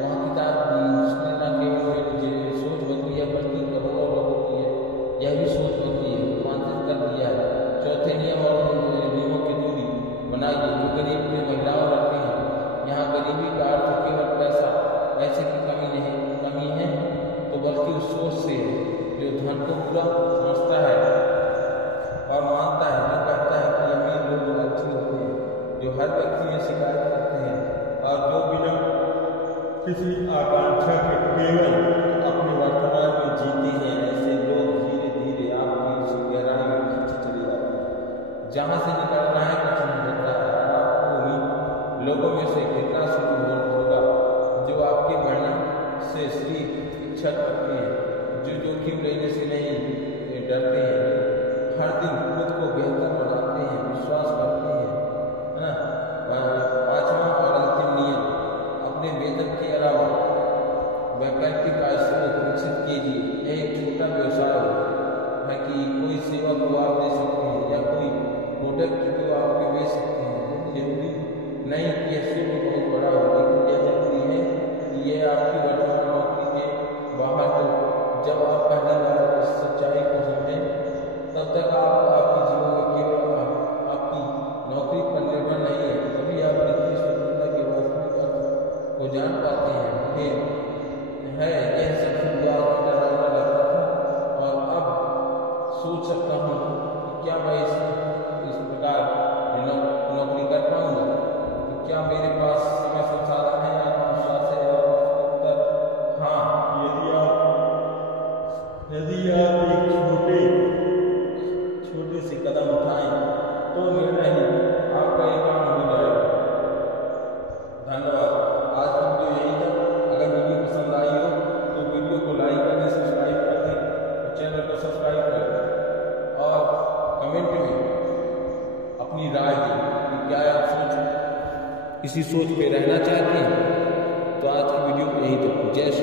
वहाँ किताब जिसने न केवल मेरी सोच बदली है बल्कि करोड़ों लोगों की है यह भी सोच बदली है, रूपांतरित कर दिया है। चौथे नियम और नियमों की दूरी बनाइए जो गरीब की महिलाओं रखते हैं। यहाँ गरीबी का अर्थ केवल पैसे की कमी है तो बल्कि उस सोच से जो धन को पूरा समझता है और मानता है, जो कहता है कि अमीर लोग अच्छे होते हैं, जो हर व्यक्ति में शिकायत करते हैं और जो बिना किसी आकांक्षा के केवल अपने वर्तमान में जीते हैं। ऐसे लोग धीरे धीरे आपकी गहराई में खींचे चले जाते हैं। जहाँ से निकलना है कुछ नहीं होता है। आपको भी लोगों में से गिरना शुरू होगा जो आपके बढ़ने से श्री इच्छा करते हैं, जो जोखिम लेने से नहीं डरते हैं, हर दिन खुद को बेहतर बनाते हैं, विश्वास करते हैं। पांचवा और अंतिम नियम, अपने वेतन के अलावा वैकल्पिक आय स्रोत विकसित कीजिए। यह एक छोटा व्यवसाय है कि कोई सेवा को आप दे सकते हैं या कोई प्रोडक्ट को आप बेच सकते हैं। जरूरी नहीं कि यह शुरू बहुत बड़ा हो, लेकिन यह जरूरी है कि यह आपकी वर्तमान नौकरी के बाहर हो। जब आप पहली बार इस सच्चाई को समझें तब तक आप आपके जीवन में केवल आपकी नौकरी पर निर्भर नहीं है, तभी आप वित्तीय स्वतंत्रता के वास्तविक अर्थ को जान पाते हैं। यह सब शुरुआत में डरावना लगता था और अब सोच सकता हूँ कि क्या मैं इस प्रकार नौकरी कर पाऊंगा, तो क्या मेरे पास समय संसाधन है, आत्मविश्वास है और उत्तर हाँ। यदि आप एक छोटे से कदम उठाएं तो निर्णय ही आपका एक काम हो जाएगा। धन्यवाद। आज की वीडियो यही था। अगर वीडियो पसंद आई हो तो वीडियो को लाइक करें, सब्सक्राइब करें और चैनल को सब्सक्राइब करें और कमेंट में अपनी राय दें कि क्या आप इसी सोच पे रहना चाहते हैं। तो आज की वीडियो यही था। जय श्री